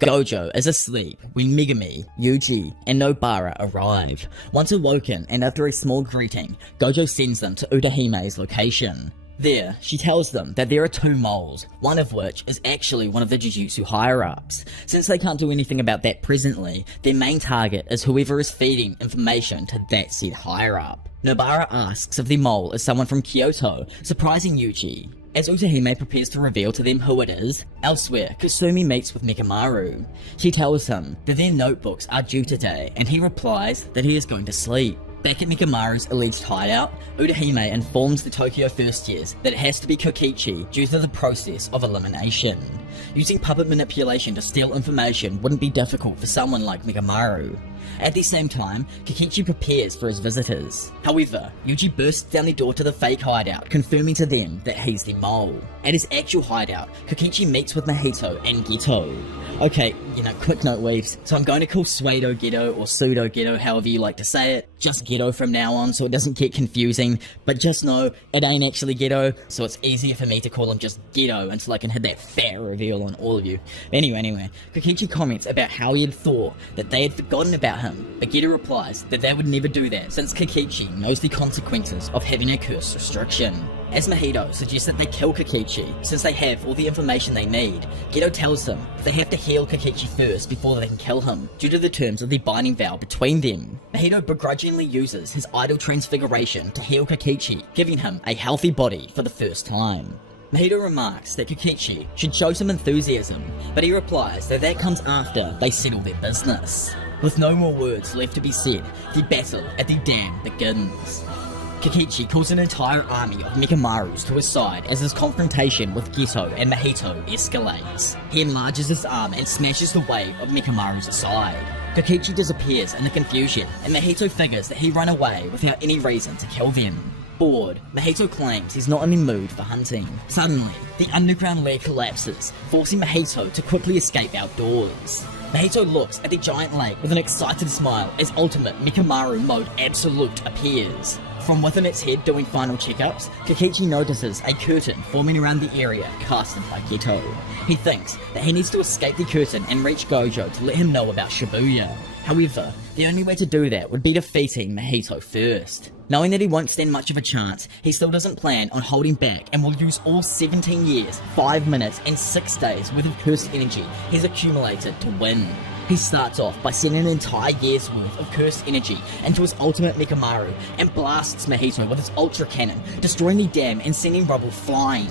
Gojo is asleep when Megumi, Yuji, and Nobara arrive. Once awoken and after a small greeting, Gojo sends them to Utahime's location. There, she tells them that there are two moles, one of which is actually one of the Jujutsu higher-ups. Since they can't do anything about that presently, their main target is whoever is feeding information to that said higher-up. Nobara asks if the mole is someone from Kyoto, surprising Yuji. As Utahime prepares to reveal to them who it is, elsewhere, Kusumi meets with Mikamaru. She tells him that their notebooks are due today, and he replies that he is going to sleep. Back at Mikamaru's alleged hideout, Utahime informs the Tokyo first years that it has to be Kokichi due to the process of elimination. Using puppet manipulation to steal information wouldn't be difficult for someone like Mikamaru. At the same time, Kokichi prepares for his visitors. However, Yuji bursts down the door to the fake hideout, confirming to them that he's the mole. At his actual hideout, Kokichi meets with Mahito and Geto. Okay, quick note weaves, so I'm going to call Pseudo Geto or Pseudo Geto, however you like to say it, just Geto from now on so it doesn't get confusing, but just know it ain't actually Geto, so it's easier for me to call him just Geto until I can hit that fat reveal on all of you. Anyway, Kokichi comments about how he had thought that they had forgotten about him, but Geto replies that they would never do that since Kokichi knows the consequences of having a curse restriction. As Mahito suggests that they kill Kokichi, since they have all the information they need, Geto tells them they have to heal Kokichi first before they can kill him, due to the terms of the binding vow between them. Mahito begrudgingly uses his idol transfiguration to heal Kokichi, giving him a healthy body for the first time. Mahito remarks that Kokichi should show some enthusiasm, but he replies that that comes after they settle their business. With no more words left to be said, the battle at the dam begins. Kokichi calls an entire army of Mikamarus to his side as his confrontation with Geto and Mahito escalates. He enlarges his arm and smashes the wave of Mikamarus aside. Kokichi disappears in the confusion, and Mahito figures that he ran away without any reason to kill them. Bored, Mahito claims he's not in the mood for hunting. Suddenly, the underground lair collapses, forcing Mahito to quickly escape outdoors. Mahito looks at the giant lake with an excited smile as Ultimate Mikamaru Mode Absolute appears. From within its head doing final checkups, Kokichi notices a curtain forming around the area casted by Geto. He thinks that he needs to escape the curtain and reach Gojo to let him know about Shibuya. However, the only way to do that would be defeating Mahito first. Knowing that he won't stand much of a chance, he still doesn't plan on holding back and will use all 17 years, 5 minutes and 6 days worth of cursed energy he's accumulated to win. He starts off by sending an entire year's worth of cursed energy into his ultimate Mikamaru and blasts Mahito with his ultra cannon, destroying the dam and sending rubble flying.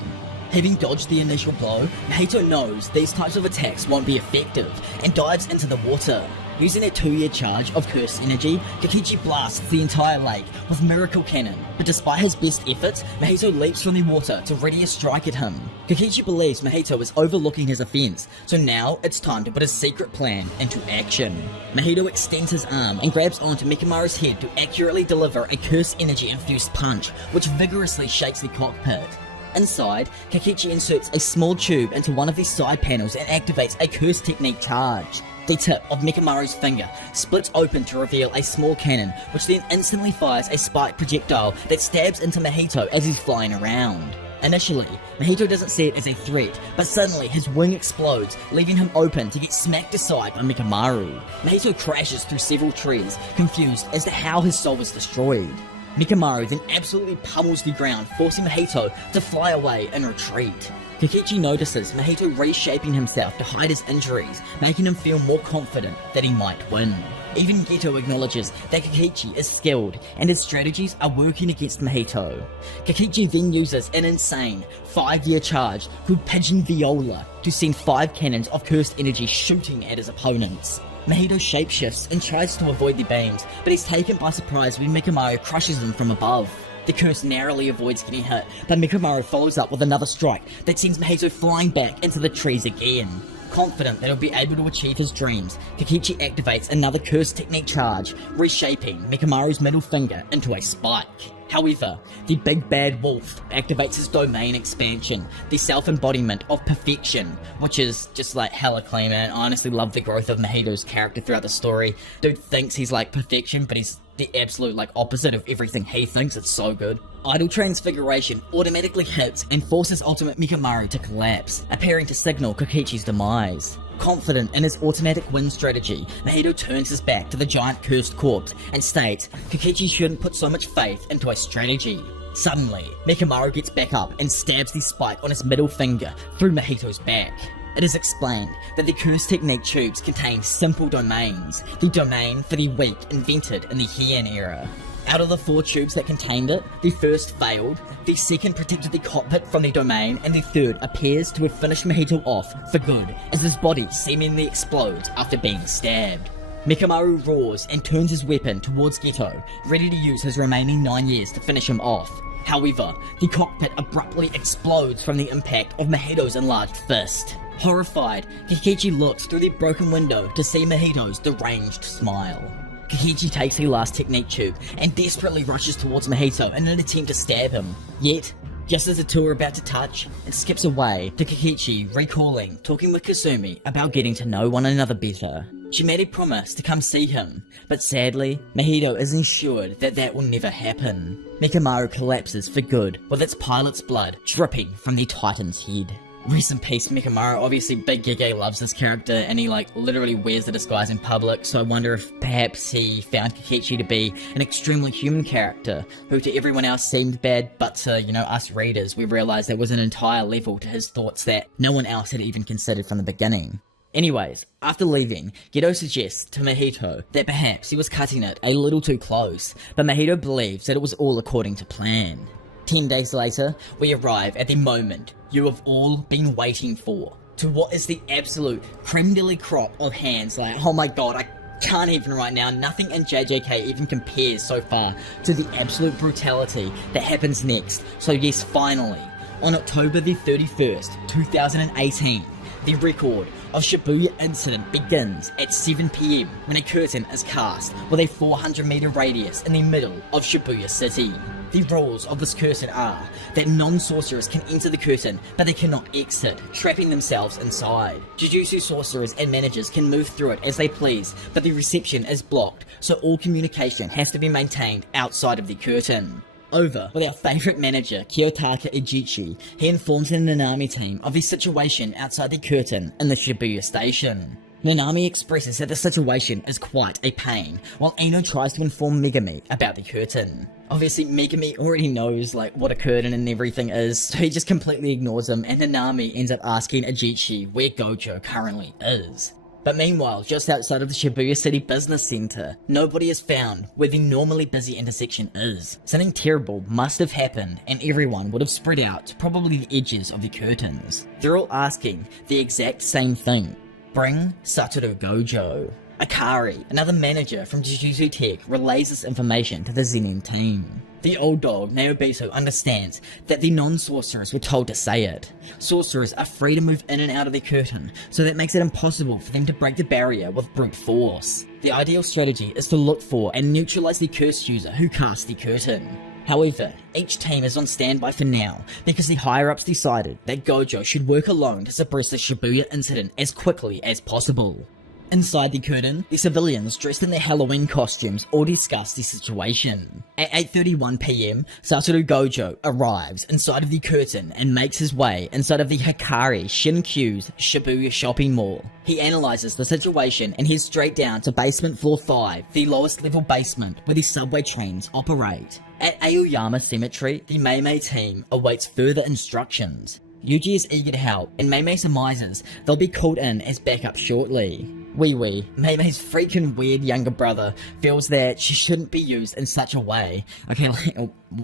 Having dodged the initial blow, Mahito knows these types of attacks won't be effective and dives into the water. Using a 2-year charge of cursed energy, Kokichi blasts the entire lake with Miracle Cannon, but despite his best efforts, Mahito leaps from the water to ready a strike at him. Kokichi believes Mahito is overlooking his offense, so now it's time to put his secret plan into action. Mahito extends his arm and grabs onto Mikamaru's head to accurately deliver a cursed energy infused punch, which vigorously shakes the cockpit. Inside, Kokichi inserts a small tube into one of the side panels and activates a curse technique charge. The tip of Mikamaru's finger splits open to reveal a small cannon, which then instantly fires a spiked projectile that stabs into Mahito as he's flying around. Initially, Mahito doesn't see it as a threat, but suddenly his wing explodes, leaving him open to get smacked aside by Mikamaru. Mahito crashes through several trees, confused as to how his soul was destroyed. Mikamaru then absolutely pummels the ground, forcing Mahito to fly away and retreat. Kokichi notices Mahito reshaping himself to hide his injuries, making him feel more confident that he might win. Even Geto acknowledges that Kokichi is skilled and his strategies are working against Mahito. Kokichi then uses an insane 5-year charge called Pigeon Viola to send 5 cannons of cursed energy shooting at his opponents. Mahito shapeshifts and tries to avoid the beams, but he's taken by surprise when Mikamaru crushes him from above. The curse narrowly avoids getting hit, but Mikamaru follows up with another strike that sends Mahito flying back into the trees again. Confident that he'll be able to achieve his dreams, Kokichi activates another curse technique charge, reshaping Mikamaru's middle finger into a spike. However, the big bad wolf activates his domain expansion, the self-embodiment of perfection, which is just like hella clean, man. I honestly love the growth of Mahito's character throughout the story. Dude thinks he's like perfection, but he's the absolute like opposite of everything he thinks. It's so good. Idol Transfiguration automatically hits and forces Ultimate Mikamaru to collapse, appearing to signal Kokichi's demise. Confident in his automatic win strategy, Mahito turns his back to the giant cursed corpse and states Kokichi shouldn't put so much faith into a strategy. Suddenly, Mechamaru gets back up and stabs the spike on his middle finger through Mahito's back. It is explained that the cursed technique tubes contain simple domains, the domain for the weak invented in the Heian era. Out of the 4 tubes that contained it, the first failed, the second protected the cockpit from the domain, and the third appears to have finished Mahito off for good, as his body seemingly explodes after being stabbed. Mechamaru roars and turns his weapon towards Geto, ready to use his remaining 9 years to finish him off. However, the cockpit abruptly explodes from the impact of Mahito's enlarged fist. Horrified, Kokichi looks through the broken window to see Mahito's deranged smile. Kokichi takes the last technique tube and desperately rushes towards Mahito in an attempt to stab him. Yet, just as the two are about to touch, it skips away to Kokichi recalling talking with Kasumi about getting to know one another better. She made a promise to come see him, but sadly, Mahito is ensured that that will never happen. Mechamaru collapses for good, with its pilot's blood dripping from the Titan's head. Rest in peace, Mechamaru. Obviously, Big Gege loves this character, and he literally wears the disguise in public, so I wonder if perhaps he found Kokichi to be an extremely human character, who to everyone else seemed bad, but to, us readers, we realised there was an entire level to his thoughts that no one else had even considered from the beginning. Anyways, after leaving, Geto suggests to Mahito that perhaps he was cutting it a little too close, but Mahito believes that it was all according to plan. 10 days later, we arrive at the moment you have all been waiting for, to what is the absolute creme de la crop of hands. Oh my god, I can't even right now. Nothing in JJK even compares so far to the absolute brutality that happens next. So yes, finally, on October the 31st, 2018, the record of Shibuya incident begins at 7 PM when a curtain is cast with a 400-meter radius in the middle of Shibuya City. The rules of this curtain are that non-sorcerers can enter the curtain, but they cannot exit, trapping themselves inside. Jujutsu sorcerers and managers can move through it as they please, but the reception is blocked, so all communication has to be maintained outside of the curtain. Over with our favourite manager, Kiyotaka Ejichi, he informs the Nanami team of the situation outside the curtain in the Shibuya station. Nanami expresses that the situation is quite a pain, while Ino tries to inform Megami about the curtain. Obviously, Megami already knows what a curtain and everything is, so he just completely ignores him, and Nanami ends up asking Ejichi where Gojo currently is. But meanwhile, just outside of the Shibuya City Business Center, nobody is found where the normally busy intersection is. Something terrible must have happened, and everyone would have spread out to probably the edges of the curtains. They're all asking the exact same thing. Bring Satoru Gojo. Akari, another manager from Jujutsu Tech, relays this information to the Zenin team. The old dog, Naobito, understands that the non-sorcerers were told to say it. Sorcerers are free to move in and out of the curtain, so that makes it impossible for them to break the barrier with brute force. The ideal strategy is to look for and neutralize the curse user who casts the curtain. However, each team is on standby for now, because the higher-ups decided that Gojo should work alone to suppress the Shibuya incident as quickly as possible. Inside the curtain, the civilians dressed in their Halloween costumes all discuss the situation. At 8:31 PM, Satoru Gojo arrives inside of the curtain and makes his way inside of the Hikari Shinkyu's Shibuya shopping mall. He analyzes the situation and heads straight down to basement floor 5, the lowest level basement where the subway trains operate. At Aoyama Cemetery, the Meimei team awaits further instructions. Yuji is eager to help, and Meimei surmises they'll be called in as backup shortly. Meimei's freaking weird younger brother feels that she shouldn't be used in such a way. Okay,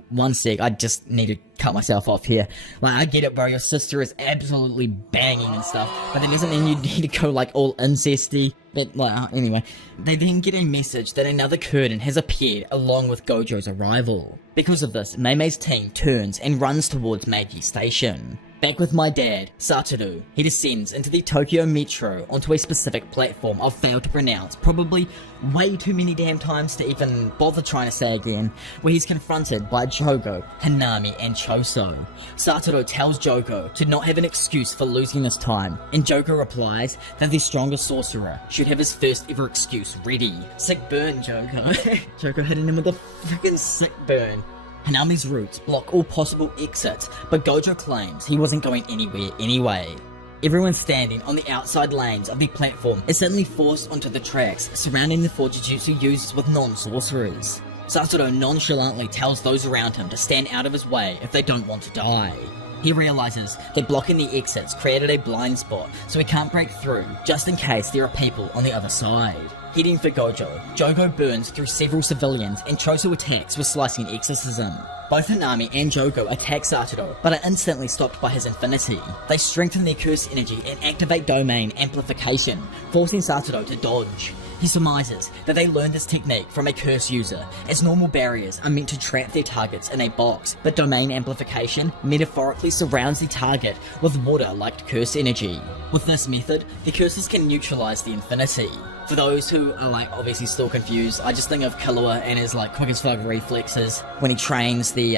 one sec, I just need to cut myself off here. I get it, bro, your sister is absolutely banging and stuff, but that doesn't mean you need to go all incesty. But, anyway, they then get a message that another curtain has appeared along with Gojo's arrival. Because of this, Meimei's team turns and runs towards Meiji Station. Back with my dad, Satoru, he descends into the Tokyo Metro onto a specific platform I've failed to pronounce probably way too many damn times to even bother trying to say again, where he's confronted by Jogo, Hanami, and Choso. Satoru tells Jogo to not have an excuse for losing this time, and Jogo replies that the strongest sorcerer should have his first ever excuse ready. Sick burn, Jogo. Jogo hitting him with a freaking sick burn. Hanami's routes block all possible exits, but Gojo claims he wasn't going anywhere anyway. Everyone standing on the outside lanes of the platform is suddenly forced onto the tracks surrounding the four Jujutsu users with non-sorcerers. Satoru nonchalantly tells those around him to stand out of his way if they don't want to die. He realizes that blocking the exits created a blind spot so he can't break through just in case there are people on the other side. Heading for Gojo, Jogo burns through several civilians and Choso attacks with slicing exorcism. Both Hanami and Jogo attack Satoru, but are instantly stopped by his infinity. They strengthen their curse energy and activate domain amplification, forcing Satoru to dodge. He surmises that they learned this technique from a curse user, as normal barriers are meant to trap their targets in a box, but domain amplification metaphorically surrounds the target with water-like curse energy. With this method, the curses can neutralize the infinity. For those who are obviously still confused, I just think of Killua and his quick as fuck reflexes when he trains the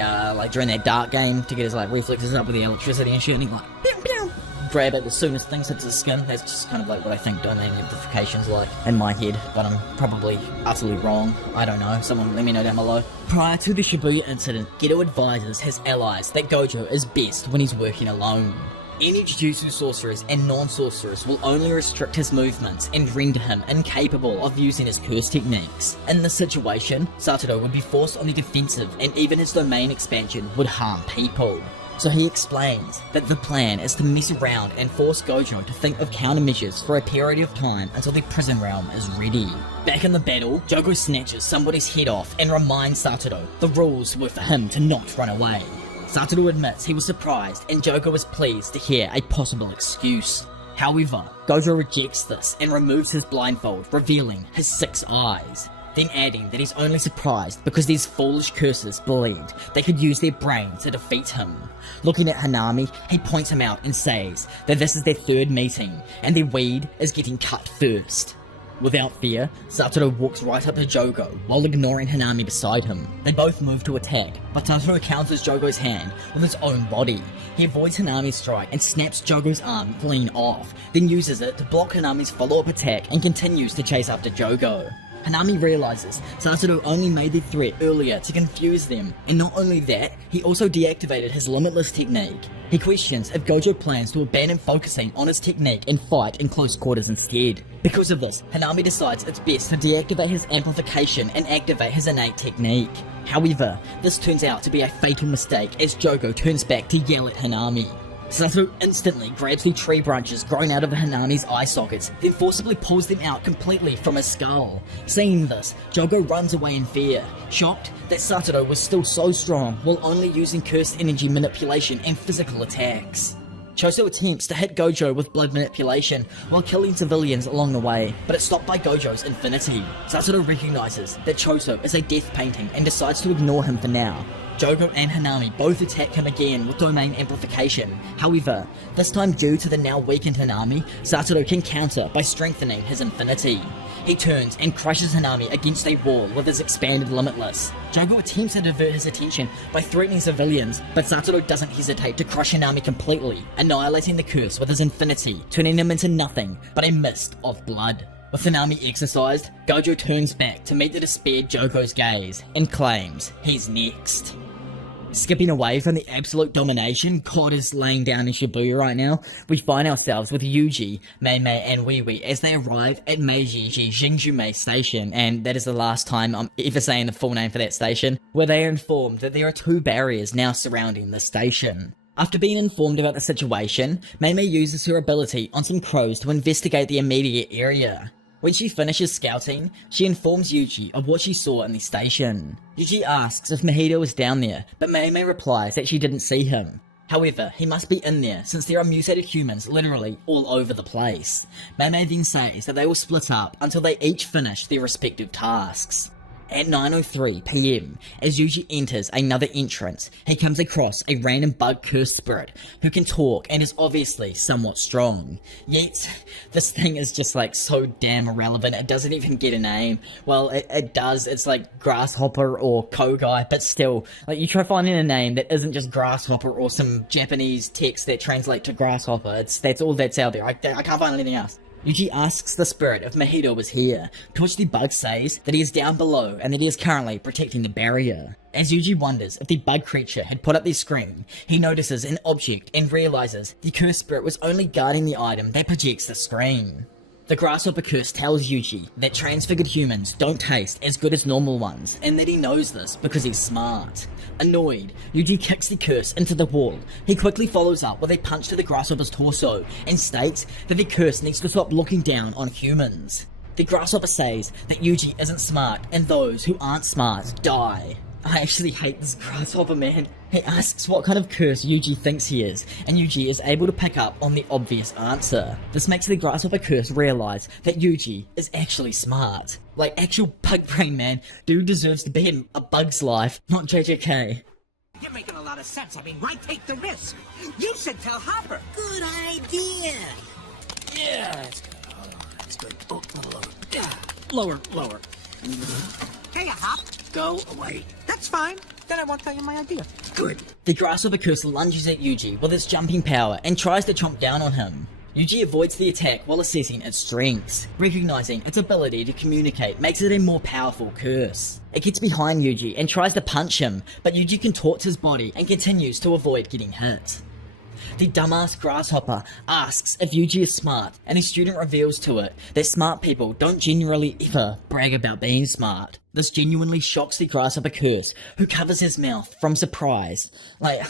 during that dark game to get his reflexes up with the electricity and shit, and he pew, pew, grab it as soon as things hit his skin. That's just kind of what I think domain amplification's like in my head, but I'm probably utterly wrong. I don't know, someone let me know down below. Prior to the Shibuya incident, Geto advises his allies that Gojo is best when he's working alone. Any Jujutsu sorcerers and non-sorcerers will only restrict his movements and render him incapable of using his curse techniques. In this situation, Satoru would be forced on the defensive and even his domain expansion would harm people. So he explains that the plan is to mess around and force Gojo to think of countermeasures for a period of time until the prison realm is ready. Back in the battle, Jogo snatches somebody's head off and reminds Satoru the rules were for him to not run away. Satoru admits he was surprised and Jogo was pleased to hear a possible excuse. However, Gojo rejects this and removes his blindfold, revealing his 6 eyes. Then adding that he's only surprised because these foolish curses believed they could use their brain to defeat him. Looking at Hanami, he points him out and says that this is their 3rd meeting and their weed is getting cut first. Without fear, Satoru walks right up to Jogo while ignoring Hanami beside him. They both move to attack, but Satoru counters Jogo's hand with his own body. He avoids Hanami's strike and snaps Jogo's arm clean off, then uses it to block Hanami's follow-up attack and continues to chase after Jogo. Hanami realizes Satoru only made the threat earlier to confuse them, and not only that, he also deactivated his limitless technique. He questions if Gojo plans to abandon focusing on his technique and fight in close quarters instead. Because of this, Hanami decides it's best to deactivate his amplification and activate his innate technique. However, this turns out to be a fatal mistake as Jogo turns back to yell at Hanami. Satoru instantly grabs the tree branches growing out of Hanami's eye sockets, then forcibly pulls them out completely from his skull. Seeing this, Jogo runs away in fear, shocked that Satoru was still so strong while only using cursed energy manipulation and physical attacks. Choso attempts to hit Gojo with blood manipulation while killing civilians along the way, but it's stopped by Gojo's infinity. Satoru recognizes that Choso is a death painting and decides to ignore him for now. Jogo and Hanami both attack him again with domain amplification. However, this time due to the now weakened Hanami, Satoru can counter by strengthening his infinity. He turns and crushes Hanami against a wall with his expanded limitless. Jogo attempts to divert his attention by threatening civilians, but Satoru doesn't hesitate to crush Hanami completely, annihilating the curse with his infinity, turning him into nothing but a mist of blood. With Hanami exorcised, Gojo turns back to meet the despaired Jogo's gaze and claims he's next. Skipping away from the absolute domination God is laying down in Shibuya right now, we find ourselves with Yuji, Meimei, and Wee as they arrive at Meiji Jinjumei Station, and that is the last time I'm ever saying the full name for that station, where they are informed that there are 2 barriers now surrounding the station. After being informed about the situation, Meimei uses her ability on some crows to investigate the immediate area. When she finishes scouting, she informs Yuji of what she saw in the station. Yuji asks if Mahito is down there, but Meimei replies that she didn't see him. However, he must be in there since there are mutated humans literally all over the place. Meimei then says that they will split up until they each finish their respective tasks. At 9:03 PM, as Yuji enters another entrance, he comes across a random bug-cursed spirit who can talk and is obviously somewhat strong. Yet, this thing is just so damn irrelevant, it doesn't even get a name. Well, it does, it's like Grasshopper or Kogai, but still, you try finding a name that isn't just Grasshopper or some Japanese text that translate to Grasshopper, that's all that's out there, I can't find anything else. Yuji asks the spirit if Mahito was here, to which the bug says that he is down below and that he is currently protecting the barrier. As Yuji wonders if the bug creature had put up their screen, he notices an object and realizes the cursed spirit was only guarding the item that projects the screen. The grasshopper curse tells Yuji that transfigured humans don't taste as good as normal ones, and that he knows this because he's smart. Annoyed, Yuji kicks the curse into the wall. He quickly follows up with a punch to the grasshopper's torso, and states that the curse needs to stop looking down on humans. The grasshopper says that Yuji isn't smart, and those who aren't smart die. I actually hate this grasshopper, man. He asks what kind of curse Yuji thinks he is, and Yuji is able to pick up on the obvious answer. This makes the grasshopper curse realize that Yuji is actually smart. Like actual bug brain, man. Dude deserves to be in a bug's life, not JJK. You're making a lot of sense. I mean, why take the risk? You should tell Hopper. Good idea. Yeah, that's good. Hold on, that's good. Oh, lower. Lower. Hey, Hop. Go away. That's fine. Then I won't tell you my idea. Good. The grasshopper curse lunges at Yuji with its jumping power and tries to chomp down on him. Yuji avoids the attack while assessing its strengths. Recognizing its ability to communicate makes it a more powerful curse. It gets behind Yuji and tries to punch him, but Yuji contorts his body and continues to avoid getting hit. The dumbass grasshopper asks if Yuji is smart, and his student reveals to it that smart people don't generally ever brag about being smart. This genuinely shocks the grasshopper curse, who covers his mouth from surprise. Like,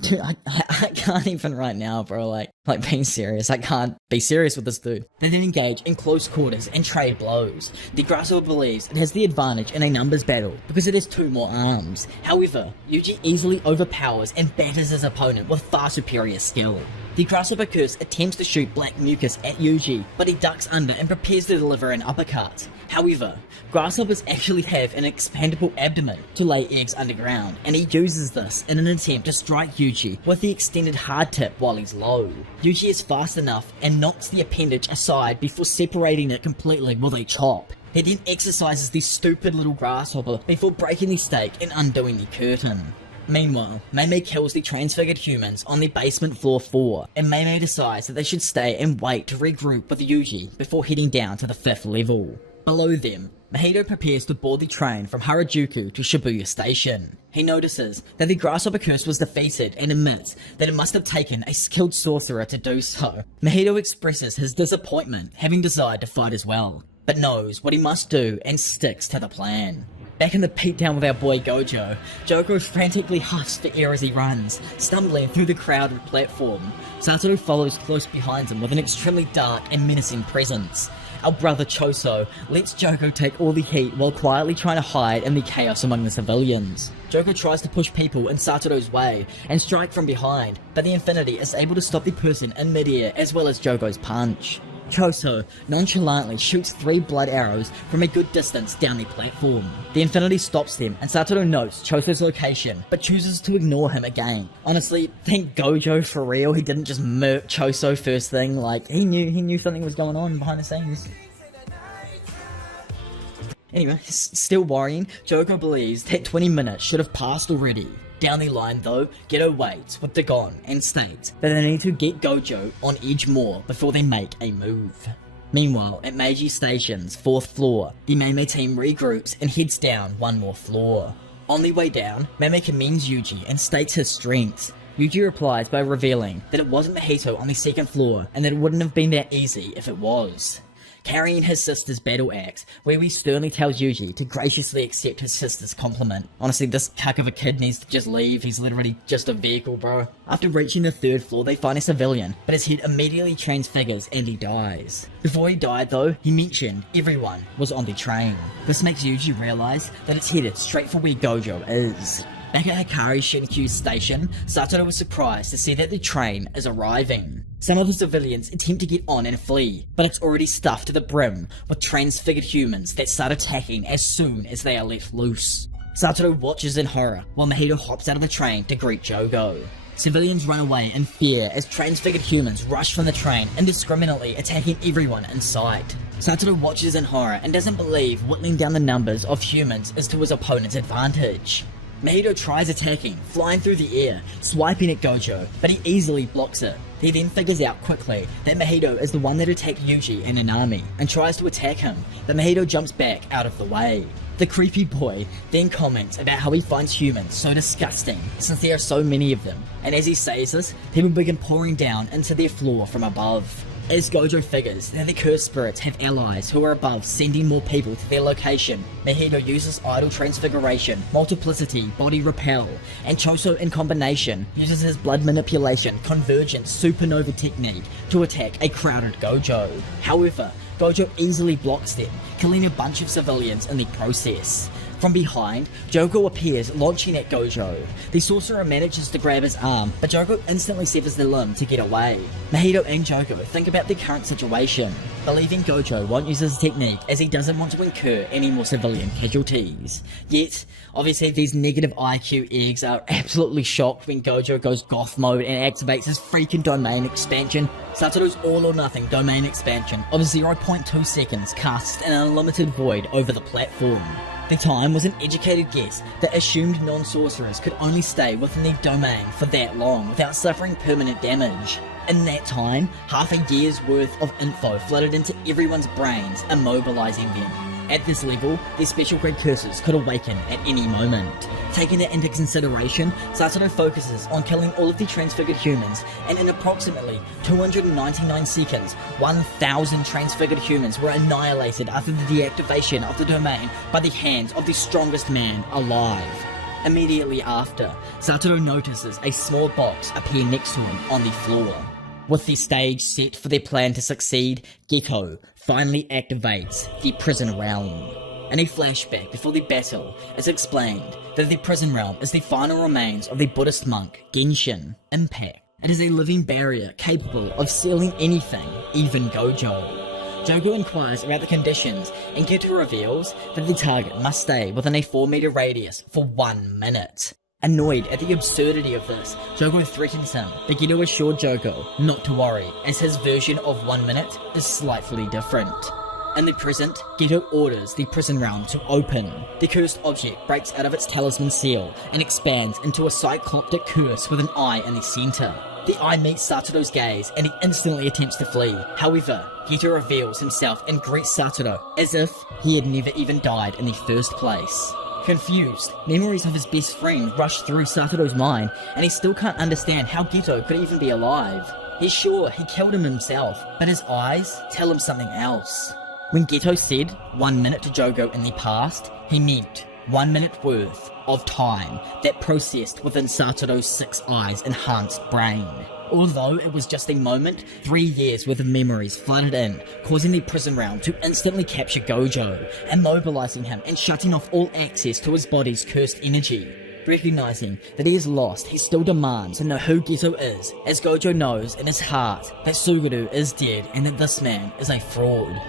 dude, I can't even right now, bro, like being serious. I can't be serious with this dude. They then engage in close quarters and trade blows. The grasshopper believes it has the advantage in a numbers battle because it has 2 more arms. However, Yuji easily overpowers and batters his opponent with far superior skill. The grasshopper curse attempts to shoot black mucus at Yuji, but he ducks under and prepares to deliver an uppercut. However, grasshoppers actually have an expandable abdomen to lay eggs underground, and he uses this in an attempt to strike Yuji with the extended hard tip while he's low. Yuji is fast enough and knocks the appendage aside before separating it completely with a chop. He then exercises the stupid little grasshopper before breaking the stake and undoing the curtain. Meanwhile, Meimei kills the transfigured humans on the basement floor 4, and Meimei decides that they should stay and wait to regroup with Yuji before heading down to the 5th level. Below them, Mahito prepares to board the train from Harajuku to Shibuya Station. He notices that the grasshopper curse was defeated and admits that it must have taken a skilled sorcerer to do so. Mahito expresses his disappointment, having decided to fight as well, but knows what he must do and sticks to the plan. Back in the beatdown with our boy Gojo, Joko frantically huffs for air as he runs, stumbling through the crowded platform. Satoru follows close behind him with an extremely dark and menacing presence. Our brother Choso lets Joko take all the heat while quietly trying to hide in the chaos among the civilians. Joko tries to push people in Satoru's way and strike from behind, but the Infinity is able to stop the person in midair as well as Joko's punch. Choso nonchalantly shoots 3 blood arrows from a good distance down the platform. The Infinity stops them and Satoru notes Choso's location, but chooses to ignore him again. Honestly, thank Gojo for real, he didn't just murk Choso first thing, like, he knew something was going on behind the scenes. Anyway, still worrying, Joko believes that 20 minutes should have passed already. Down the line though, Geto waits with Dagon and states that they need to get Gojo on edge more before they make a move. Meanwhile, at Meiji Station's 4th floor, the Meimei team regroups and heads down 1 more floor. On the way down, Meimei commends Yuji and states his strengths. Yuji replies by revealing that it wasn't Mahito on the 2nd floor and that it wouldn't have been that easy if it was. Carrying his sister's battle axe, Wewe sternly tells Yuji to graciously accept his sister's compliment. Honestly, this cuck of a kid needs to just leave, he's literally just a vehicle, bro. After reaching the 3rd floor, they find a civilian, but his head immediately transfigures and he dies. Before he died though, he mentioned everyone was on the train. This makes Yuji realize that it's headed straight for where Gojo is. Back at Hikari Shinkyu station, Satoru was surprised to see that the train is arriving. Some of the civilians attempt to get on and flee, but it's already stuffed to the brim with transfigured humans that start attacking as soon as they are let loose. Satoru watches in horror while Mahito hops out of the train to greet Jogo. Civilians run away in fear as transfigured humans rush from the train, indiscriminately attacking everyone in sight. Satoru watches in horror and doesn't believe whittling down the numbers of humans is to his opponent's advantage. Mahito tries attacking, flying through the air, swiping at Gojo, but he easily blocks it. He then figures out quickly that Mahito is the one that attacked Yuji and Nanami, and tries to attack him, but Mahito jumps back out of the way. The creepy boy then comments about how he finds humans so disgusting since there are so many of them, and as he says this, people begin pouring down into their floor from above. As Gojo figures that the cursed spirits have allies who are above sending more people to their location, Mahito uses idol transfiguration, multiplicity, body repel, and Choso in combination uses his blood manipulation convergent supernova technique to attack a crowded Gojo. However, Gojo easily blocks them, killing a bunch of civilians in the process. From behind, Jogo appears, launching at Gojo. The sorcerer manages to grab his arm, but Jogo instantly severs the limb to get away. Mahito and Jogo think about their current situation, believing Gojo won't use his technique as he doesn't want to incur any more civilian casualties. Yet, obviously these negative IQ eggs are absolutely shocked when Gojo goes goth mode and activates his freaking domain expansion. Satoru's all or nothing domain expansion of 0.2 seconds casts an unlimited void over the platform. The time was an educated guess that assumed non-sorcerers could only stay within their domain for that long without suffering permanent damage. In that time, half a year's worth of info flooded into everyone's brains, immobilizing them. At this level, their special grade curses could awaken at any moment. Taking that into consideration, Satoru focuses on killing all of the transfigured humans, and in approximately 299 seconds, 1,000 transfigured humans were annihilated after the deactivation of the domain by the hands of the strongest man alive. Immediately after, Satoru notices a small box appear next to him on the floor. With the stage set for their plan to succeed, Gekko finally activates the prison realm. In a flashback before the battle, it's explained that the prison realm is the final remains of the Buddhist monk Genshin Impact. It is a living barrier capable of sealing anything, even Gojo. Jogo inquires about the conditions, and Geto reveals that the target must stay within a 4-meter radius for 1 minute. Annoyed at the absurdity of this, Jogo threatens him, but Geto assured Jogo not to worry, as his version of 1 minute is slightly different. In the present, Geto orders the prison realm to open. The cursed object breaks out of its talisman seal and expands into a cycloptic curse with an eye in the center. The eye meets Satoru's gaze and he instantly attempts to flee. However, Geto reveals himself and greets Satoru as if he had never even died in the first place. Confused, memories of his best friend rush through Satoru's mind, and he still can't understand how Geto could even be alive. He's sure he killed him himself, but his eyes tell him something else. When Geto said 1 minute to Jogo in the past, he meant 1 minute worth of time that processed within Satoru's 6 eyes enhanced brain. Although it was just a moment, 3 years worth of memories flooded in, causing the prison realm to instantly capture Gojo, immobilizing him and shutting off all access to his body's cursed energy. Recognizing that he is lost, he still demands to know who Geto is, as Gojo knows in his heart that Suguru is dead and that this man is a fraud.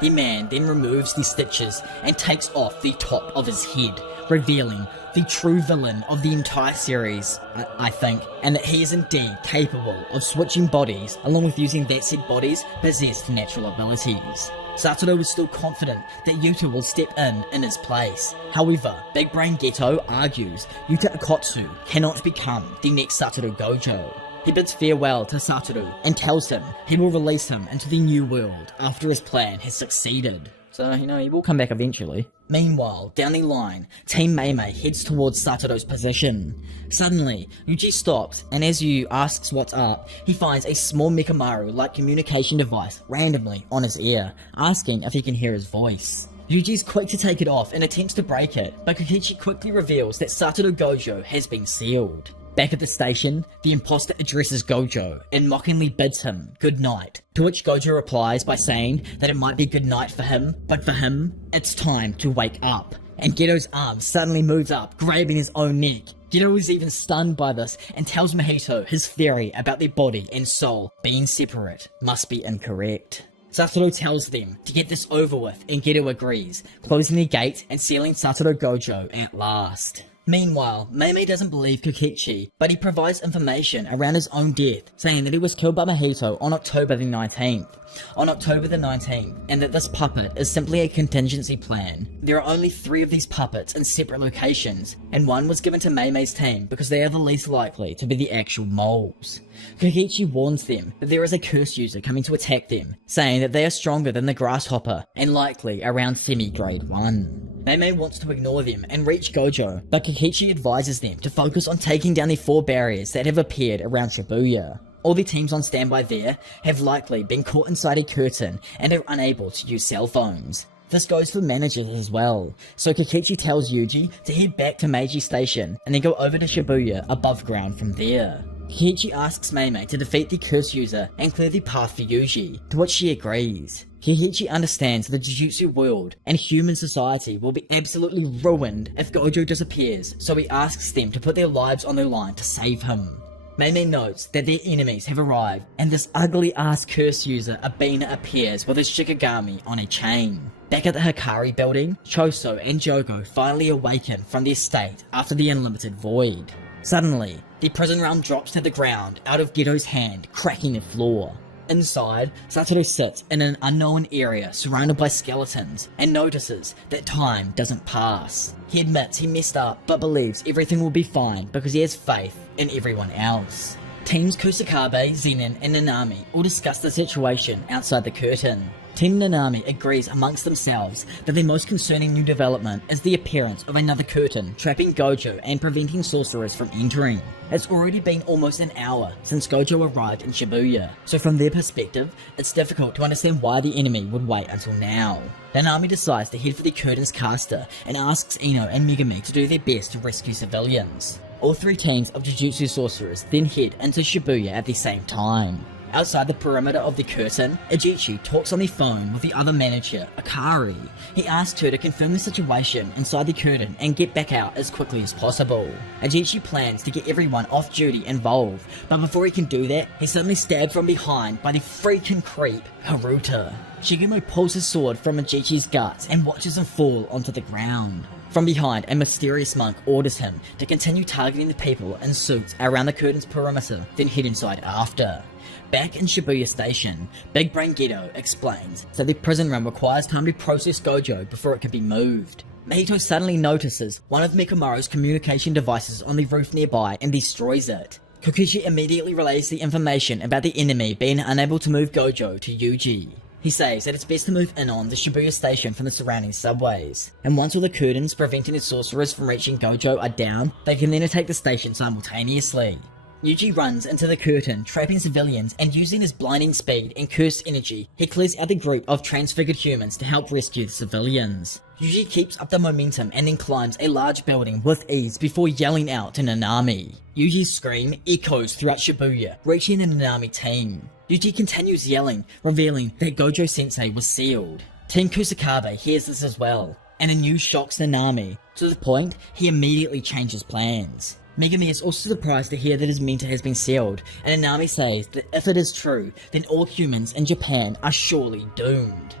The man then removes the stitches and takes off the top of his head, revealing the true villain of the entire series, I think, and that he is indeed capable of switching bodies along with using that said body's possessed natural abilities. Satoru is still confident that Yuta will step in his place. However, Big Brain Geto argues Yuta Akotsu cannot become the next Satoru Gojo. He bids farewell to Satoru and tells him he will release him into the new world after his plan has succeeded. So, he will come back eventually. Meanwhile, down the line, Team Meimei heads towards Satoru's position. Suddenly, Yuji stops, and as Yu asks what's up, he finds a small Mekamaru-like communication device randomly on his ear, asking if he can hear his voice. Yuji's quick to take it off and attempts to break it, but Kokichi quickly reveals that Satoru Gojo has been sealed. Back at the station, the imposter addresses Gojo and mockingly bids him good night, to which Gojo replies by saying that it might be good night for him, but for him, it's time to wake up. And Geto's arm suddenly moves up, grabbing his own neck. Geto is even stunned by this and tells Mahito his theory about their body and soul being separate must be incorrect. Satoru tells them to get this over with and Geto agrees, closing the gate and sealing Satoru Gojo at last. Meanwhile, Mei doesn't believe Kokichi, but he provides information around his own death, saying that he was killed by Mahito on October the 19th. And that this puppet is simply a contingency plan. There are only 3 of these puppets in separate locations, and one was given to Mei's team because they are the least likely to be the actual moles. Kokichi warns them that there is a curse user coming to attack them, saying that they are stronger than the grasshopper and likely around semi-grade 1. Mei wants to ignore them and reach Gojo, but Kokichi advises them to focus on taking down the 4 barriers that have appeared around Shibuya. All the teams on standby there have likely been caught inside a curtain and are unable to use cell phones. This goes for managers as well, so Kokichi tells Yuji to head back to Meiji Station and then go over to Shibuya above ground from there. Kokichi asks Mei to defeat the curse user and clear the path for Yuji, to which she agrees. Kokichi understands the Jujutsu world and human society will be absolutely ruined if Gojo disappears, so he asks them to put their lives on the line to save him. Mei notes that their enemies have arrived, and this ugly-ass curse user Abina appears with his Shikigami on a chain. Back at the Hikari building, Choso and Jogo finally awaken from their state after the unlimited void. Suddenly, the prison realm drops to the ground out of Gedo's hand, cracking the floor. Inside, Satoru sits in an unknown area surrounded by skeletons and notices that time doesn't pass. He admits he messed up but believes everything will be fine because he has faith in everyone else. Teams Kusakabe, Zenin and Nanami all discuss the situation outside the curtain. Team Nanami agrees amongst themselves that the most concerning new development is the appearance of another curtain trapping Gojo and preventing sorcerers from entering. It's already been almost an hour since Gojo arrived in Shibuya, so from their perspective, it's difficult to understand why the enemy would wait until now. Nanami decides to head for the curtain's caster and asks Ino and Megumi to do their best to rescue civilians. All 3 teams of Jujutsu sorcerers then head into Shibuya at the same time. Outside the perimeter of the curtain, Ijichi talks on the phone with the other manager, Akari. He asks her to confirm the situation inside the curtain and get back out as quickly as possible. Ijichi plans to get everyone off duty involved, but before he can do that, he's suddenly stabbed from behind by the freaking creep, Haruta. Shigemo pulls his sword from Ijichi's guts and watches him fall onto the ground. From behind, a mysterious monk orders him to continue targeting the people in suits around the curtain's perimeter, then head inside after. Back in Shibuya Station, Big Brain Gedo explains that the prison room requires time to process Gojo before it can be moved. Mahito suddenly notices one of Mikomaru's communication devices on the roof nearby and destroys it. Kokichi immediately relays the information about the enemy being unable to move Gojo to Yuji. He says that it's best to move in on the Shibuya Station from the surrounding subways, and once all the curtains preventing the sorcerers from reaching Gojo are down, they can then attack the station simultaneously. Yuji runs into the curtain, trapping civilians, and using his blinding speed and cursed energy, he clears out the group of transfigured humans to help rescue the civilians. Yuji keeps up the momentum and then climbs a large building with ease before yelling out to Nanami. Yuji's scream echoes throughout Shibuya, reaching the Nanami team. Yuji continues yelling, revealing that Gojo Sensei was sealed. Team Kusakabe hears this as well, and the news shocks Nanami, to the point he immediately changes plans. Megumi is also surprised to hear that his mentor has been sealed, and Nanami says that if it is true, then all humans in Japan are surely doomed.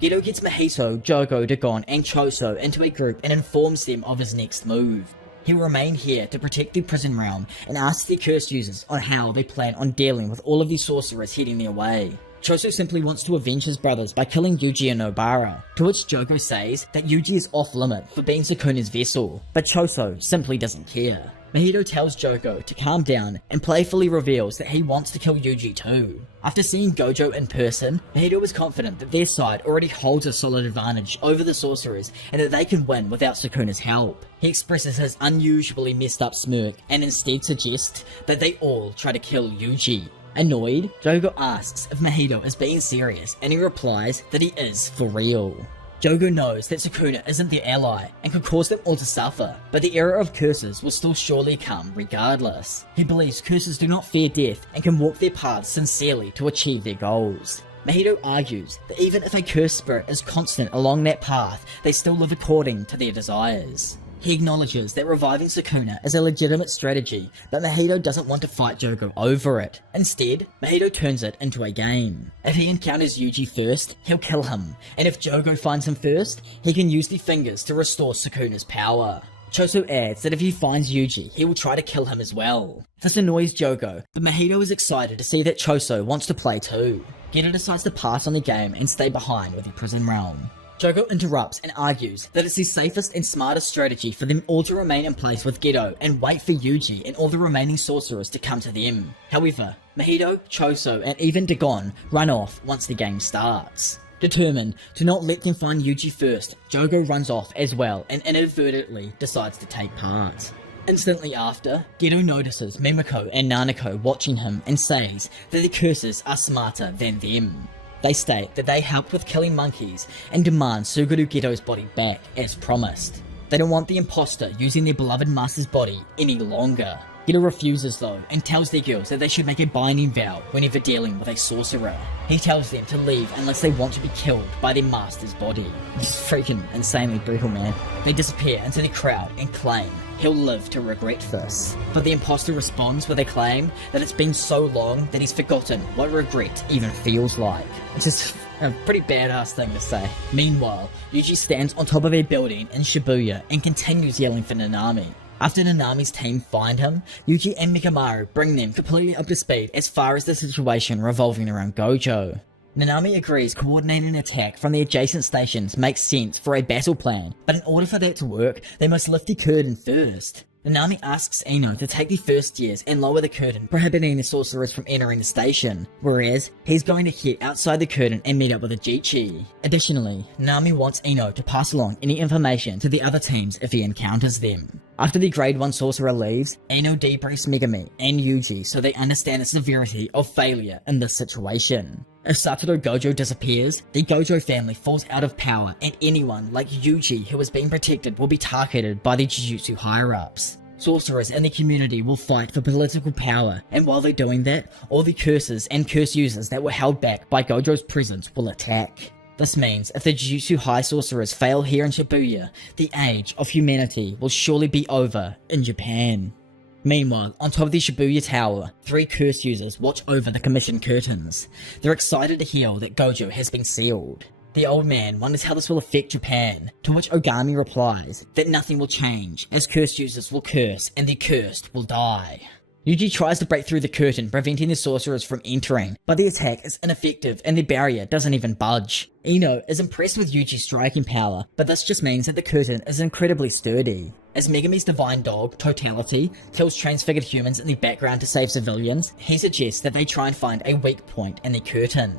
Gedo gets Mahito, Jogo, Dagon, and Choso into a group and informs them of his next move. He will remain here to protect the prison realm and asks the curse users on how they plan on dealing with all of the sorcerers heading their way. Choso simply wants to avenge his brothers by killing Yuji and Nobara, to which Jogo says that Yuji is off limit for being Sukuna's vessel, but Choso simply doesn't care. Mahito tells Jogo to calm down and playfully reveals that he wants to kill Yuji too. After seeing Gojo in person, Mahito is confident that their side already holds a solid advantage over the sorcerers and that they can win without Sukuna's help. He expresses his unusually messed up smirk and instead suggests that they all try to kill Yuji. Annoyed, Jogo asks if Mahito is being serious and he replies that he is for real. Jogo knows that Sukuna isn't their ally and could cause them all to suffer, but the era of curses will still surely come regardless. He believes curses do not fear death and can walk their paths sincerely to achieve their goals. Mahito argues that even if a cursed spirit is constant along that path, they still live according to their desires. He acknowledges that reviving Sukuna is a legitimate strategy, but Mahito doesn't want to fight Jogo over it. Instead, Mahito turns it into a game. If he encounters Yuji first, he'll kill him, and if Jogo finds him first, he can use the fingers to restore Sukuna's power. Choso adds that if he finds Yuji, he will try to kill him as well. This annoys Jogo, but Mahito is excited to see that Choso wants to play too. Geto decides to pass on the game and stay behind with the prison realm. Jogo interrupts and argues that it's the safest and smartest strategy for them all to remain in place with Geto and wait for Yuji and all the remaining sorcerers to come to them. However, Mahito, Choso, and even Dagon run off once the game starts. Determined to not let them find Yuji first, Jogo runs off as well and inadvertently decides to take part. Instantly after, Geto notices Mimiko and Nanako watching him and says that the curses are smarter than them. They state that they helped with killing monkeys and demand Suguru Geto's body back as promised. They don't want the imposter using their beloved master's body any longer. Geto refuses though and tells their girls that they should make a binding vow whenever dealing with a sorcerer. He tells them to leave unless they want to be killed by their master's body. It's freaking insanely brutal, man. They disappear into the crowd and claim he'll live to regret this. But the imposter responds with a claim that it's been so long that he's forgotten what regret even feels like. It's just a pretty badass thing to say. Meanwhile, Yuji stands on top of a building in Shibuya and continues yelling for Nanami. After Nanami's team find him, Yuji and Mikamaru bring them completely up to speed as far as the situation revolving around Gojo. Nanami agrees coordinating an attack from the adjacent stations makes sense for a battle plan, but in order for that to work, they must lift the curtain first. Nanami asks Ino to take the first stairs and lower the curtain, prohibiting the sorcerers from entering the station, whereas he's going to head outside the curtain and meet up with Ajichi. Additionally, Nanami wants Ino to pass along any information to the other teams if he encounters them. After the grade 1 sorcerer leaves, Ino debriefs Megami and Yuji so they understand the severity of failure in this situation. If Satoru Gojo disappears, the Gojo family falls out of power and anyone like Yuji who is being protected will be targeted by the Jujutsu higher-ups. Sorcerers in the community will fight for political power, and while they're doing that, all the curses and curse users that were held back by Gojo's presence will attack. This means if the Jujutsu High Sorcerers fail here in Shibuya, the age of humanity will surely be over in Japan. Meanwhile, on top of the Shibuya Tower, 3 curse users watch over the commission curtains. They're excited to hear that Gojo has been sealed. The old man wonders how this will affect Japan, to which Ogami replies that nothing will change, as curse users will curse and the cursed will die. Yuji tries to break through the curtain, preventing the sorcerers from entering, but the attack is ineffective and the barrier doesn't even budge. Ino is impressed with Yuji's striking power, but this just means that the curtain is incredibly sturdy. As Megami's divine dog, Totality, kills transfigured humans in the background to save civilians, he suggests that they try and find a weak point in the curtain.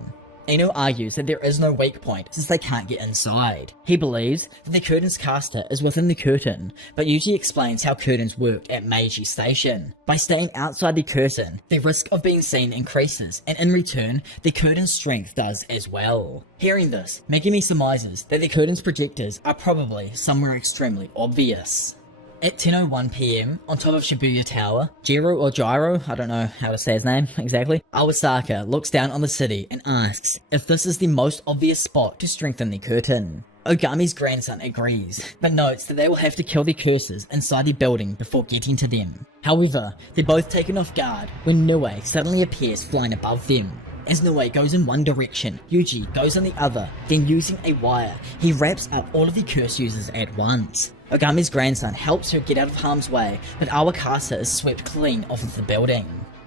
Ino argues that there is no weak point since they can't get inside. He believes that the curtain's caster is within the curtain, but Yuji explains how curtains work at Meiji Station. By staying outside the curtain, the risk of being seen increases, and in return, the curtain's strength does as well. Hearing this, Megami surmises that the curtain's projectors are probably somewhere extremely obvious. At 10:01 PM, on top of Shibuya Tower, Jiro, I don't know how to say his name exactly, Awasaka looks down on the city and asks if this is the most obvious spot to strengthen the curtain. Ogami's grandson agrees, but notes that they will have to kill the curses inside the building before getting to them. However, they're both taken off guard when Nue suddenly appears flying above them. As Nue goes in one direction, Yuji goes in the other, then using a wire, he wraps up all of the curse users at once. Ogami's grandson helps her get out of harm's way, but Awakasa is swept clean off of the building.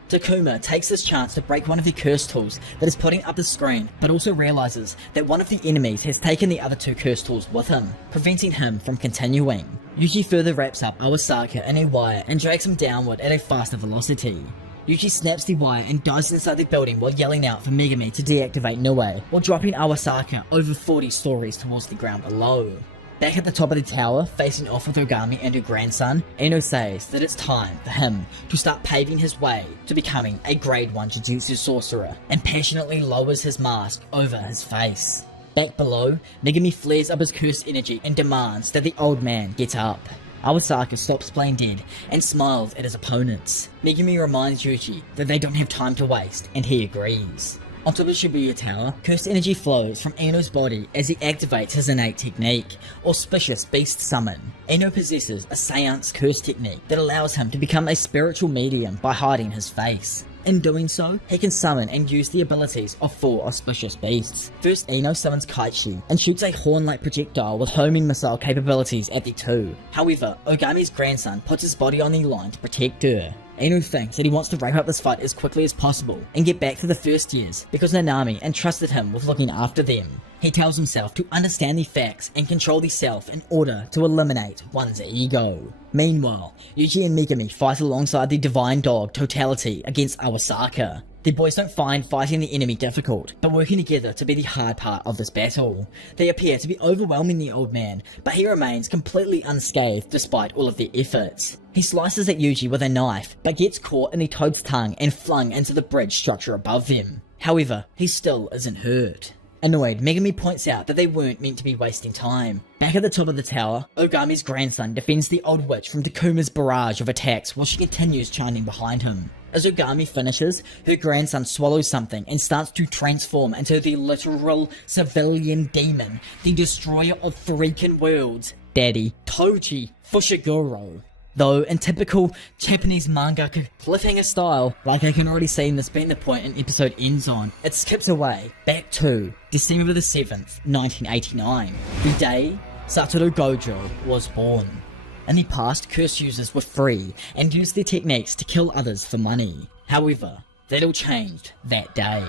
Takuma takes this chance to break one of the curse tools that is putting up the screen, but also realizes that one of the enemies has taken the other 2 curse tools with him, preventing him from continuing. Yuji further wraps up Awasaka in a wire and drags him downward at a faster velocity. Yuji snaps the wire and dives inside the building while yelling out for Megami to deactivate Nue, while dropping Awasaka over 40 stories towards the ground below. Back at the top of the tower, facing off with Ogami and her grandson, Ino says that it's time for him to start paving his way to becoming a grade 1 Jujutsu sorcerer, and passionately lowers his mask over his face. Back below, Megami flares up his cursed energy and demands that the old man get up. Awasaka stops playing dead and smiles at his opponents. Megami reminds Yuji that they don't have time to waste, and he agrees. On top of Shibuya Tower, cursed energy flows from Ino's body as he activates his innate technique, Auspicious Beast Summon. Ino possesses a seance curse technique that allows him to become a spiritual medium by hiding his face. In doing so, he can summon and use the abilities of 4 auspicious beasts. First, Ino summons Kaichi and shoots a horn-like projectile with homing missile capabilities at the 2. However, Ogami's grandson puts his body on the line to protect her. Ino thinks that he wants to wrap up this fight as quickly as possible and get back to the first years because Nanami entrusted him with looking after them. He tells himself to understand the facts and control the self in order to eliminate one's ego. Meanwhile, Yuji and Megumi fight alongside the divine dog Totality against Awasaka. The boys don't find fighting the enemy difficult, but working together to be the hard part of this battle. They appear to be overwhelming the old man, but he remains completely unscathed despite all of their efforts. He slices at Yuji with a knife, but gets caught in the toad's tongue and flung into the bridge structure above them. However, he still isn't hurt. Annoyed, Megumi points out that they weren't meant to be wasting time. Back at the top of the tower, Ogami's grandson defends the old witch from Takuma's barrage of attacks while she continues chanting behind him. As Ogami finishes, her grandson swallows something and starts to transform into the literal civilian demon, the destroyer of freaking worlds, Daddy Toji Fushiguro. Though, in typical Japanese manga cliffhanger style, like I can already see this being the point an episode ends on, it skips away, back to December the 7th, 1989, the day Satoru Gojo was born. In the past, curse users were free and used their techniques to kill others for money. However, that all changed that day.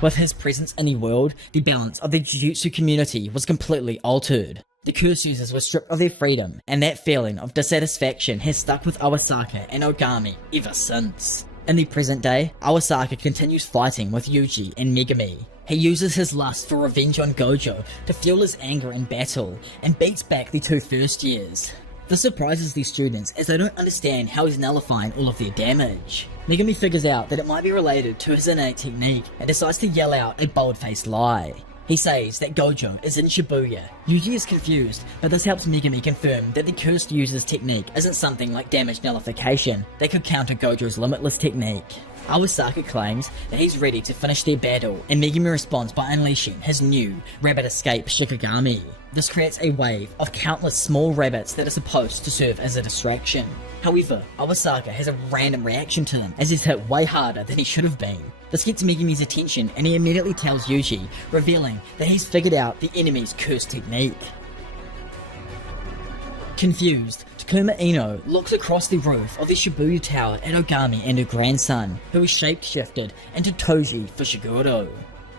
With his presence in the world, the balance of the Jujutsu community was completely altered. The curse users were stripped of their freedom, and that feeling of dissatisfaction has stuck with Awasaka and Ogami ever since. In the present day, Awasaka continues fighting with Yuji and Megumi. He uses his lust for revenge on Gojo to fuel his anger in battle, and beats back the 2 first years. This surprises the students as they don't understand how he's nullifying all of their damage. Megumi figures out that it might be related to his innate technique and decides to yell out a bold-faced lie. He says that Gojo is in Shibuya. Yuji is confused, but this helps Megumi confirm that the cursed user's technique isn't something like damage nullification that could counter Gojo's limitless technique. Awasaka claims that he's ready to finish their battle, and Megumi responds by unleashing his new Rabbit Escape Shikigami. This creates a wave of countless small rabbits that are supposed to serve as a distraction. However, Awasaka has a random reaction to them as he's hit way harder than he should have been. This gets Megumi's attention and he immediately tells Yuji, revealing that he's figured out the enemy's curse technique. Confused, Takuma Ino looks across the roof of the Shibuya Tower at Ogami and her grandson, who is shape-shifted into Toji Fushiguro.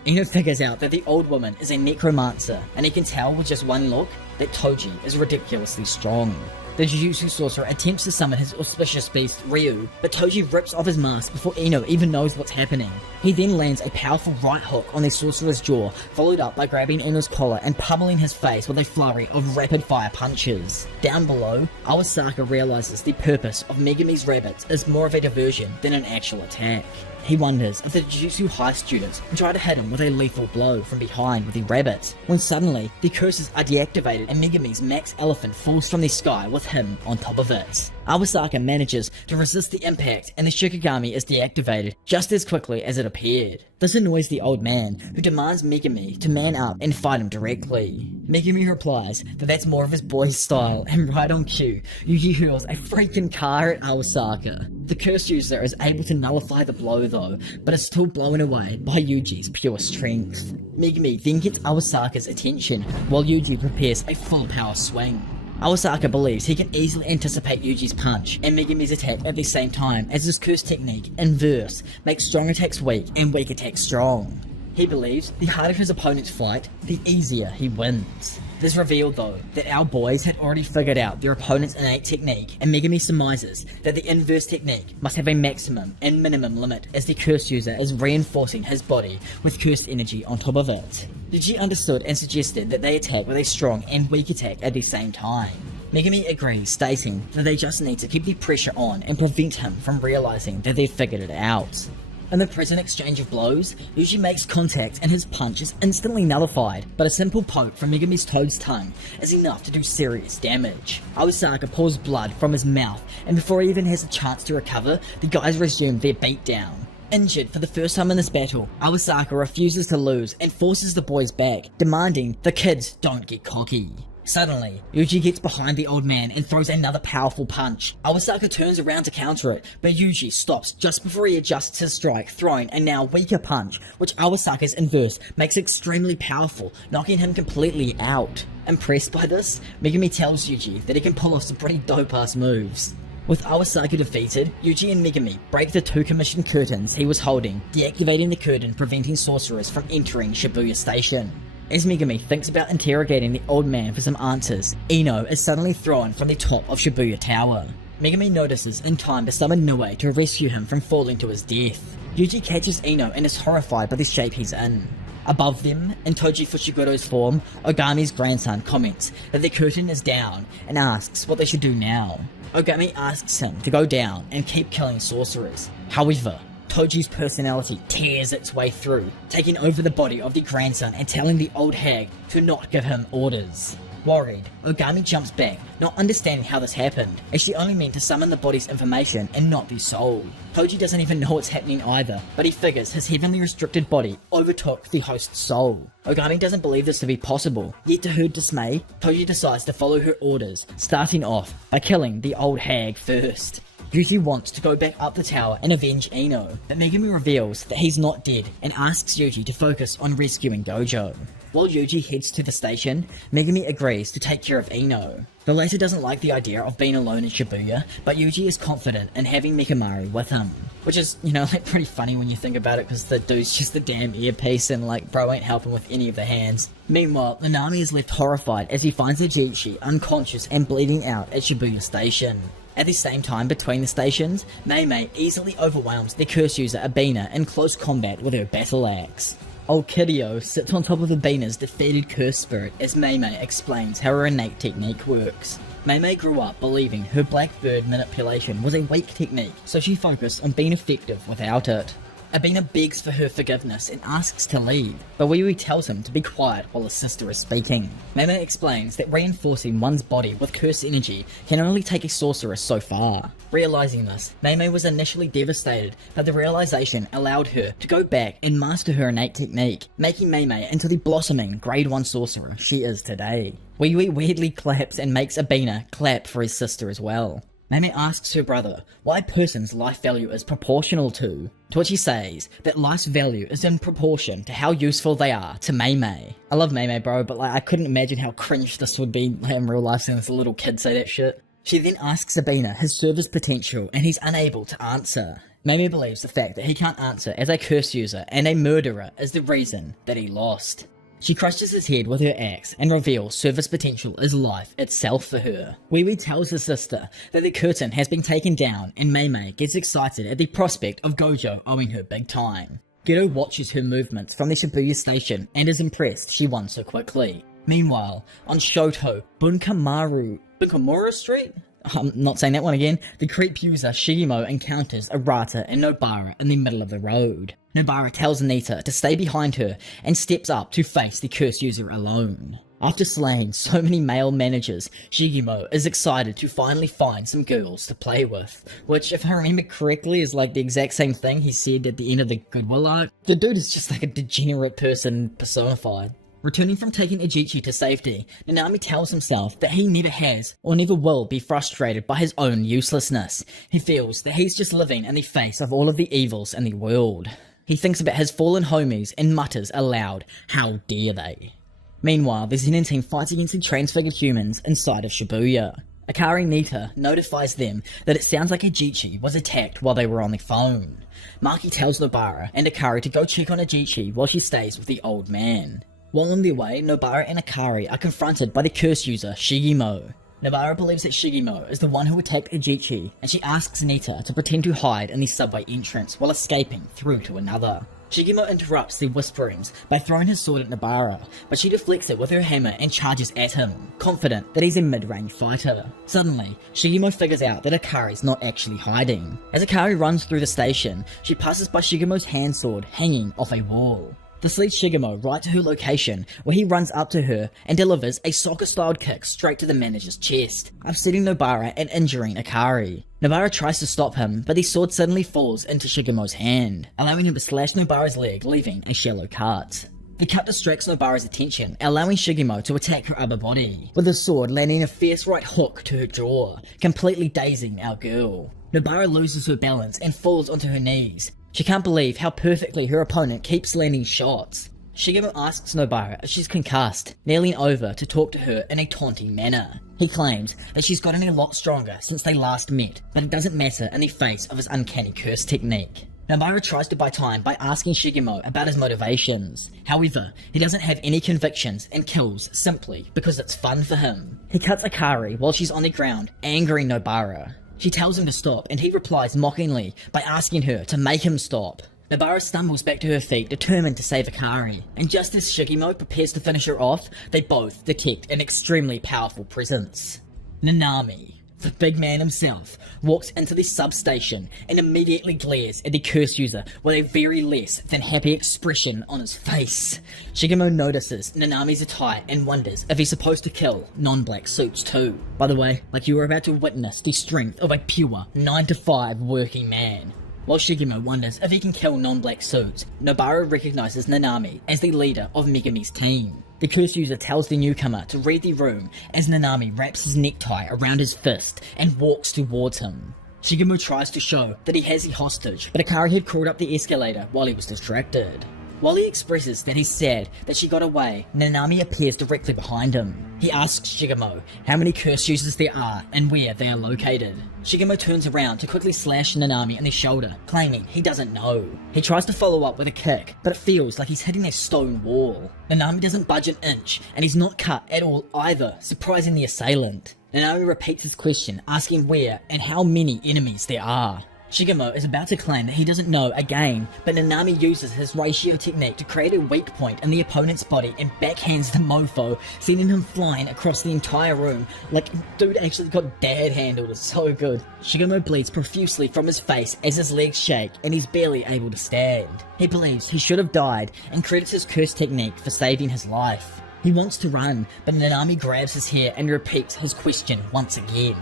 Ino figures out that the old woman is a necromancer, and he can tell with just one look that Toji is ridiculously strong. The Jujutsu sorcerer attempts to summon his auspicious beast, Ryu, but Toji rips off his mask before Ino even knows what's happening. He then lands a powerful right hook on the sorcerer's jaw, followed up by grabbing Ino's collar and pummeling his face with a flurry of rapid-fire punches. Down below, Awasaka realizes the purpose of Megumi's rabbits is more of a diversion than an actual attack. He wonders if the Jujutsu High students will try to hit him with a lethal blow from behind with the rabbits, when suddenly the curses are deactivated and Megumi's Max Elephant falls from the sky with him on top of it. Awasaka manages to resist the impact and the Shikigami is deactivated just as quickly as it appeared. This annoys the old man, who demands Megumi to man up and fight him directly. Megumi replies that that's more of his boy's style, and right on cue, Yuji hurls a freaking car at Awasaka. The curse user is able to nullify the blow though, but is still blown away by Yuji's pure strength. Megumi then gets Awasaka's attention while Yuji prepares a full power swing. Awasaka believes he can easily anticipate Yuji's punch and Megumi's attack at the same time, as his curse technique, inverse, makes strong attacks weak and weak attacks strong. He believes the harder his opponents fight, the easier he wins. It is revealed though that our boys had already figured out their opponent's innate technique, and Megumi surmises that the inverse technique must have a maximum and minimum limit, as the curse user is reinforcing his body with cursed energy on top of it. Yuji understood and suggested that they attack with a strong and weak attack at the same time. Megumi agrees, stating that they just need to keep the pressure on and prevent him from realizing that they've figured it out. In the present exchange of blows, Yuji makes contact and his punch is instantly nullified, but a simple poke from Megumi's toad's tongue is enough to do serious damage. Awasaka pours blood from his mouth, and before he even has a chance to recover, the guys resume their beatdown. Injured for the first time in this battle, Awasaka refuses to lose and forces the boys back, demanding the kids don't get cocky. Suddenly, Yuji gets behind the old man and throws another powerful punch. Awasaka turns around to counter it, but Yuji stops just before he adjusts his strike, throwing a now weaker punch, which Awasaka's inverse makes extremely powerful, knocking him completely out. Impressed by this, Megumi tells Yuji that he can pull off some pretty dope-ass moves. With Awasaka defeated, Yuji and Megumi break the 2 commissioned curtains he was holding, deactivating the curtain preventing sorcerers from entering Shibuya Station. As Megumi thinks about interrogating the old man for some answers, Ino is suddenly thrown from the top of Shibuya Tower. Megumi notices in time to summon Nue to rescue him from falling to his death. Yuji catches Ino and is horrified by the shape he's in. Above them, in Toji Fushiguro's form, Ogami's grandson comments that the curtain is down and asks what they should do now. Ogami asks him to go down and keep killing sorcerers. However, Toji's personality tears its way through, taking over the body of the grandson and telling the old hag to not give him orders. Worried, Ogami jumps back, not understanding how this happened, as she only meant to summon the body's information and not the soul. Toji doesn't even know what's happening either, but he figures his heavenly restricted body overtook the host's soul. Ogami doesn't believe this to be possible, yet to her dismay, Toji decides to follow her orders, starting off by killing the old hag first. Yuji wants to go back up the tower and avenge Ino, but Megumi reveals that he's not dead and asks Yuji to focus on rescuing Gojo. While Yuji heads to the station, Megumi agrees to take care of Ino. The latter doesn't like the idea of being alone in Shibuya, but Yuji is confident in having Mikamaru with him. Which is, like pretty funny when you think about it, because the dude's just a damn earpiece and bro ain't helping with any of the hands. Meanwhile, Nanami is left horrified as he finds Ajiichi unconscious and bleeding out at Shibuya Station. At the same time between the stations, Mei easily overwhelms the curse user Abina in close combat with her battle axe. Old Kiryu sits on top of Abina's defeated curse spirit as Mei explains how her innate technique works. Mei grew up believing her blackbird manipulation was a weak technique, so she focused on being effective without it. Abina begs for her forgiveness and asks to leave, but Wee tells him to be quiet while his sister is speaking. Mei explains that reinforcing one's body with curse energy can only take a sorceress so far. Realizing this, Mei was initially devastated, but the realization allowed her to go back and master her innate technique, making Mei into the blossoming grade 1 sorcerer she is today. Wee weirdly claps and makes Abina clap for his sister as well. Mei asks her brother why a person's life value is proportional to which he says that life's value is in proportion to how useful they are to Mei. I love Mei, bro, but I couldn't imagine how cringe this would be in real life seeing this little kid say that shit. She then asks Abina his service potential and he's unable to answer. Mei believes the fact that he can't answer as a curse user and a murderer is the reason that he lost. She crushes his head with her axe and reveals service potential is life itself for her. Wee tells his sister that the curtain has been taken down and Mei gets excited at the prospect of Gojo owing her big time. Geto watches her movements from the Shibuya station and is impressed she won so quickly. Meanwhile, on Shoto Bunkamura Street? I'm not saying that one again. The creep user Shigemo encounters Arata and Nobara in the middle of the road. Nobara tells Nita to stay behind her and steps up to face the curse user alone. After slaying so many male managers, Shigemo is excited to finally find some girls to play with, which if I remember correctly is the exact same thing he said at the end of the Goodwill arc. The dude is just a degenerate person personified. Returning from taking Ajiichi to safety, Nanami tells himself that he never has or never will be frustrated by his own uselessness. He feels that he's just living in the face of all of the evils in the world. He thinks about his fallen homies and mutters aloud, how dare they. Meanwhile, the Zenin team fights against the transfigured humans inside of Shibuya. Akari Nita notifies them that it sounds like Ajiichi was attacked while they were on the phone. Maki tells Nobara and Akari to go check on Ajiichi while she stays with the old man. While on their way, Nobara and Akari are confronted by the curse user, Shigemo. Nobara believes that Shigemo is the one who attacked Ajiichi, and she asks Nita to pretend to hide in the subway entrance while escaping through to another. Shigemo interrupts the whisperings by throwing his sword at Nobara, but she deflects it with her hammer and charges at him, confident that he's a mid-range fighter. Suddenly, Shigemo figures out that Akari's not actually hiding. As Akari runs through the station, she passes by Shigemo's hand sword hanging off a wall. This leads Shigemo right to her location, where he runs up to her and delivers a soccer-styled kick straight to the manager's chest, upsetting Nobara and injuring Akari. Nobara tries to stop him, but the sword suddenly falls into Shigemo's hand, allowing him to slash Nobara's leg, leaving a shallow cut. The cut distracts Nobara's attention, allowing Shigemo to attack her upper body, with his sword landing a fierce right hook to her jaw, completely dazing our girl. Nobara loses her balance and falls onto her knees. She can't believe how perfectly her opponent keeps landing shots. Shigemo asks Nobara if she's concussed, kneeling over to talk to her in a taunting manner. He claims that she's gotten a lot stronger since they last met, but it doesn't matter in the face of his uncanny curse technique. Nobara tries to buy time by asking Shigemo about his motivations. However, he doesn't have any convictions and kills simply because it's fun for him. He cuts Akari while she's on the ground, angering Nobara. She tells him to stop, and he replies mockingly by asking her to make him stop. Nobara stumbles back to her feet, determined to save Akari, and just as Shigemo prepares to finish her off, they both detect an extremely powerful presence. Nanami, the big man himself, walks into the substation and immediately glares at the curse user with a very less than happy expression on his face. Shigemo notices Nanami's attire and wonders if he's supposed to kill non-black suits too. By the way, like you were about to witness the strength of a pure 9-to-5 working man. While Shigemo wonders if he can kill non-black suits, Nobara recognizes Nanami as the leader of Megami's team. The curse user tells the newcomer to read the room as Nanami wraps his necktie around his fist and walks towards him. Shigemo tries to show that he has the hostage, but Akari had crawled up the escalator while he was distracted. While he expresses that he's sad that she got away, Nanami appears directly behind him. He asks Shigemo how many curse users there are and where they are located. Shigemo turns around to quickly slash Nanami in the shoulder, claiming he doesn't know. He tries to follow up with a kick, but it feels like he's hitting a stone wall. Nanami doesn't budge an inch, and he's not cut at all either, surprising the assailant. Nanami repeats his question, asking where and how many enemies there are. Shigemo is about to claim that he doesn't know again, but Nanami uses his ratio technique to create a weak point in the opponent's body and backhands the mofo, sending him flying across the entire room. Like, dude actually got dad handled, it's so good. Shigemo bleeds profusely from his face as his legs shake and he's barely able to stand. He believes he should have died and credits his curse technique for saving his life. He wants to run, but Nanami grabs his hair and repeats his question once again.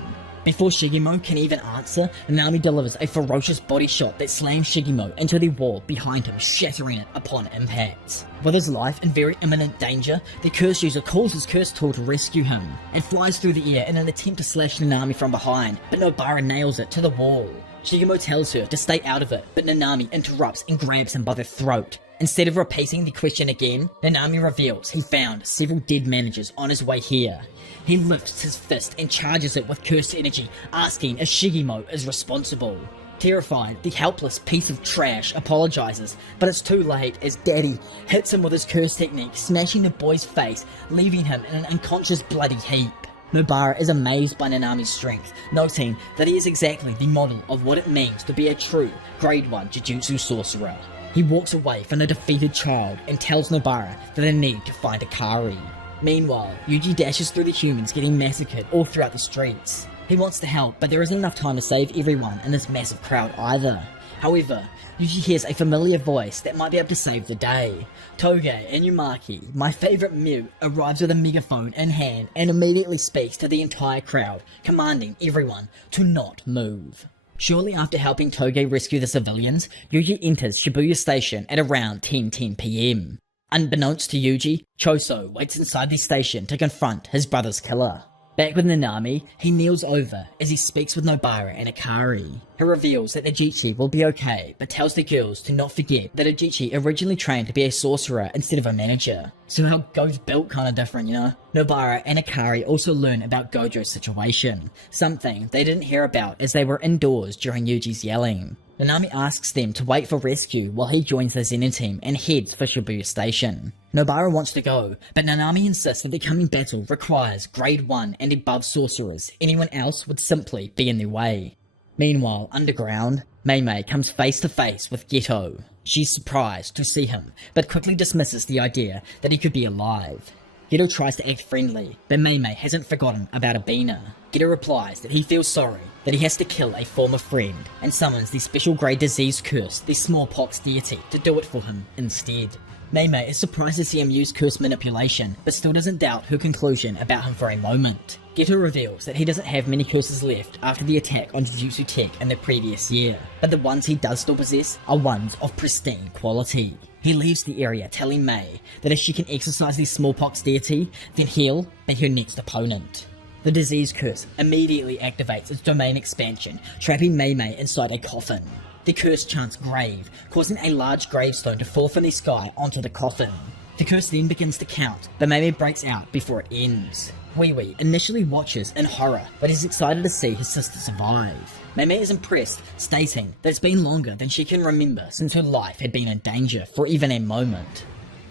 Before Shigemo can even answer, Nanami delivers a ferocious body shot that slams Shigemo into the wall behind him, shattering it upon impact. With his life in very imminent danger, the curse user calls his curse tool to rescue him, and flies through the air in an attempt to slash Nanami from behind, but Nobara nails it to the wall. Shigemo tells her to stay out of it, but Nanami interrupts and grabs him by the throat. Instead of repeating the question again, Nanami reveals he found several dead managers on his way here. He lifts his fist and charges it with cursed energy, asking if Shigemo is responsible. Terrified, the helpless piece of trash apologizes, but it's too late as Daddy hits him with his curse technique, smashing the boy's face, leaving him in an unconscious bloody heap. Nobara is amazed by Nanami's strength, noting that he is exactly the model of what it means to be a true Grade 1 Jujutsu sorcerer. He walks away from the defeated child and tells Nobara that they need to find Akari. Meanwhile, Yuji dashes through the humans getting massacred all throughout the streets. He wants to help, but there isn't enough time to save everyone in this massive crowd either. However, Yuji hears a familiar voice that might be able to save the day. Toge Inumaki, my favourite mute, arrives with a megaphone in hand and immediately speaks to the entire crowd, commanding everyone to not move. Shortly after helping Toge rescue the civilians, Yuji enters Shibuya Station at around 10:10 PM. Unbeknownst to Yuji, Choso waits inside the station to confront his brother's killer. Back with Nanami, he kneels over as he speaks with Nobara and Akari. He reveals that Ajichi will be okay, but tells the girls to not forget that Ajichi originally trained to be a sorcerer instead of a manager. So how Go's built kinda different, you know? Nobara and Akari also learn about Gojo's situation, something they didn't hear about as they were indoors during Yuji's yelling. Nanami asks them to wait for rescue while he joins the Zenin team and heads for Shibuya Station. Nobara wants to go, but Nanami insists that the coming battle requires Grade 1 and above sorcerers. Anyone else would simply be in their way. Meanwhile, underground, Mei comes face to face with Geto. She's surprised to see him, but quickly dismisses the idea that he could be alive. Geto tries to act friendly, but Mei Mei hasn't forgotten about Abina. Geto replies that he feels sorry that he has to kill a former friend, and summons the special grade disease curse, the smallpox deity, to do it for him instead. Mei Mei is surprised to see him use curse manipulation, but still doesn't doubt her conclusion about him for a moment. Geto reveals that he doesn't have many curses left after the attack on Jujutsu Tech in the previous year, but the ones he does still possess are ones of pristine quality. He leaves the area telling Mei that if she can exercise the smallpox deity, then he'll be her next opponent. The disease curse immediately activates its domain expansion, trapping Mei Mei inside a coffin. The curse chants grave, causing a large gravestone to fall from the sky onto the coffin. The curse then begins to count, but Mei Mei breaks out before it ends. Wee Wee initially watches in horror, but is excited to see his sister survive. Mei Mei is impressed, stating that it's been longer than she can remember since her life had been in danger for even a moment.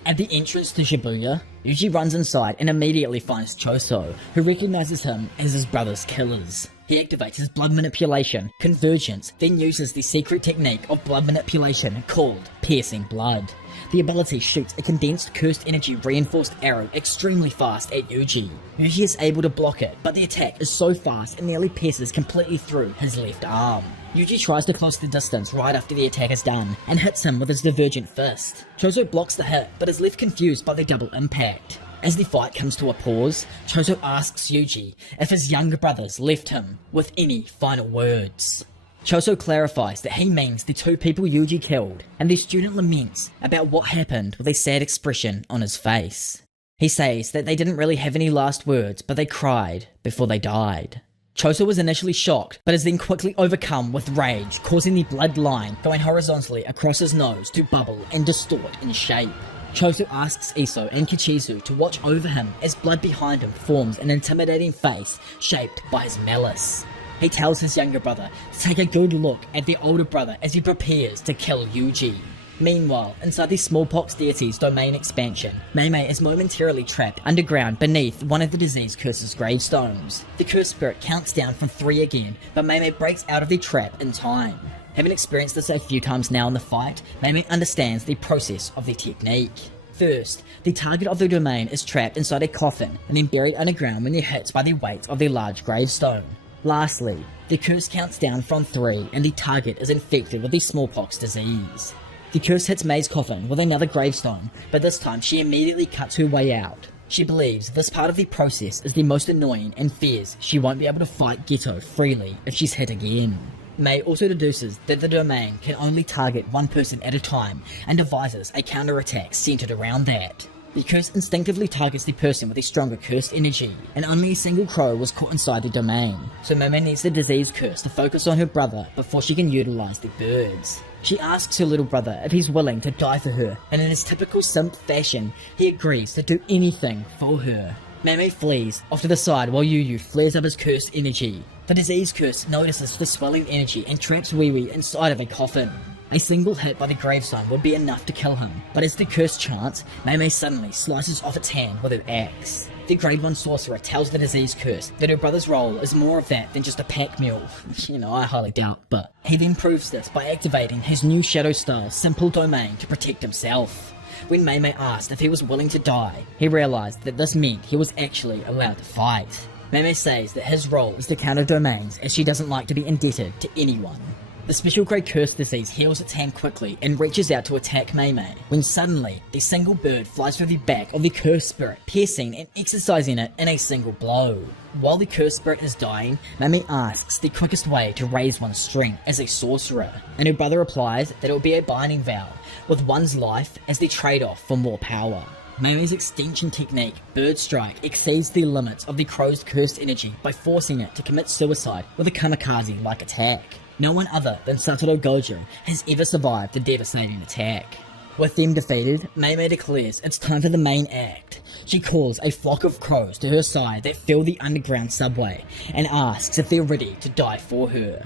At the entrance to Shibuya, Yuji runs inside and immediately finds Choso, who recognizes him as his brother's killers. He activates his blood manipulation, Convergence, then uses the secret technique of blood manipulation called Piercing Blood. The ability shoots a condensed cursed energy reinforced arrow extremely fast at Yuji. Yuji is able to block it, but the attack is so fast it nearly pierces completely through his left arm. Yuji tries to close the distance right after the attack is done, and hits him with his divergent fist. Choso blocks the hit, but is left confused by the double impact. As the fight comes to a pause, Choso asks Yuji if his younger brothers left him with any final words. Choso clarifies that he means the two people Yuji killed, and the student laments about what happened with a sad expression on his face. He says that they didn't really have any last words, but they cried before they died. Choso was initially shocked, but is then quickly overcome with rage, causing the blood line going horizontally across his nose to bubble and distort in shape. Choso asks Iso and Kichizu to watch over him as blood behind him forms an intimidating face shaped by his malice. He tells his younger brother to take a good look at the older brother as he prepares to kill Yuji. Meanwhile, inside the smallpox deity's domain expansion, Mei Mei is momentarily trapped underground beneath one of the disease curse's gravestones. The cursed spirit counts down from 3 again, but Mei Mei breaks out of the trap in time. Having experienced this a few times now in the fight, Mei Mei understands the process of the technique. First, the target of the domain is trapped inside a coffin and then buried underground when they're hit by the weight of the large gravestone. Lastly, the curse counts down from 3 and the target is infected with the smallpox disease. The curse hits Mei's coffin with another gravestone, but this time she immediately cuts her way out. She believes this part of the process is the most annoying and fears she won't be able to fight Geto freely if she's hit again. Mei also deduces that the domain can only target one person at a time and devises a counterattack centered around that. The curse instinctively targets the person with a stronger cursed energy, and only a single crow was caught inside the domain, so Mei Mei needs the disease curse to focus on her brother before she can utilize the birds. She asks her little brother if he's willing to die for her, and in his typical simp fashion, he agrees to do anything for her. Mei Mei flees off to the side while Yu Yu flares up his cursed energy. The disease curse notices the swelling energy and traps Wee Wee inside of a coffin. A single hit by the gravestone would be enough to kill him, but as the curse chants, Mei Mei suddenly slices off its hand with her axe. The Grade 1 sorcerer tells the disease curse that her brother's role is more of that than just a pack mule. I highly doubt, but he then proves this by activating his new shadow style simple domain to protect himself. When Mei Mei asked if he was willing to die, he realized that this meant he was actually allowed to fight. Mei Mei says that his role is to counter domains as she doesn't like to be indebted to anyone. The special grade curse disease heals its hand quickly and reaches out to attack Mei Mei, when suddenly the single bird flies through the back of the cursed spirit, piercing and exercising it in a single blow. While the cursed spirit is dying, Mei Mei asks the quickest way to raise one's strength as a sorcerer, and her brother replies that it will be a binding vow, with one's life as the trade-off for more power. Mei Mei's extension technique, Bird Strike, exceeds the limits of the crow's cursed energy by forcing it to commit suicide with a kamikaze-like attack. No one other than Satoru Gojo has ever survived the devastating attack. With them defeated, Mei Mei declares it's time for the main act. She calls a flock of crows to her side that fill the underground subway and asks if they're ready to die for her.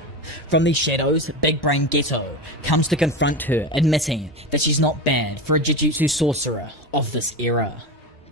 From the shadows, Big Brain Geto comes to confront her, admitting that she's not bad for a Jujutsu sorcerer of this era.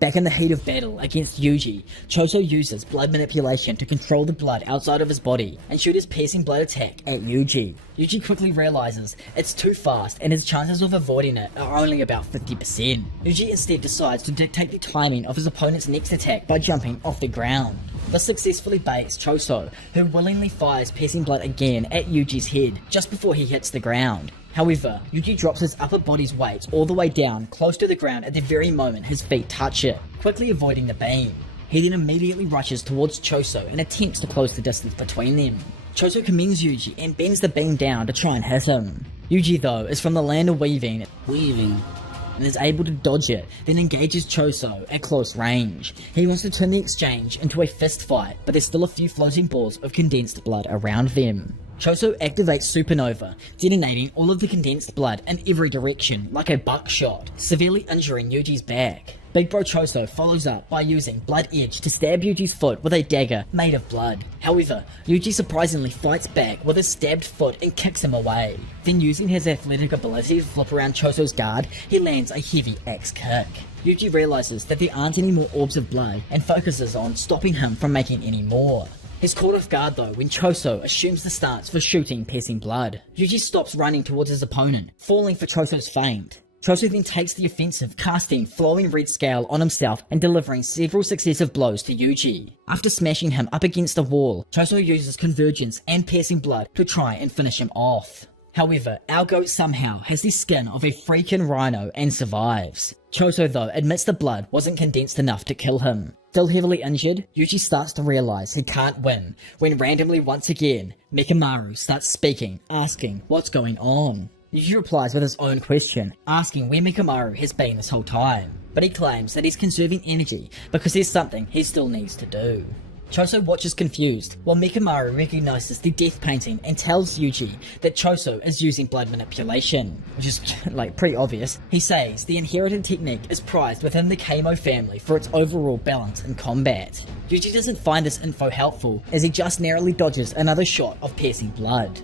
Back in the heat of battle against Yuji, Choso uses blood manipulation to control the blood outside of his body and shoot his piercing blood attack at Yuji. Yuji quickly realizes it's too fast and his chances of avoiding it are only about 50%. Yuji instead decides to dictate the timing of his opponent's next attack by jumping off the ground. This successfully baits Choso, who willingly fires piercing blood again at Yuji's head just before he hits the ground. However, Yuji drops his upper body's weight all the way down close to the ground at the very moment his feet touch it, quickly avoiding the beam. He then immediately rushes towards Choso and attempts to close the distance between them. Choso commends Yuji and bends the beam down to try and hit him. Yuji though is from the land of weaving, and is able to dodge it, then engages Choso at close range. He wants to turn the exchange into a fist fight, but there's still a few floating balls of condensed blood around them. Choso activates Supernova, detonating all of the condensed blood in every direction like a buckshot, severely injuring Yuji's back. Big Bro Choso follows up by using Blood Edge to stab Yuji's foot with a dagger made of blood. However, Yuji surprisingly fights back with his stabbed foot and kicks him away. Then using his athletic ability to flip around Choso's guard, he lands a heavy axe kick. Yuji realizes that there aren't any more orbs of blood and focuses on stopping him from making any more. He's caught off guard though when Choso assumes the stance for shooting piercing blood. Yuji stops running towards his opponent, falling for Choso's feint. Choso then takes the offensive, casting Flowing Red Scale on himself and delivering several successive blows to Yuji. After smashing him up against a wall, Choso uses Convergence and Piercing Blood to try and finish him off. However, our goat somehow has the skin of a freaking rhino and survives. Choso though admits the blood wasn't condensed enough to kill him. Still heavily injured, Yuji starts to realize he can't win, when randomly once again, Mechamaru starts speaking, asking what's going on. Yuji replies with his own question, asking where Mechamaru has been this whole time, but he claims that he's conserving energy because there's something he still needs to do. Choso watches confused, while Mechamaru recognizes the death painting and tells Yuji that Choso is using blood manipulation, which is like pretty obvious. He says the inherited technique is prized within the Kamo family for its overall balance in combat. Yuji doesn't find this info helpful, as he just narrowly dodges another shot of piercing blood.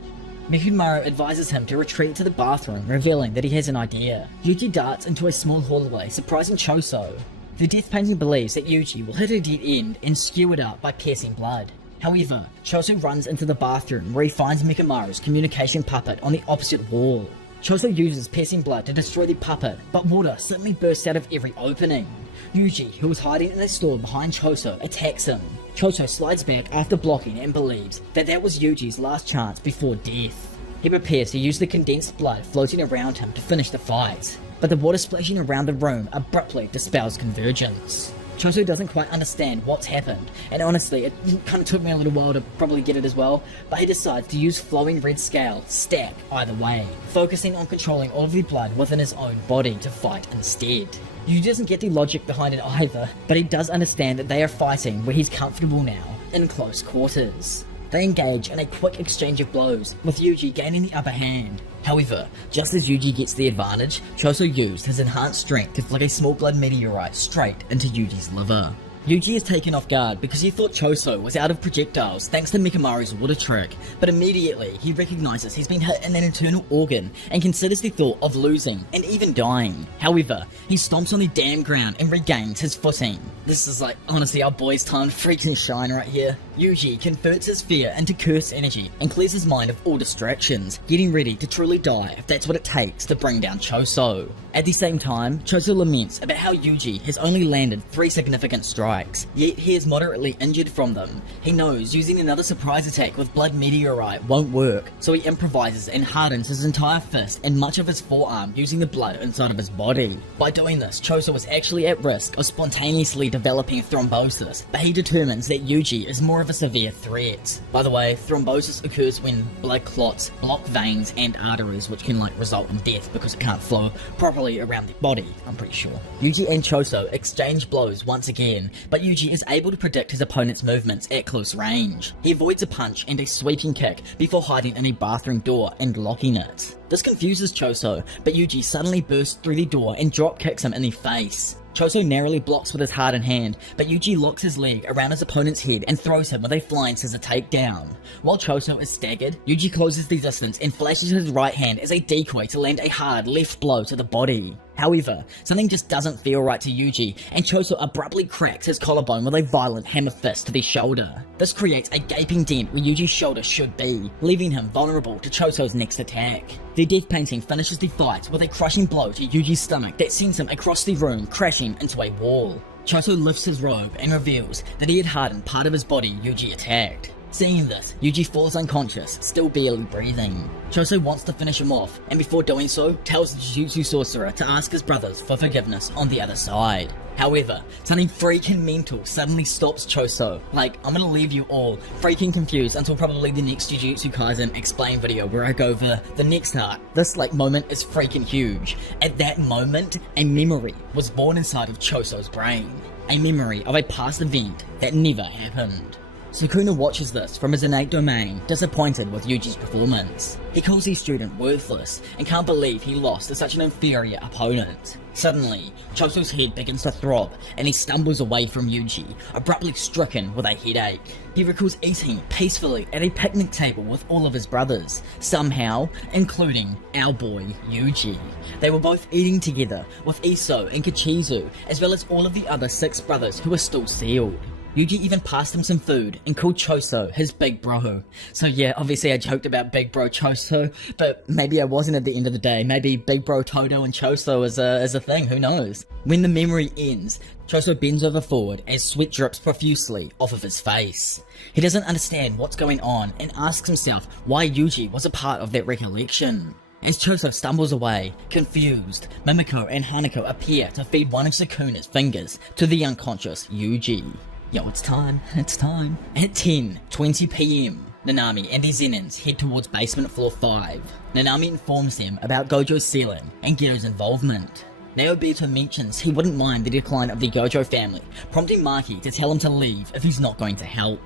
Mechamaru advises him to retreat to the bathroom, revealing that he has an idea. Yuji darts into a small hallway, surprising Choso. The death painting believes that Yuji will hit a dead end and skew it out by piercing blood. However, Choso runs into the bathroom where he finds Mechamaru's communication puppet on the opposite wall. Choso uses piercing blood to destroy the puppet, but water suddenly bursts out of every opening. Yuji, who was hiding in a store behind Choso, attacks him. Choso slides back after blocking and believes that that was Yuji's last chance before death. He prepares to use the condensed blood floating around him to finish the fight, but the water splashing around the room abruptly dispels convergence. Choso doesn't quite understand what's happened, and honestly, it kind of took me a little while to probably get it as well, but he decides to use Flowing Red Scale, stack either way, focusing on controlling all of the blood within his own body to fight instead. Yuji doesn't get the logic behind it either, but he does understand that they are fighting where he's comfortable now, in close quarters. They engage in a quick exchange of blows, with Yuji gaining the upper hand. However, just as Yuji gets the advantage, Choso used his enhanced strength to flick a small blood meteorite straight into Yuji's liver. Yuji is taken off guard because he thought Choso was out of projectiles thanks to Mechamaru's water trick, but immediately he recognizes he's been hit in an internal organ and considers the thought of losing and even dying. However, he stomps on the damn ground and regains his footing. This is like honestly our boy's time to freaking shine right here. Yuji converts his fear into curse energy and clears his mind of all distractions, getting ready to truly die if that's what it takes to bring down Choso. At the same time, Choso laments about how Yuji has only landed 3 significant strikes, yet he is moderately injured from them. He knows using another surprise attack with blood meteorite won't work, so he improvises and hardens his entire fist and much of his forearm using the blood inside of his body. By doing this, Choso was actually at risk of spontaneously developing thrombosis, but he determines that Yuji is more of a severe threat. By the way, thrombosis occurs when blood clots block veins and arteries, which can result in death because it can't flow properly around the body, I'm pretty sure. Yuji and Choso exchange blows once again, but Yuji is able to predict his opponent's movements at close range. He avoids a punch and a sweeping kick before hiding in a bathroom door and locking it. This confuses Choso, but Yuji suddenly bursts through the door and drop kicks him in the face. Choso narrowly blocks with his hardened hand, but Yuji locks his leg around his opponent's head and throws him with a flying scissor takedown. While Choso is staggered, Yuji closes the distance and flashes his right hand as a decoy to land a hard left blow to the body. However, something just doesn't feel right to Yuji, and Choso abruptly cracks his collarbone with a violent hammer fist to the shoulder. This creates a gaping dent where Yuji's shoulder should be, leaving him vulnerable to Choso's next attack. The death painting finishes the fight with a crushing blow to Yuji's stomach that sends him across the room, crashing into a wall. Choso lifts his robe and reveals that he had hardened part of his body Yuji attacked. Seeing this, Yuji falls unconscious, still barely breathing. Choso wants to finish him off, and before doing so, tells the Jujutsu sorcerer to ask his brothers for forgiveness on the other side. However, something freaking mental suddenly stops Choso. Like, I'm gonna leave you all freaking confused until probably the next Jujutsu Kaisen explain video where I go over the next arc. This moment is freaking huge. At that moment, a memory was born inside of Choso's brain. A memory of a past event that never happened. Sukuna watches this from his innate domain, disappointed with Yuji's performance. He calls the student worthless and can't believe he lost to such an inferior opponent. Suddenly, Choso's head begins to throb and he stumbles away from Yuji, abruptly stricken with a headache. He recalls eating peacefully at a picnic table with all of his brothers, somehow including our boy Yuji. They were both eating together with Iso and Kachizu, as well as all of the other 6 brothers who were still sealed. Yuji even passed him some food and called Choso his big bro. So yeah, obviously I joked about big bro Choso, but maybe I wasn't at the end of the day. Maybe big bro Todo and Choso is a thing, who knows? When the memory ends, Choso bends over forward as sweat drips profusely off of his face. He doesn't understand what's going on and asks himself why Yuji was a part of that recollection. As Choso stumbles away, confused, Mimiko and Hanako appear to feed one of Sukuna's fingers to the unconscious Yuji. Yo, it's time. At 10:20 PM, Nanami and the Zenins head towards basement floor 5. Nanami informs them about Gojo's ceiling and Gero's involvement. Naobito mentions he wouldn't mind the decline of the Gojo family, prompting Maki to tell him to leave if he's not going to help.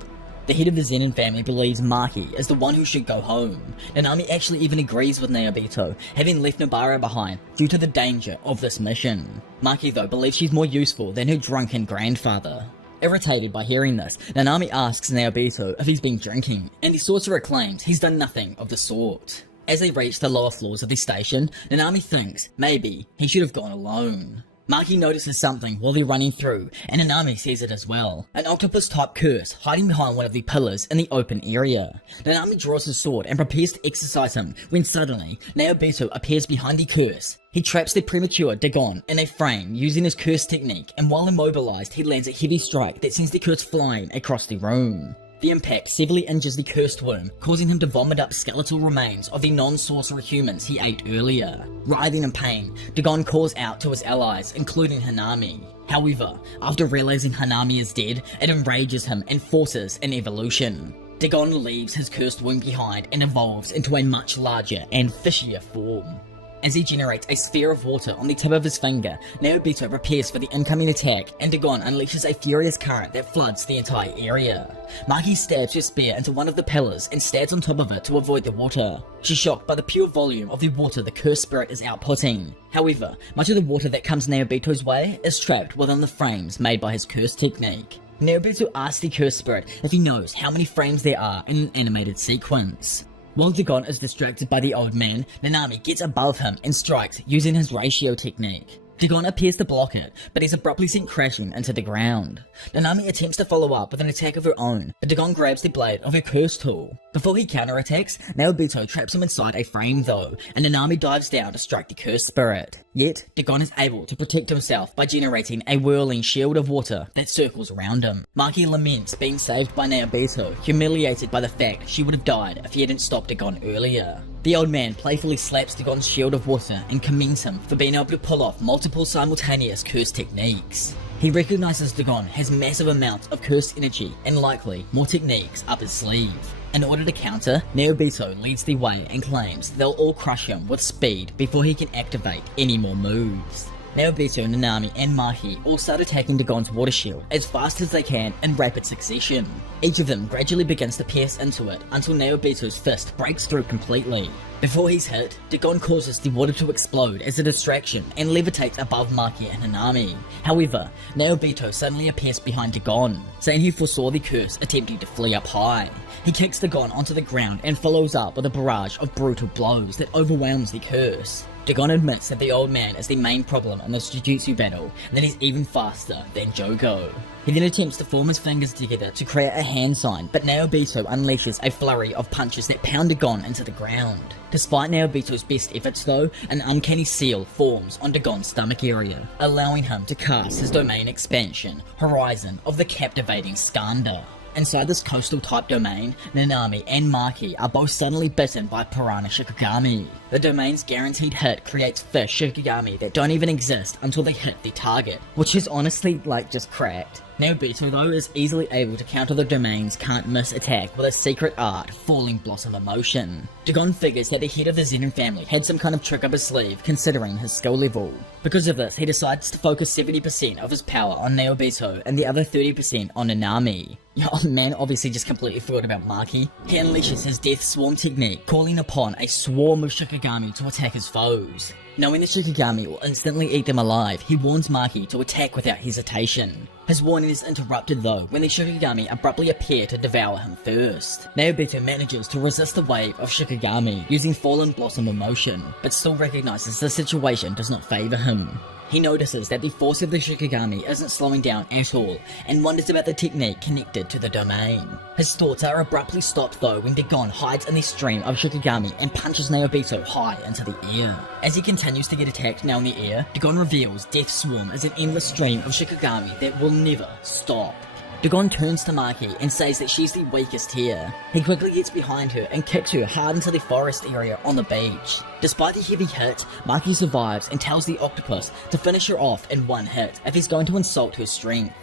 The head of the Zenin family believes Maki is the one who should go home. Nanami actually even agrees with Naobito, having left Nobara behind due to the danger of this mission. Maki though believes she's more useful than her drunken grandfather. Irritated by hearing this, Nanami asks Naobito if he's been drinking, and the sorcerer claims he's done nothing of the sort. As they reach the lower floors of the station, Nanami thinks maybe he should have gone alone. Maki notices something while they're running through, and Nanami sees it as well. An octopus-type curse hiding behind one of the pillars in the open area. Nanami draws his sword and prepares to exercise him when suddenly, Naobito appears behind the curse. He traps the premature Dagon in a frame using his curse technique, and while immobilized, he lands a heavy strike that sends the curse flying across the room. The impact severely injures the cursed womb, causing him to vomit up skeletal remains of the non-sorcerer humans he ate earlier. Writhing in pain, Dagon calls out to his allies, including Hanami. However, after realizing Hanami is dead, it enrages him and forces an evolution. Dagon leaves his cursed womb behind and evolves into a much larger and fishier form. As he generates a sphere of water on the tip of his finger, Naobito prepares for the incoming attack, and Dagon unleashes a furious current that floods the entire area. Maki stabs her spear into one of the pillars and stands on top of it to avoid the water. She's shocked by the pure volume of the water the cursed spirit is outputting. However, much of the water that comes Naobito's way is trapped within the frames made by his curse technique. Naobito asks the cursed spirit if he knows how many frames there are in an animated sequence. While Dagon is distracted by the old man, Nanami gets above him and strikes using his ratio technique. Dagon appears to block it, but is abruptly sent crashing into the ground. Nanami attempts to follow up with an attack of her own, but Dagon grabs the blade of her curse tool. Before he counterattacks, Naobito traps him inside a frame though, and Nanami dives down to strike the cursed spirit. Yet, Dagon is able to protect himself by generating a whirling shield of water that circles around him. Maki laments being saved by Naobito, humiliated by the fact she would have died if he hadn't stopped Dagon earlier. The old man playfully slaps Dagon's shield of water and commends him for being able to pull off multiple simultaneous curse techniques. He recognizes Dagon has massive amounts of cursed energy and likely more techniques up his sleeve. In order to counter, Naobito leads the way and claims they'll all crush him with speed before he can activate any more moves. Naobito, Nanami, and Maki all start attacking Dagon's water shield as fast as they can in rapid succession. Each of them gradually begins to pierce into it until Naobito's fist breaks through completely. Before he's hit, Dagon causes the water to explode as a distraction and levitates above Maki and Nanami. However, Naobito suddenly appears behind Dagon, saying he foresaw the curse attempting to flee up high. He kicks Dagon onto the ground and follows up with a barrage of brutal blows that overwhelms the curse. Dagon admits that the old man is the main problem in this Jujutsu battle, and that he's even faster than Jogo. He then attempts to form his fingers together to create a hand sign, but Naobito unleashes a flurry of punches that pound Dagon into the ground. Despite Naobito's best efforts though, an uncanny seal forms on Dagon's stomach area, allowing him to cast his domain expansion, Horizon of the captivating Skanda. Inside this coastal type domain, Nanami and Maki are both suddenly bitten by Piranha Shikigami. The domain's guaranteed hit creates fish Shikigami that don't even exist until they hit the target, which is honestly like just cracked. Naobito though is easily able to counter the domain's can't miss attack with a secret art, Falling Blossom Emotion. Dagon figures that the head of the Zenin family had some kind of trick up his sleeve considering his skill level. Because of this, he decides to focus 70% of his power on Naobito and the other 30% on Nanami. Oh man, obviously just completely forgot about Maki. He unleashes his Death Swarm technique, calling upon a swarm of Shikigami to attack his foes. Knowing the Shikigami will instantly eat them alive, he warns Maki to attack without hesitation. His warning is interrupted though when the Shikigami abruptly appear to devour him first. Naobito manages to resist the wave of Shikigami using Fallen Blossom Emotion, but still recognizes the situation does not favor him. He notices that the force of the Shikigami isn't slowing down at all, and wonders about the technique connected to the domain. His thoughts are abruptly stopped though when Dagon hides in the stream of Shikigami and punches Naobito high into the air. As he continues to get attacked now in the air, Dagon reveals Death Swarm is an endless stream of Shikigami that will never stop. Dagon turns to Maki and says that she's the weakest here. He quickly gets behind her and kicks her hard into the forest area on the beach. Despite the heavy hit, Maki survives and tells the octopus to finish her off in one hit if he's going to insult her strength.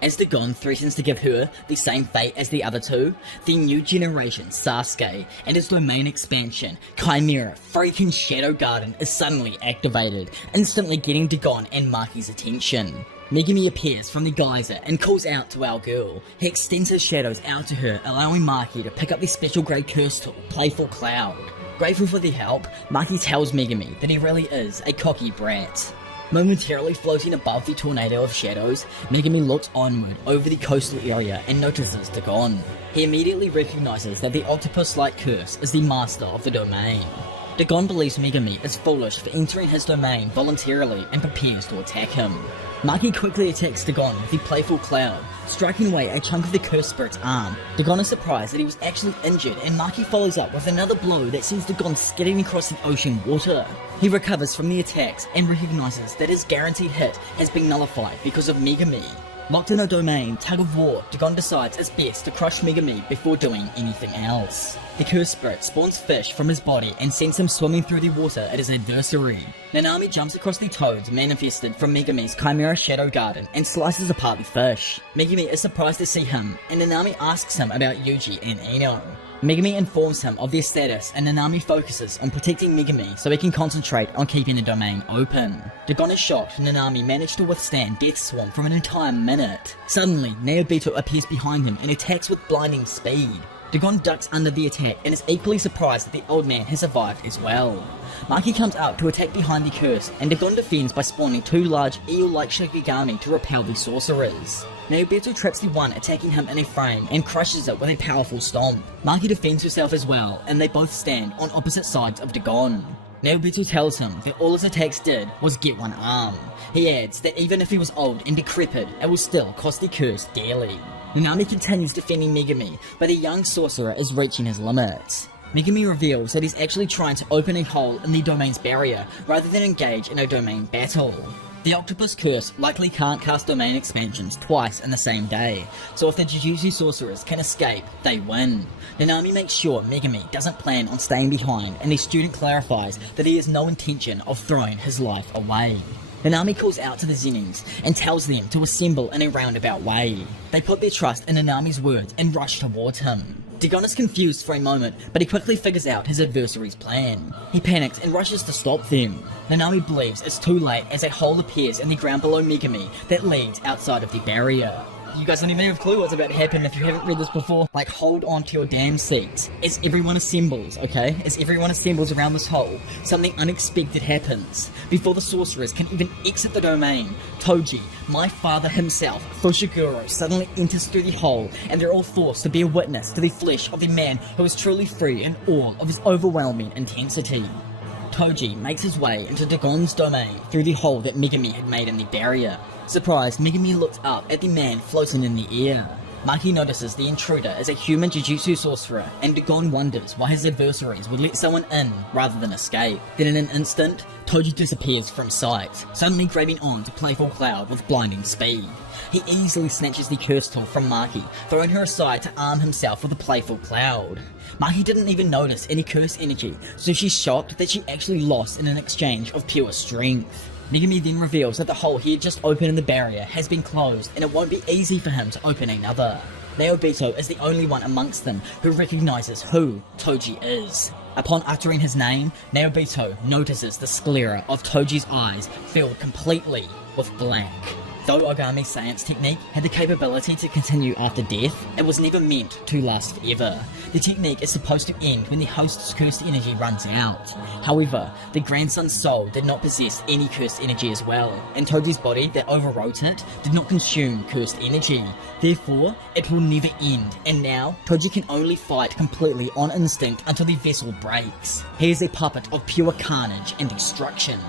As Dagon threatens to give her the same fate as the other two, the new generation Sasuke and his domain expansion, Chimera freaking Shadow Garden is suddenly activated, instantly getting Dagon and Maki's attention. Megumi appears from the geyser and calls out to our girl. He extends his shadows out to her, allowing Maki to pick up the special grade curse tool, Playful Cloud. Grateful for the help, Maki tells Megumi that he really is a cocky brat. Momentarily floating above the tornado of shadows, Megumi looks onward over the coastal area and notices Dagon. He immediately recognizes that the octopus-like curse is the master of the domain. Dagon believes Megumi is foolish for entering his domain voluntarily and prepares to attack him. Maki quickly attacks Dagon with the Playful Cloud, striking away a chunk of the cursed spirit's arm. Dagon is surprised that he was actually injured, and Maki follows up with another blow that sends Dagon skidding across the ocean water. He recovers from the attacks and recognizes that his guaranteed hit has been nullified because of Megumi. Locked in a domain tug of war, Dagon decides it's best to crush Megumi before doing anything else. The cursed spirit spawns fish from his body and sends him swimming through the water at his adversary. Nanami jumps across the toads manifested from Megumi's Chimera Shadow Garden and slices apart the fish. Megumi is surprised to see him, and Nanami asks him about Yuji and Ino. Megumi informs him of their status, and Nanami focuses on protecting Megumi so he can concentrate on keeping the domain open. Dagon is shocked Nanami managed to withstand Death Swarm for an entire minute. Suddenly, Naobito appears behind him and attacks with blinding speed. Dagon ducks under the attack and is equally surprised that the old man has survived as well. Maki comes up to attack behind the curse, and Dagon defends by spawning two large eel-like Shikigami to repel the sorcerers. Naobito traps the one attacking him in a frame and crushes it with a powerful stomp. Maki defends herself as well, and they both stand on opposite sides of Dagon. Naobito tells him that all his attacks did was get one arm. He adds that even if he was old and decrepit, it will still cost the curse dearly. Nanami continues defending Megumi, but the young sorcerer is reaching his limits. Megumi reveals that he's actually trying to open a hole in the domain's barrier rather than engage in a domain battle. The octopus curse likely can't cast domain expansions twice in the same day, so if the Jujutsu sorcerers can escape, they win. Nanami makes sure Megumi doesn't plan on staying behind, and the student clarifies that he has no intention of throwing his life away. Nanami calls out to the Zenins and tells them to assemble in a roundabout way. They put their trust in Nanami's words and rush towards him. Dagon is confused for a moment, but he quickly figures out his adversary's plan. He panics and rushes to stop them. Nanami believes it's too late as a hole appears in the ground below Megumi that leads outside of the barrier. You guys don't even have a clue what's about to happen if you haven't read this before. Like, hold on to your damn seats. As everyone assembles, okay? As everyone assembles around this hole, something unexpected happens. Before the sorcerers can even exit the domain, Toji, my father himself, Fushiguro, suddenly enters through the hole, and they're all forced to bear witness to the flesh of the man who is truly free in all of his overwhelming intensity. Toji makes his way into Dagon's domain through the hole that Megami had made in the barrier. Surprised, Megami looks up at the man floating in the air. Maki notices the intruder is a human Jujutsu sorcerer, and Dagon wonders why his adversaries would let someone in rather than escape. Then in an instant, Toji disappears from sight, suddenly grabbing on to Playful Cloud with blinding speed. He easily snatches the curse tool from Maki, throwing her aside to arm himself with a Playful Cloud. Maki didn't even notice any curse energy, so she's shocked that she actually lost in an exchange of pure strength. Megami then reveals that the hole he had just opened in the barrier has been closed and it won't be easy for him to open another. Naobito is the only one amongst them who recognizes who Toji is. Upon uttering his name, Naobito notices the sclera of Toji's eyes filled completely with blank. Though Ogami's science technique had the capability to continue after death, it was never meant to last forever. The technique is supposed to end when the host's cursed energy runs out. However, the grandson's soul did not possess any cursed energy as well, and Toji's body that overwrote it did not consume cursed energy. Therefore, it will never end, and now, Toji can only fight completely on instinct until the vessel breaks. He is a puppet of pure carnage and destruction.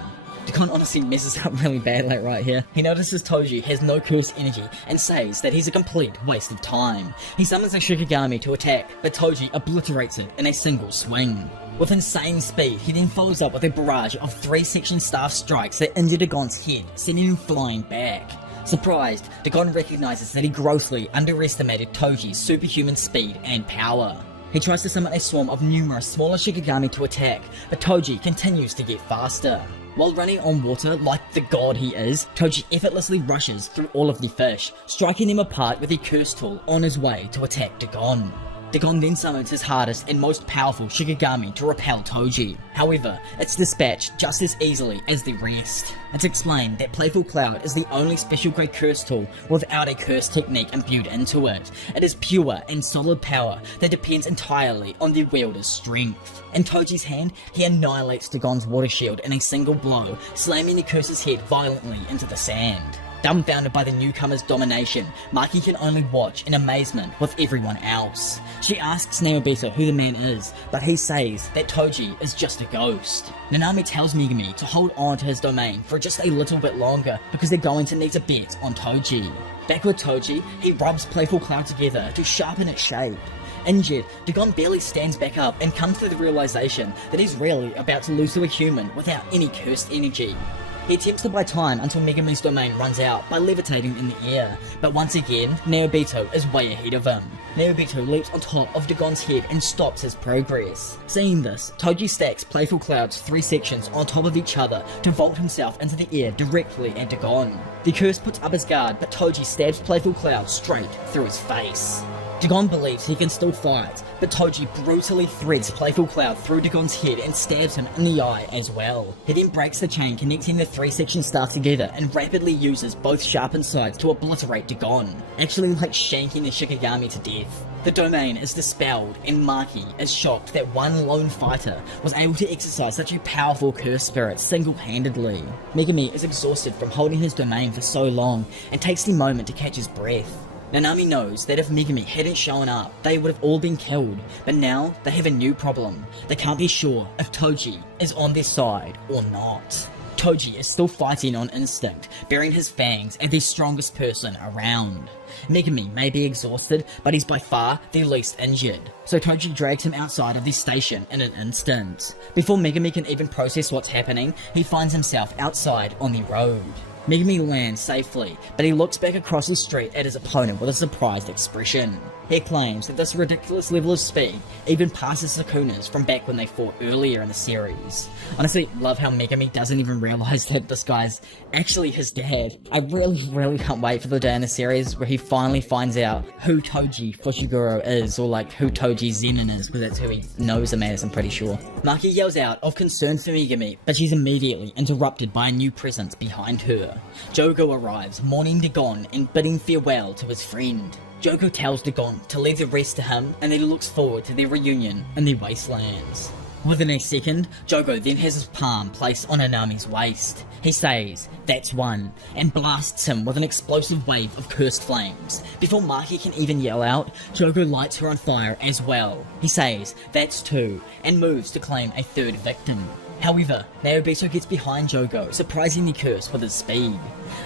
Dagon honestly messes up really bad like right here. He notices Toji has no cursed energy and says that he's a complete waste of time. He summons a Shikigami to attack, but Toji obliterates it in a single swing. With insane speed, he then follows up with a barrage of 3-section staff strikes that injure Dagon's head, sending him flying back. Surprised, Dagon recognizes that he grossly underestimated Toji's superhuman speed and power. He tries to summon a swarm of numerous smaller Shikigami to attack, but Toji continues to get faster. While running on water like the god he is, Toji effortlessly rushes through all of the fish, striking them apart with a curse tool on his way to attack Dagon. Dagon then summons his hardest and most powerful Shikigami to repel Toji. However, it's dispatched just as easily as the rest. It's explained that Playful Cloud is the only special grade curse tool without a curse technique imbued into it. It is pure and solid power that depends entirely on the wielder's strength. In Toji's hand, he annihilates Dagon's water shield in a single blow, slamming the curse's head violently into the sand. Dumbfounded by the newcomer's domination, Maki can only watch in amazement with everyone else. She asks Naobito who the man is, but he says that Toji is just a ghost. Nanami tells Megami to hold on to his domain for just a little bit longer because they're going to need a bet on Toji. Back with Toji, he rubs Playful Cloud together to sharpen its shape. Injured, Dagon barely stands back up and comes to the realization that he's really about to lose to a human without any cursed energy. He attempts to buy time until Megami's domain runs out by levitating in the air, but once again, Naobito is way ahead of him. Naobito leaps on top of Dagon's head and stops his progress. Seeing this, Toji stacks Playful Cloud's 3 sections on top of each other to vault himself into the air directly at Dagon. The curse puts up his guard, but Toji stabs Playful Cloud straight through his face. Dagon believes he can still fight, but Toji brutally threads Playful Cloud through Dagon's head and stabs him in the eye as well. He then breaks the chain connecting the 3-section staff together and rapidly uses both sharpened sides to obliterate Dagon, actually like shanking the Shikigami to death. The domain is dispelled and Maki is shocked that one lone fighter was able to exercise such a powerful curse spirit single-handedly. Megami is exhausted from holding his domain for so long and takes the moment to catch his breath. Nanami knows that if Megami hadn't shown up, they would have all been killed, but now they have a new problem. They can't be sure if Toji is on their side or not. Toji is still fighting on instinct, baring his fangs at the strongest person around. Megami may be exhausted, but he's by far the least injured, so Toji drags him outside of the station in an instant. Before Megami can even process what's happening, he finds himself outside on the road. Megami lands safely, but he looks back across the street at his opponent with a surprised expression. He claims that this ridiculous level of speed even passes Sukuna's from back when they fought earlier in the series. Honestly, love how Megami doesn't even realize that this guy's actually his dad. I really can't wait for the day in the series where he finally finds out who Toji Fushiguro is, or like who Toji Zenin is, because that's who he knows him as, I'm pretty sure. Maki yells out of concern for Megami, but she's immediately interrupted by a new presence behind her. Jogo arrives, mourning Dagon and bidding farewell to his friend. Jogo tells Dagon to leave the rest to him and that he looks forward to their reunion in the Wastelands. Within a second, Jogo then has his palm placed on Anami's waist. He says, "That's one," and blasts him with an explosive wave of cursed flames. Before Maki can even yell out, Jogo lights her on fire as well. He says, "That's two," and moves to claim a third victim. However, Naobito gets behind Jogo, surprising the curse with his speed.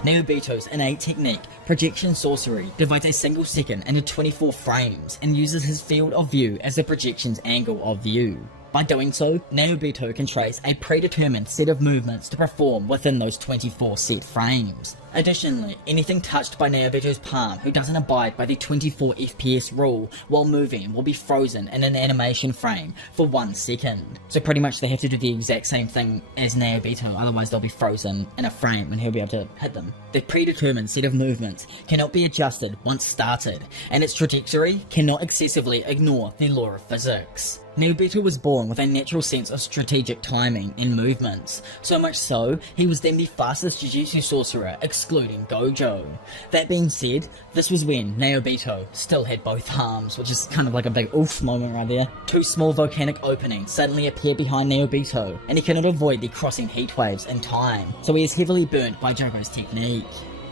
Naobito's innate technique, projection sorcery, divides a single second into 24 frames and uses his field of view as the projection's angle of view. By doing so, Naobito can trace a predetermined set of movements to perform within those 24 set frames. Additionally, anything touched by Naobito's palm who doesn't abide by the 24 FPS rule while moving will be frozen in an animation frame for 1 second. So pretty much they have to do the exact same thing as Naobito, otherwise they'll be frozen in a frame and he'll be able to hit them. The predetermined set of movements cannot be adjusted once started, and its trajectory cannot excessively ignore the law of physics. Naobito was born with a natural sense of strategic timing in movements, so much so, he was then the fastest Jujutsu sorcerer excluding Gojo. That being said, this was when Naobito still had both arms, which is kind of like a big oof moment right there. Two small volcanic openings suddenly appear behind Naobito, and he cannot avoid the crossing heat waves in time, so he is heavily burnt by Jogo's technique.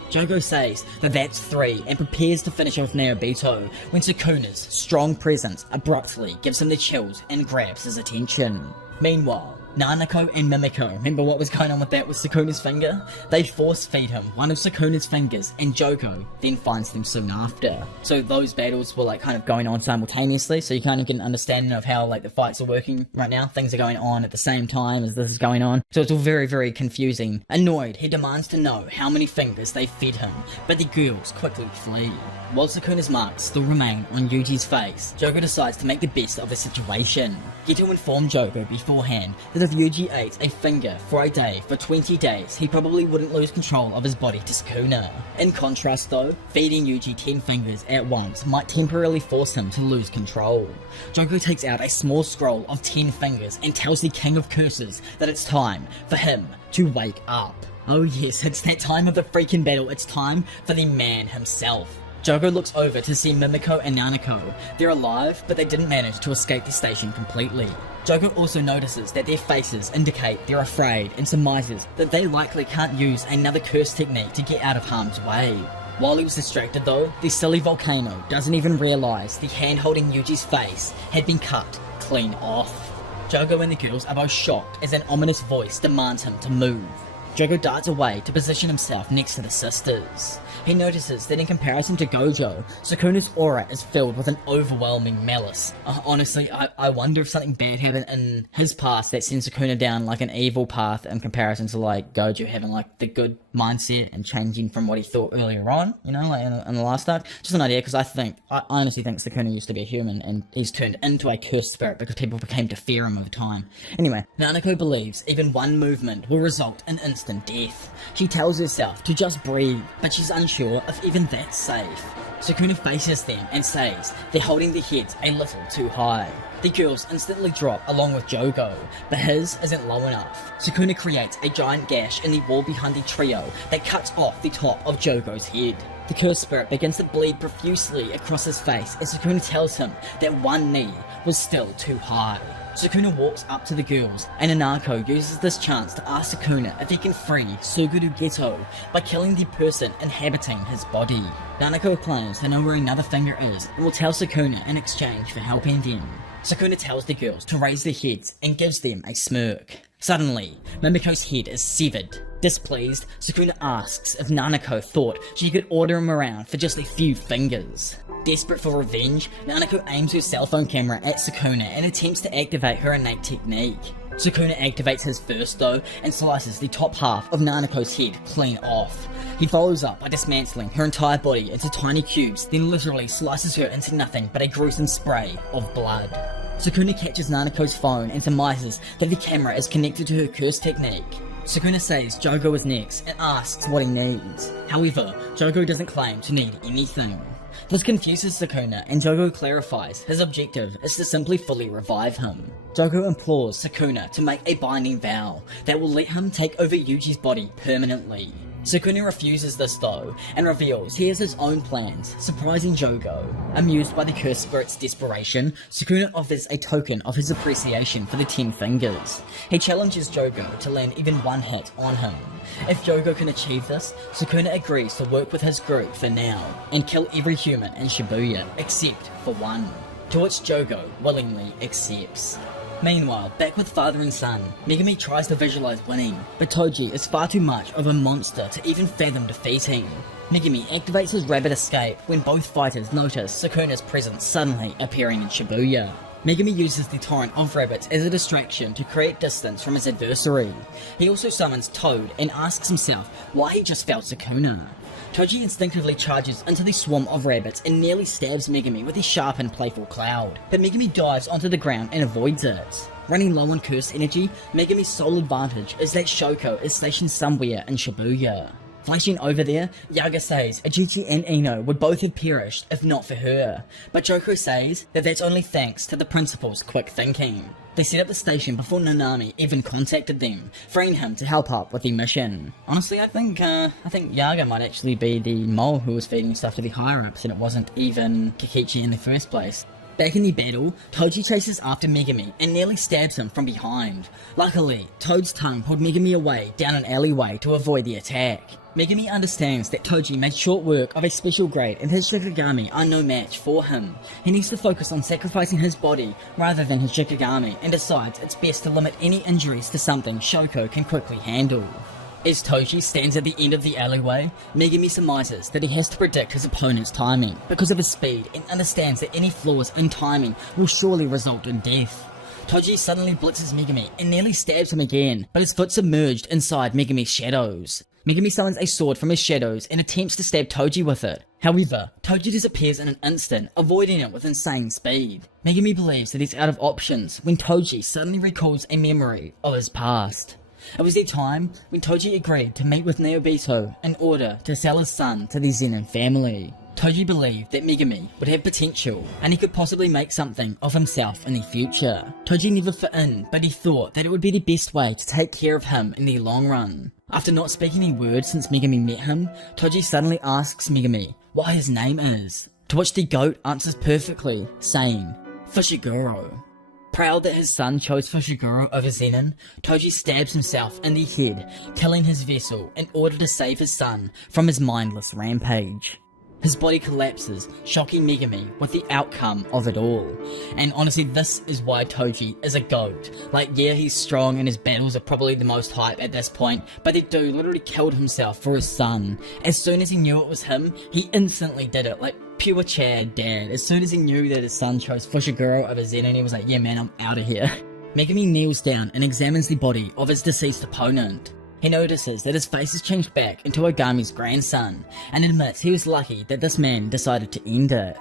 Jogo says that that's 3 and prepares to finish off Naobito when Sukuna's strong presence abruptly gives him the chills and grabs his attention. Meanwhile, Nanako and Mimiko, remember what was going on with that with Sukuna's finger? They force feed him one of Sukuna's fingers and Jogo then finds them soon after. So those battles were like kind of going on simultaneously, so you kind of get an understanding of how like the fights are working right now. Things are going on at the same time as this is going on. So it's all very, very confusing. Annoyed, he demands to know how many fingers they fed him, but the girls quickly flee. While Sukuna's marks still remain on Yuji's face, Jogo decides to make the best of the situation. Geto informed Jogo beforehand that if Yuji ate a finger for a day for 20 days, he probably wouldn't lose control of his body to Sukuna. In contrast though, feeding Yuji 10 fingers at once might temporarily force him to lose control. Jogo takes out a small scroll of 10 fingers and tells the King of Curses that it's time for him to wake up. Oh yes, it's that time of the freaking battle, it's time for the man himself. Jogo looks over to see Mimiko and Nanako. They're alive, but they didn't manage to escape the station completely. Jogo also notices that their faces indicate they're afraid and surmises that they likely can't use another curse technique to get out of harm's way. While he was distracted though, the silly volcano doesn't even realise the hand holding Yuji's face had been cut clean off. Jogo and the girls are both shocked as an ominous voice demands him to move. Jogo darts away to position himself next to the sisters. He notices that in comparison to Gojo, Sukuna's aura is filled with an overwhelming malice. Honestly, I wonder if something bad happened in his past that sends Sukuna down like an evil path in comparison to like Gojo having like the good mindset and changing from what he thought earlier on, you know, like in the last arc. Just an idea, because I honestly think Sukuna used to be a human and he's turned into a cursed spirit because people became to fear him over time. Anyway, Nanako believes even one movement will result in instant death. She tells herself to just breathe, but she's unsure if even that's safe. Sukuna faces them and says they're holding their heads a little too high. The girls instantly drop along with Jogo, but his isn't low enough. Sukuna creates a giant gash in the wall behind the trio that cuts off the top of Jogo's head. The cursed spirit begins to bleed profusely across his face as Sukuna tells him that one knee was still too high. Sukuna walks up to the girls, and Nanako uses this chance to ask Sukuna if he can free Suguru Geto by killing the person inhabiting his body. Nanako claims to know where another finger is and will tell Sukuna in exchange for helping them. Sukuna tells the girls to raise their heads and gives them a smirk. Suddenly, Mimiko's head is severed. Displeased, Sukuna asks if Nanako thought she could order him around for just a few fingers. Desperate for revenge, Nanako aims her cell phone camera at Sukuna and attempts to activate her innate technique. Sukuna activates his first though and slices the top half of Nanako's head clean off. He follows up by dismantling her entire body into tiny cubes, then literally slices her into nothing but a gruesome spray of blood. Sukuna catches Nanako's phone and surmises that the camera is connected to her curse technique. Sukuna says Jogo is next and asks what he needs. However, Jogo doesn't claim to need anything. This confuses Sukuna, and Jogo clarifies his objective is to simply fully revive him. Jogo implores Sukuna to make a binding vow that will let him take over Yuji's body permanently. Sukuna refuses this though, and reveals he has his own plans, surprising Jogo. Amused by the cursed spirit's desperation, Sukuna offers a token of his appreciation for the 10 fingers. He challenges Jogo to land even one hit on him. If Jogo can achieve this, Sukuna agrees to work with his group for now, and kill every human in Shibuya except for one, to which Jogo willingly accepts. Meanwhile, back with father and son, Megumi tries to visualize winning, but Toji is far too much of a monster to even fathom defeating. Megumi activates his rapid escape when both fighters notice Sukuna's presence suddenly appearing in Shibuya. Megumi uses the torrent of rabbits as a distraction to create distance from his adversary. He also summons Toad and asks himself why he just felt Sukuna. Toji instinctively charges into the swarm of rabbits and nearly stabs Megumi with his sharp and playful cloud, but Megumi dives onto the ground and avoids it. Running low on curse energy, Megumi's sole advantage is that Shoko is stationed somewhere in Shibuya. Flashing over there, Yaga says Ajichi and Ino would both have perished if not for her, but Joko says that that's only thanks to the principal's quick thinking. They set up the station before Nanami even contacted them, freeing him to help up with the mission. Honestly, I think Yaga might actually be the mole who was feeding stuff to the higher-ups and it wasn't even Kikichi in the first place. Back in the battle, Toji chases after Megumi and nearly stabs him from behind. Luckily, Toad's tongue pulled Megumi away down an alleyway to avoid the attack. Megumi understands that Toji made short work of a special grade and his Shikigami are no match for him. He needs to focus on sacrificing his body rather than his Shikigami and decides it's best to limit any injuries to something Shoko can quickly handle. As Toji stands at the end of the alleyway, Megumi surmises that he has to predict his opponent's timing because of his speed and understands that any flaws in timing will surely result in death. Toji suddenly blitzes Megumi and nearly stabs him again, but his foot submerged inside Megumi's shadows. Megumi summons a sword from his shadows and attempts to stab Toji with it. However, Toji disappears in an instant, avoiding it with insane speed. Megumi believes that he's out of options when Toji suddenly recalls a memory of his past. It was the time when Toji agreed to meet with Naobito in order to sell his son to the Zenin family. Toji believed that Megumi would have potential and he could possibly make something of himself in the future. Toji never fit in, but he thought that it would be the best way to take care of him in the long run. After not speaking a word since Megumi met him, Toji suddenly asks Megumi what his name is, to which the goat answers perfectly, saying, Fushiguro. Proud that his son chose Fushiguro over Zenin, Toji stabs himself in the head, killing his vessel in order to save his son from his mindless rampage. His body collapses, shocking Megumi with the outcome of it all. And honestly, this is why Toji is a goat. Like, yeah, he's strong and his battles are probably the most hype at this point, but the dude literally killed himself for his son. As soon as he knew it was him, he instantly did it, like pure Chad dad. As soon as he knew that his son chose Fushiguro over Zenin, he was like, yeah man, I'm out of here. Megumi kneels down and examines the body of his deceased opponent. He notices that his face has changed back into Ogami's grandson, and admits he was lucky that this man decided to end it.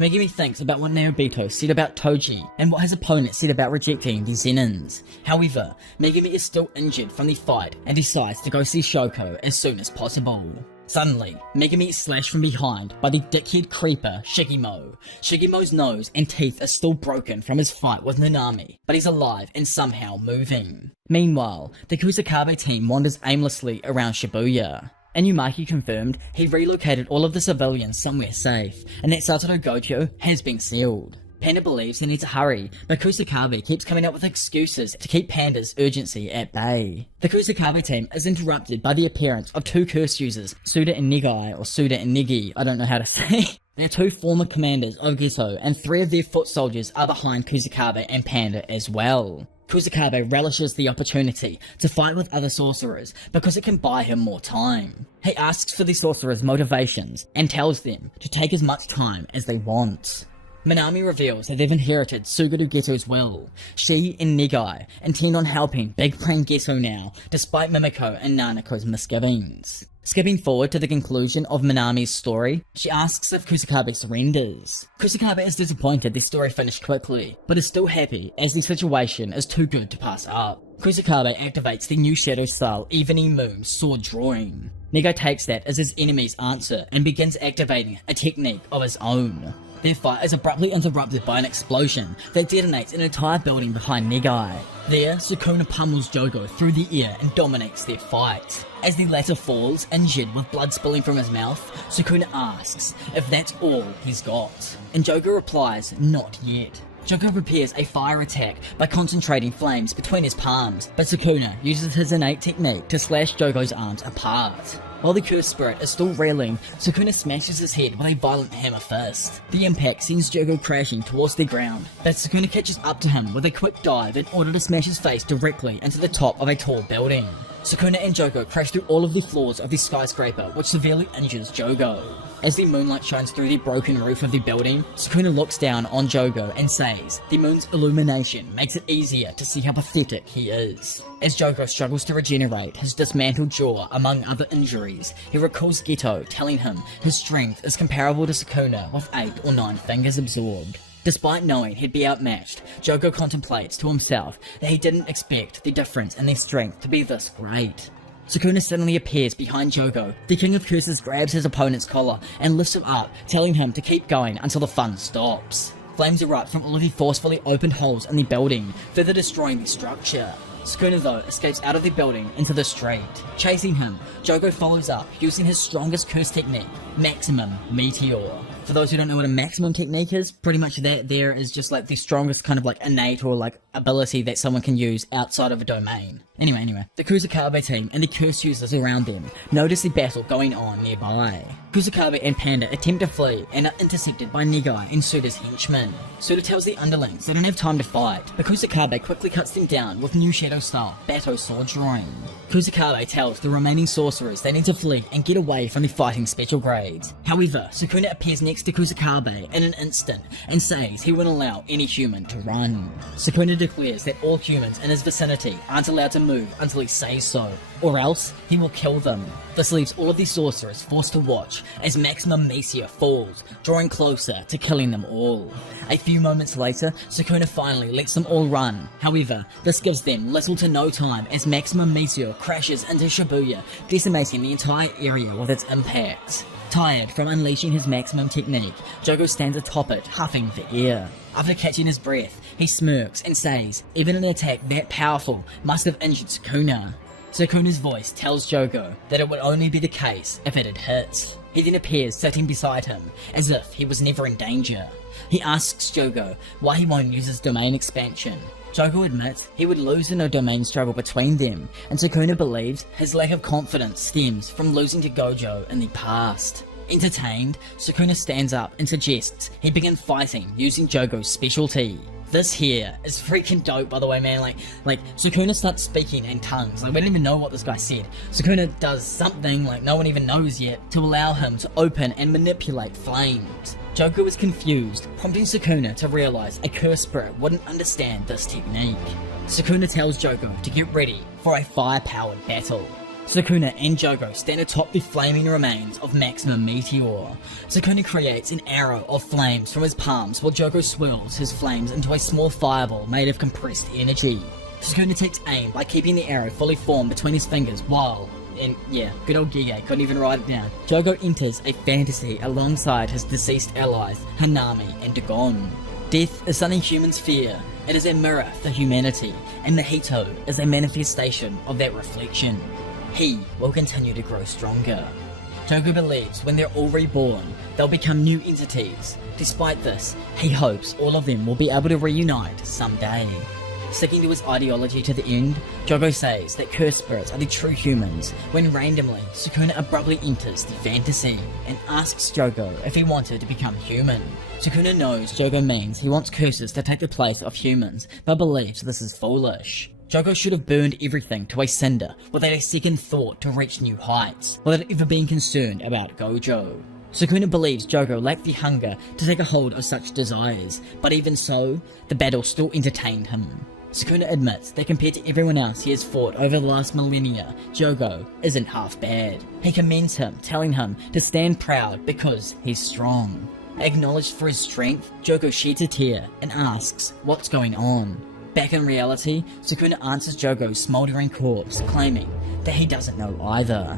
Megumi thinks about what Naobito said about Toji, and what his opponent said about rejecting the Zenins. However, Megumi is still injured from the fight, and decides to go see Shoko as soon as possible. Suddenly, Megumi is slashed from behind by the dickhead creeper Shigemo. Shigimo's nose and teeth are still broken from his fight with Nanami, but he's alive and somehow moving. Meanwhile, the Kusakabe team wanders aimlessly around Shibuya. Inumaki confirmed he relocated all of the civilians somewhere safe, and that Satoru Gojo has been sealed. Panda believes he needs to hurry, but Kusakabe keeps coming up with excuses to keep Panda's urgency at bay. The Kusakabe team is interrupted by the appearance of two curse users, Suda and Negai, or Suda and Negi, I don't know how to say. They're two former commanders of Geto, and 3 of their foot soldiers are behind Kusakabe and Panda as well. Kusakabe relishes the opportunity to fight with other sorcerers because it can buy him more time. He asks for the sorcerers' motivations and tells them to take as much time as they want. Minami reveals that they've inherited Suguru Geto's will. She and Negai intend on helping Big Brain Geto now, despite Mimiko and Nanako's misgivings. Skipping forward to the conclusion of Minami's story, she asks if Kusakabe surrenders. Kusakabe is disappointed the story finished quickly, but is still happy as the situation is too good to pass up. Kusakabe activates the new shadow style Evening Moon sword drawing. Negai takes that as his enemy's answer and begins activating a technique of his own. Their fight is abruptly interrupted by an explosion that detonates an entire building behind Negai. There, Sukuna pummels Jogo through the air and dominates their fight. As the latter falls, injured with blood spilling from his mouth, Sukuna asks if that's all he's got. And Jogo replies, not yet. Jogo prepares a fire attack by concentrating flames between his palms, but Sukuna uses his innate technique to slash Jogo's arms apart. While the cursed spirit is still reeling, Sukuna smashes his head with a violent hammer fist. The impact sends Jogo crashing towards the ground, but Sukuna catches up to him with a quick dive in order to smash his face directly into the top of a tall building. Sukuna and Jogo crash through all of the floors of the skyscraper, which severely injures Jogo. As the moonlight shines through the broken roof of the building, Sukuna looks down on Jogo and says the moon's illumination makes it easier to see how pathetic he is. As Jogo struggles to regenerate his dismantled jaw among other injuries, he recalls Geto telling him his strength is comparable to Sukuna with 8 or 9 fingers absorbed. Despite knowing he'd be outmatched, Jogo contemplates to himself that he didn't expect the difference in their strength to be this great. Sukuna suddenly appears behind Jogo. The King of Curses grabs his opponent's collar and lifts him up, telling him to keep going until the fun stops. Flames erupt from all of the forcefully opened holes in the building, further destroying the structure. Sukuna, though, escapes out of the building into the street. Chasing him, Jogo follows up using his strongest curse technique, Maximum Meteor. For those who don't know what a maximum technique is, pretty much that there is just like the strongest kind of like innate or like ability that someone can use outside of a domain. Anyway, the Kusakabe team and the curse users around them notice the battle going on nearby. Kusakabe and Panda attempt to flee and are intercepted by Negai and Suda's henchmen. Suda tells the underlings they don't have time to fight, but Kusakabe quickly cuts them down with new Shadow-style Battle sword drawing. Kusakabe tells the remaining sorcerers they need to flee and get away from the fighting special grades. However, Sukuna appears next to Kusakabe in an instant and says he won't allow any human to run. Sukuna declares that all humans in his vicinity aren't allowed to move until he says so, or else he will kill them. This leaves all of the sorcerers forced to watch as Maximum Meteor falls, drawing closer to killing them all. A few moments later, Sukuna finally lets them all run. However, this gives them little to no time as Maximum Meteor crashes into Shibuya, decimating the entire area with its impact. Tired from unleashing his maximum technique, Jogo stands atop it, huffing for air. After catching his breath, he smirks and says, even an attack that powerful must have injured Sukuna. Sukuna's voice tells Jogo that it would only be the case if it had hit. He then appears sitting beside him, as if he was never in danger. He asks Jogo why he won't use his domain expansion. Jogo admits he would lose in a domain struggle between them, and Sukuna believes his lack of confidence stems from losing to Gojo in the past. Entertained, Sukuna stands up and suggests he begin fighting using Jogo's specialty. This here is freaking dope, by the way, man. Like Sukuna starts speaking in tongues. Like, we don't even know what this guy said. Sukuna does something like no one even knows yet to allow him to open and manipulate flames. Jogo is confused, prompting Sukuna to realize a cursed spirit wouldn't understand this technique. Sukuna tells Jogo to get ready for a fire-powered battle. Sukuna and Jogo stand atop the flaming remains of Maximum Meteor. Sukuna creates an arrow of flames from his palms while Jogo swirls his flames into a small fireball made of compressed energy. Sukuna takes aim by keeping the arrow fully formed between his fingers while, and yeah, good old Gige couldn't even write it down, Jogo enters a fantasy alongside his deceased allies, Hanami and Dagon. Death is something humans fear. It is a mirror for humanity, and the Hito is a manifestation of that reflection. He will continue to grow stronger. Jogo believes when they're all reborn, they'll become new entities. Despite this, he hopes all of them will be able to reunite someday. Sticking to his ideology to the end, Jogo says that cursed spirits are the true humans, when randomly, Sukuna abruptly enters the fantasy and asks Jogo if he wanted to become human. Sukuna knows Jogo means he wants curses to take the place of humans, but believes this is foolish. Jogo should have burned everything to a cinder without a second thought to reach new heights, without ever being concerned about Gojo. Sukuna believes Jogo lacked the hunger to take a hold of such desires, but even so, the battle still entertained him. Sukuna admits that compared to everyone else he has fought over the last millennia, Jogo isn't half bad. He commends him, telling him to stand proud because he's strong. Acknowledged for his strength, Jogo sheds a tear and asks what's going on. Back in reality, Sukuna answers Jogo's smouldering corpse, claiming that he doesn't know either.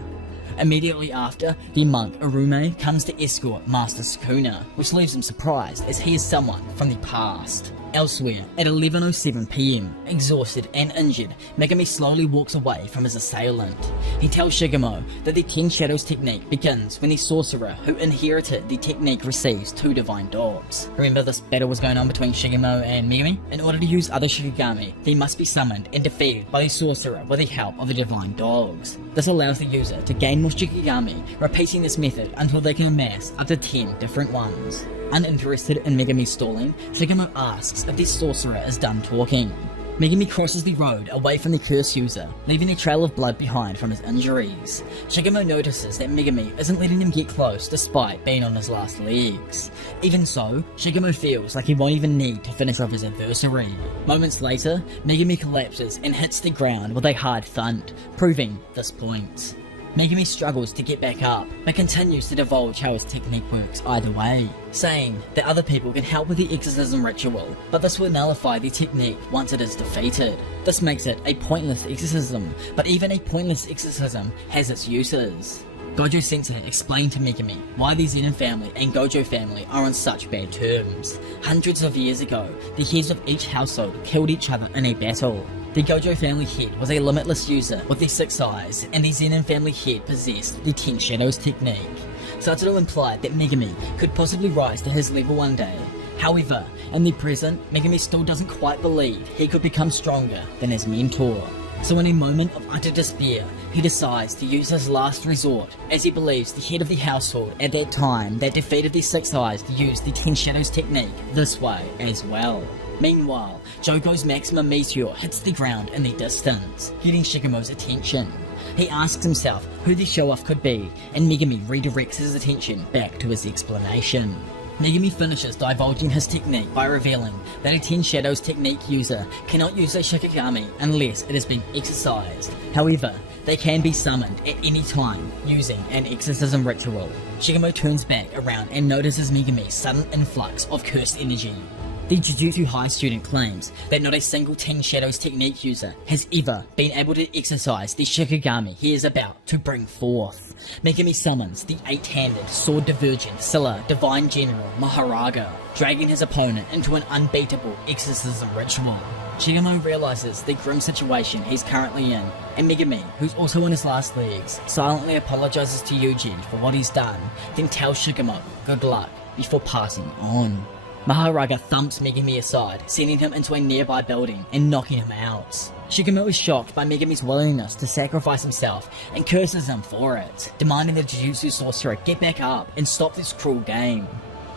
Immediately after, the monk Arume comes to escort Master Sukuna, which leaves him surprised as he is someone from the past. Elsewhere, at 11:07 PM, exhausted and injured, Megami slowly walks away from his assailant. He tells Shigemo that the 10 Shadows technique begins when the sorcerer who inherited the technique receives 2 divine dogs. Remember this battle was going on between Shigemo and Megami? In order to use other Shikigami, they must be summoned and defeated by the sorcerer with the help of the divine dogs. This allows the user to gain more Shikigami, repeating this method until they can amass up to 10 different ones. Uninterested in Megami stalling, Shigemo asks if the sorcerer is done talking. Megami crosses the road away from the curse user, leaving a trail of blood behind from his injuries. Shigemo notices that Megami isn't letting him get close despite being on his last legs. Even so, Shigemo feels like he won't even need to finish off his adversary. Moments later, Megami collapses and hits the ground with a hard thud, proving this point. Megami struggles to get back up, but continues to divulge how his technique works either way, saying that other people can help with the exorcism ritual, but this will nullify the technique once it is defeated. This makes it a pointless exorcism, but even a pointless exorcism has its uses. Gojo Sensei explained to Megami why the Zenin family and Gojo family are on such bad terms. Hundreds of years ago, the heads of each household killed each other in a battle. The Gojo family head was a limitless user with the 6 eyes, and the Zenin family head possessed the 10 Shadows technique. Satoru implied that Megami could possibly rise to his level one day. However, in the present, Megami still doesn't quite believe he could become stronger than his mentor. So in a moment of utter despair, he decides to use his last resort, as he believes the head of the household at that time that defeated the 6 eyes to use the 10 Shadows technique this way as well. Meanwhile, Jogo's Maximum Meteor hits the ground in the distance, getting Shigemo's attention. He asks himself who the show-off could be, and Megami redirects his attention back to his explanation. Megami finishes divulging his technique by revealing that a 10 Shadows technique user cannot use a Shikigami unless it has been exorcised. However, they can be summoned at any time using an exorcism ritual. Shigemo turns back around and notices Megami's sudden influx of cursed energy. The Jujutsu High student claims that not a single 10 Shadows technique user has ever been able to exercise the Shikigami he is about to bring forth. Megami summons the 8-handed, sword-divergent Scylla Divine General Maharaga, dragging his opponent into an unbeatable exorcism ritual. Shigemo realizes the grim situation he's currently in, and Megami, who's also on his last legs, silently apologizes to Yuji for what he's done, then tells Shigemo good luck before passing on. Maharaga thumps Megami aside, sending him into a nearby building and knocking him out. Shigemo is shocked by Megami's willingness to sacrifice himself and curses him for it, demanding the Jujutsu sorcerer get back up and stop this cruel game.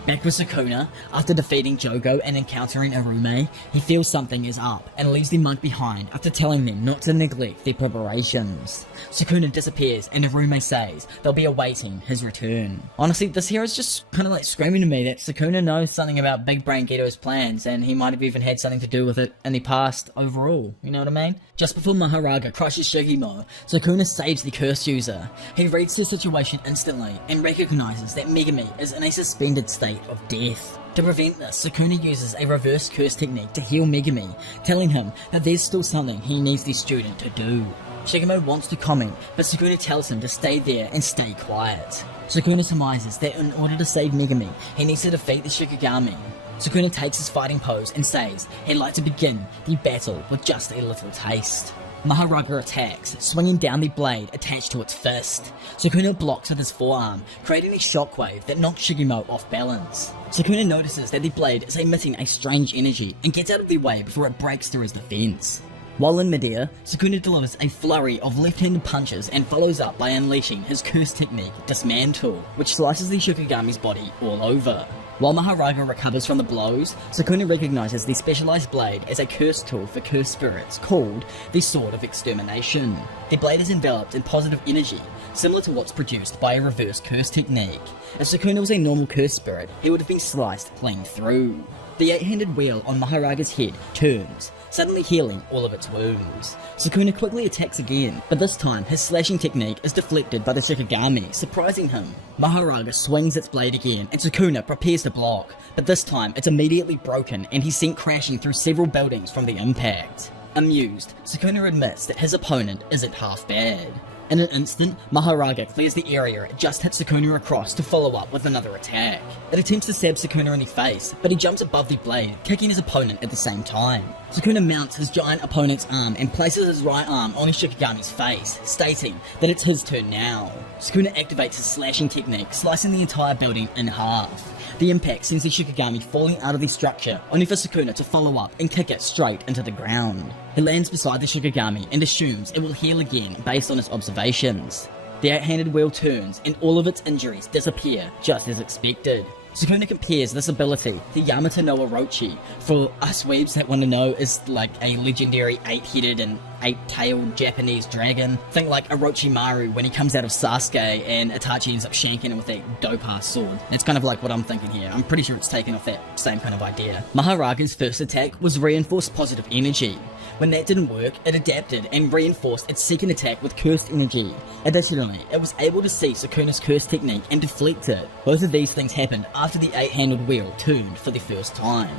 Back with Sukuna, after defeating Jogo and encountering Arume, he feels something is up and leaves the monk behind after telling them not to neglect their preparations. Sukuna disappears and Arume says they'll be awaiting his return. Honestly, this here is just kind of like screaming to me that Sukuna knows something about Big Brain Geto's plans, and he might have even had something to do with it in the past overall, you know what I mean? Just before Maharaga crushes Shigemo, Sukuna saves the curse user. He reads the situation instantly and recognizes that Megami is in a suspended state of death. To prevent this, Sukuna uses a reverse curse technique to heal Megami, telling him that there's still something he needs the student to do. Shigemo wants to comment, but Sukuna tells him to stay there and stay quiet. Sukuna surmises that in order to save Megami, he needs to defeat the Shikigami. Sukuna takes his fighting pose and says he'd like to begin the battle with just a little taste. Maharaga attacks, swinging down the blade attached to its fist. Sukuna blocks with his forearm, creating a shockwave that knocks Shigemo off balance. Sukuna notices that the blade is emitting a strange energy and gets out of the way before it breaks through his defense. While in midair, Sukuna delivers a flurry of left-handed punches and follows up by unleashing his curse technique, Dismantle, which slices the Shikigami's body all over. While Maharaga recovers from the blows, Sukuna recognizes the specialized blade as a curse tool for cursed spirits called the Sword of Extermination. The blade is enveloped in positive energy, similar to what's produced by a reverse curse technique. If Sukuna was a normal cursed spirit, he would have been sliced clean through. The 8-handed wheel on Maharaga's head turns, suddenly healing all of its wounds. Sukuna quickly attacks again, but this time his slashing technique is deflected by the Shikigami, surprising him. Maharaga swings its blade again and Sukuna prepares to block, but this time it's immediately broken and he's sent crashing through several buildings from the impact. Amused, Sukuna admits that his opponent isn't half bad. In an instant, Mahoraga clears the area it just hit Sukuna across to follow up with another attack. It attempts to stab Sukuna in the face, but he jumps above the blade, kicking his opponent at the same time. Sukuna mounts his giant opponent's arm and places his right arm on Ishikigami's face, stating that it's his turn now. Sukuna activates his slashing technique, slicing the entire building in half. The impact sends the Shikigami falling out of the structure, only for Sukuna to follow up and kick it straight into the ground. He lands beside the Shikigami and assumes it will heal again based on his observations. The eight-handed wheel turns and all of its injuries disappear just as expected. Sukuna compares this ability to Yamato no Orochi. For us weebs that want to know, is like a legendary 8-headed and 8-tailed Japanese dragon. Think like Orochimaru when he comes out of Sasuke and Itachi ends up shanking him with a dope-ass sword. That's kind of like what I'm thinking here. I'm pretty sure it's taken off that same kind of idea. Maharaga's first attack was reinforced positive energy. When that didn't work, it adapted and reinforced its second attack with cursed energy. Additionally, it was able to see Sukuna's curse technique and deflect it. Both of these things happened after the 8-handed wheel turned for the first time.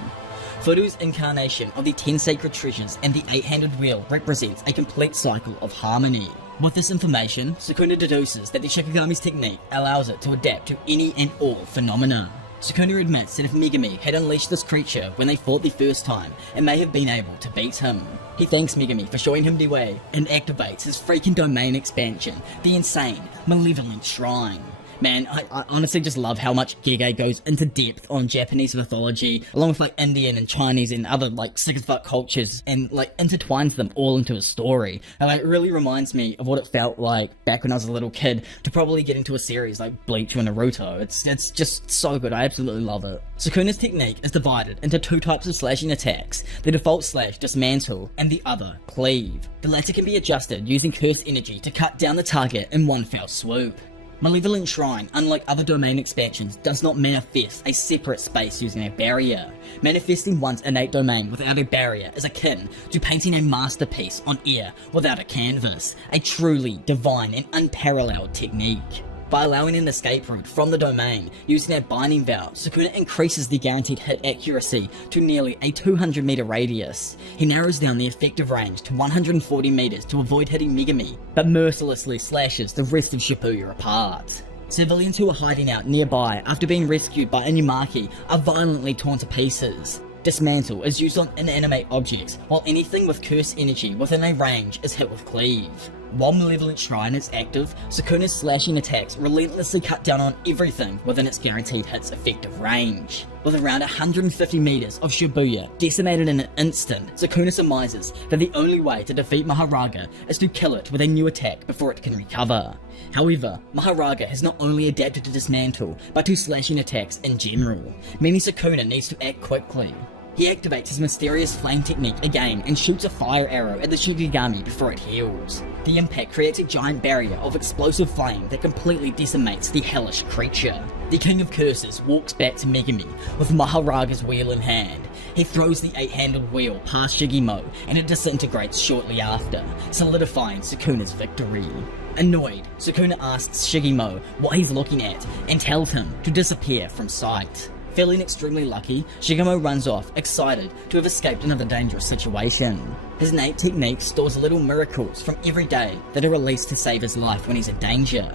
Furu's incarnation of the 10 sacred treasures and the 8-handed wheel represents a complete cycle of harmony. With this information, Sukuna deduces that the Shikigami's technique allows it to adapt to any and all phenomena. Sukuna admits that if Megumi had unleashed this creature when they fought the first time, it may have been able to beat him. He thanks Megumi for showing him the way and activates his freaking domain expansion, the insane, malevolent shrine. Man, I honestly just love how much Gege goes into depth on Japanese mythology, along with like Indian and Chinese and other like sick as fuck cultures, and like intertwines them all into a story. And like, it really reminds me of what it felt like back when I was a little kid to probably get into a series like Bleach or Naruto. It's just so good. I absolutely love it. Sukuna's technique is divided into two types of slashing attacks: the default slash dismantle and the other cleave. The latter can be adjusted using curse energy to cut down the target in one fell swoop. Malevolent Shrine, unlike other domain expansions, does not manifest a separate space using a barrier. Manifesting one's innate domain without a barrier is akin to painting a masterpiece on air without a canvas, a truly divine and unparalleled technique. By allowing an escape route from the domain using a binding vow, Sukuna increases the guaranteed hit accuracy to nearly a 200 meter radius. He narrows down the effective range to 140 meters to avoid hitting Megumi, but mercilessly slashes the rest of Shibuya apart. Civilians who are hiding out nearby after being rescued by Inumaki are violently torn to pieces. Dismantle is used on inanimate objects, while anything with curse energy within a range is hit with cleave. While Malevolent Shrine is active, Sukuna's slashing attacks relentlessly cut down on everything within its guaranteed hit's effective range. With around 150 meters of Shibuya decimated in an instant, Sukuna surmises that the only way to defeat Mahoraga is to kill it with a new attack before it can recover. However, Mahoraga has not only adapted to dismantle, but to slashing attacks in general, meaning Sukuna needs to act quickly. He activates his mysterious flame technique again and shoots a fire arrow at the Shikigami before it heals. The impact creates a giant barrier of explosive flame that completely decimates the hellish creature. The King of Curses walks back to Megumi with Mahoraga's wheel in hand. He throws the 8-handed wheel past Shigemo and it disintegrates shortly after, solidifying Sukuna's victory. Annoyed, Sukuna asks Shigemo what he's looking at and tells him to disappear from sight. Feeling extremely lucky, Shigemo runs off, excited to have escaped another dangerous situation. His innate technique stores little miracles from every day that are released to save his life when he's in danger.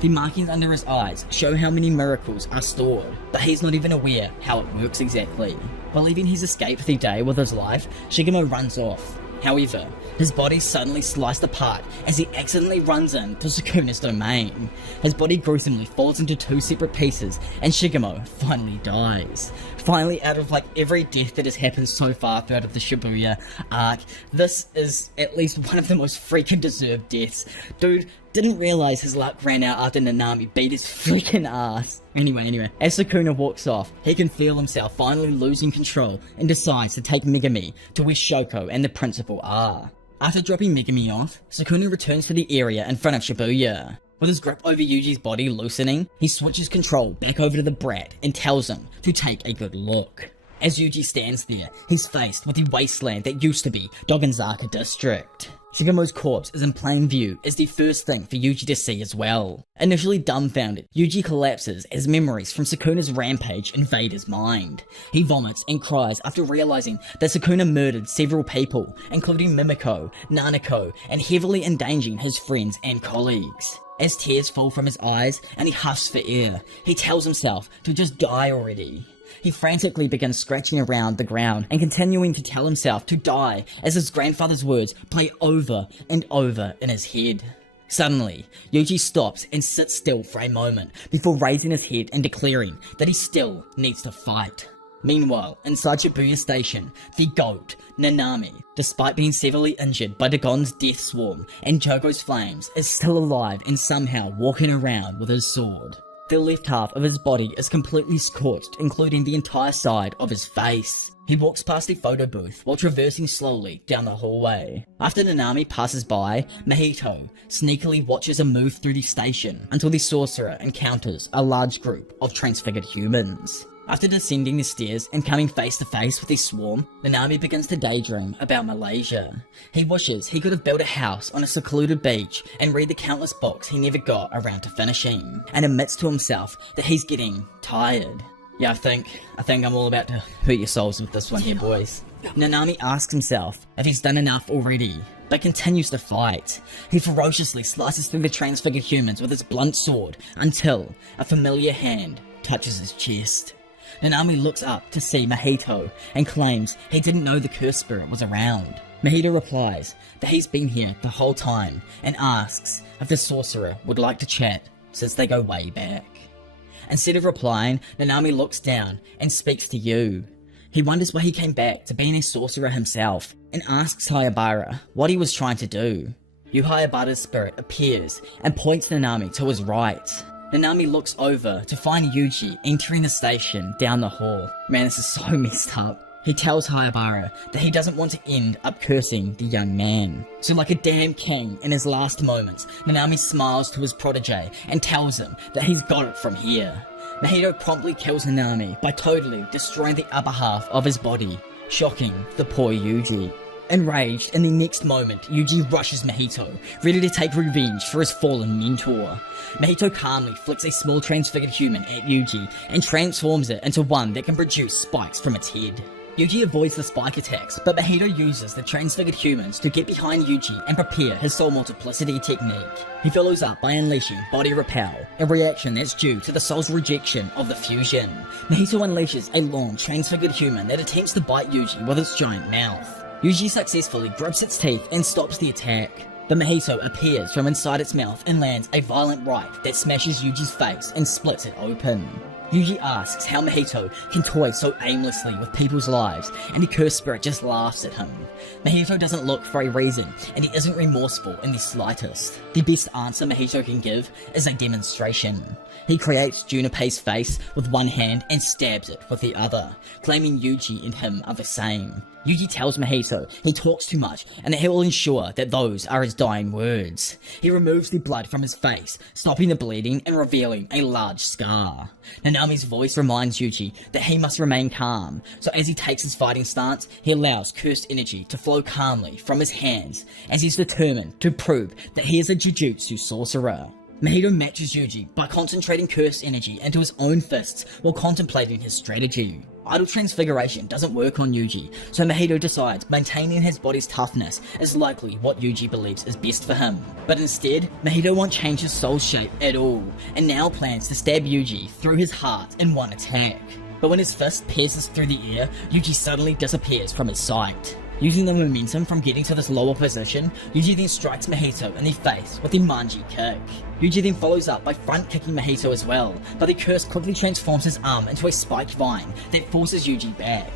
The markings under his eyes show how many miracles are stored, but he's not even aware how it works exactly. Believing he's escaped the day with his life, Shigemo runs off. However, his body suddenly sliced apart as he accidentally runs into Sukuna's domain. His body gruesomely falls into two separate pieces and Shigemo finally dies. Finally, out of like every death that has happened so far throughout the Shibuya arc, this is at least one of the most freaking deserved deaths. Dude didn't realize his luck ran out after Nanami beat his freaking ass. Anyway, as Sukuna walks off, he can feel himself finally losing control and decides to take Megumi to where Shoko and the principal are. After dropping Megumi off, Sukuna returns to the area in front of Shibuya. With his grip over Yuji's body loosening, he switches control back over to the brat and tells him to take a good look. As Yuji stands there, he's faced with the wasteland that used to be Dogenzaka District. Shigemo's corpse is in plain view as the first thing for Yuji to see as well. Initially dumbfounded, Yuji collapses as memories from Sukuna's rampage invade his mind. He vomits and cries after realizing that Sukuna murdered several people, including Mimiko, Nanako, and heavily endangering his friends and colleagues. As tears fall from his eyes and he huffs for air, he tells himself to just die already. He frantically begins scratching around the ground and continuing to tell himself to die as his grandfather's words play over and over in his head. Suddenly, Yuji stops and sits still for a moment before raising his head and declaring that he still needs to fight. Meanwhile, inside Shibuya Station, the GOAT, Nanami, despite being severely injured by Dagon's death swarm and Chogo's flames, is still alive and somehow walking around with his sword. The left half of his body is completely scorched, including the entire side of his face. He walks past the photo booth while traversing slowly down the hallway. After Nanami passes by, Mahito sneakily watches him move through the station until the sorcerer encounters a large group of transfigured humans. After descending the stairs and coming face to face with the swarm, Nanami begins to daydream about Malaysia. He wishes he could have built a house on a secluded beach and read the countless books he never got around to finishing, and admits to himself that he's getting tired. Yeah, I think I'm all about to hurt your souls with this one here, boys. Nanami asks himself if he's done enough already, but continues to fight. He ferociously slices through the transfigured humans with his blunt sword until a familiar hand touches his chest. Nanami looks up to see Mahito and claims he didn't know the cursed spirit was around. Mahito replies that he's been here the whole time and asks if the sorcerer would like to chat since they go way back. Instead of replying, Nanami looks down and speaks to Yu. He wonders why he came back to being a sorcerer himself and asks Hayabara what he was trying to do. Yu Hayabara's spirit appears and points Nanami to his right. Nanami looks over to find Yuji entering the station down the hall. Man, this is so messed up. He tells Hayabara that he doesn't want to end up cursing the young man. So like a damn king in his last moments, Nanami smiles to his protege and tells him that he's got it from here. Mahito promptly kills Nanami by totally destroying the upper half of his body, shocking the poor Yuji. Enraged, in the next moment, Yuji rushes Mahito, ready to take revenge for his fallen mentor. Mahito calmly flicks a small transfigured human at Yuji and transforms it into one that can produce spikes from its head. Yuji avoids the spike attacks, but Mahito uses the transfigured humans to get behind Yuji and prepare his soul multiplicity technique. He follows up by unleashing Body Repel, a reaction that's due to the soul's rejection of the fusion. Mahito unleashes a long transfigured human that attempts to bite Yuji with its giant mouth. Yuji successfully grips its teeth and stops the attack. But Mahito appears from inside its mouth and lands a violent right that smashes Yuji's face and splits it open. Yuji asks how Mahito can toy so aimlessly with people's lives, and the cursed spirit just laughs at him. Mahito doesn't look for a reason, and he isn't remorseful in the slightest. The best answer Mahito can give is a demonstration. He creates Junpei's face with one hand and stabs it with the other, claiming Yuji and him are the same. Yuji tells Mahito he talks too much and that he will ensure that those are his dying words. He removes the blood from his face, stopping the bleeding and revealing a large scar. Nanami's voice reminds Yuji that he must remain calm, so as he takes his fighting stance, he allows cursed energy to flow calmly from his hands as he's determined to prove that he is a Jujutsu sorcerer. Mahito matches Yuji by concentrating cursed energy into his own fists while contemplating his strategy. Idle transfiguration doesn't work on Yuji, so Mahito decides maintaining his body's toughness is likely what Yuji believes is best for him. But instead, Mahito won't change his soul shape at all, and now plans to stab Yuji through his heart in one attack. But when his fist pierces through the air, Yuji suddenly disappears from his sight. Using the momentum from getting to this lower position, Yuji then strikes Mahito in the face with the manji kick. Yuji then follows up by front kicking Mahito as well, but the curse quickly transforms his arm into a spiked vine that forces Yuji back.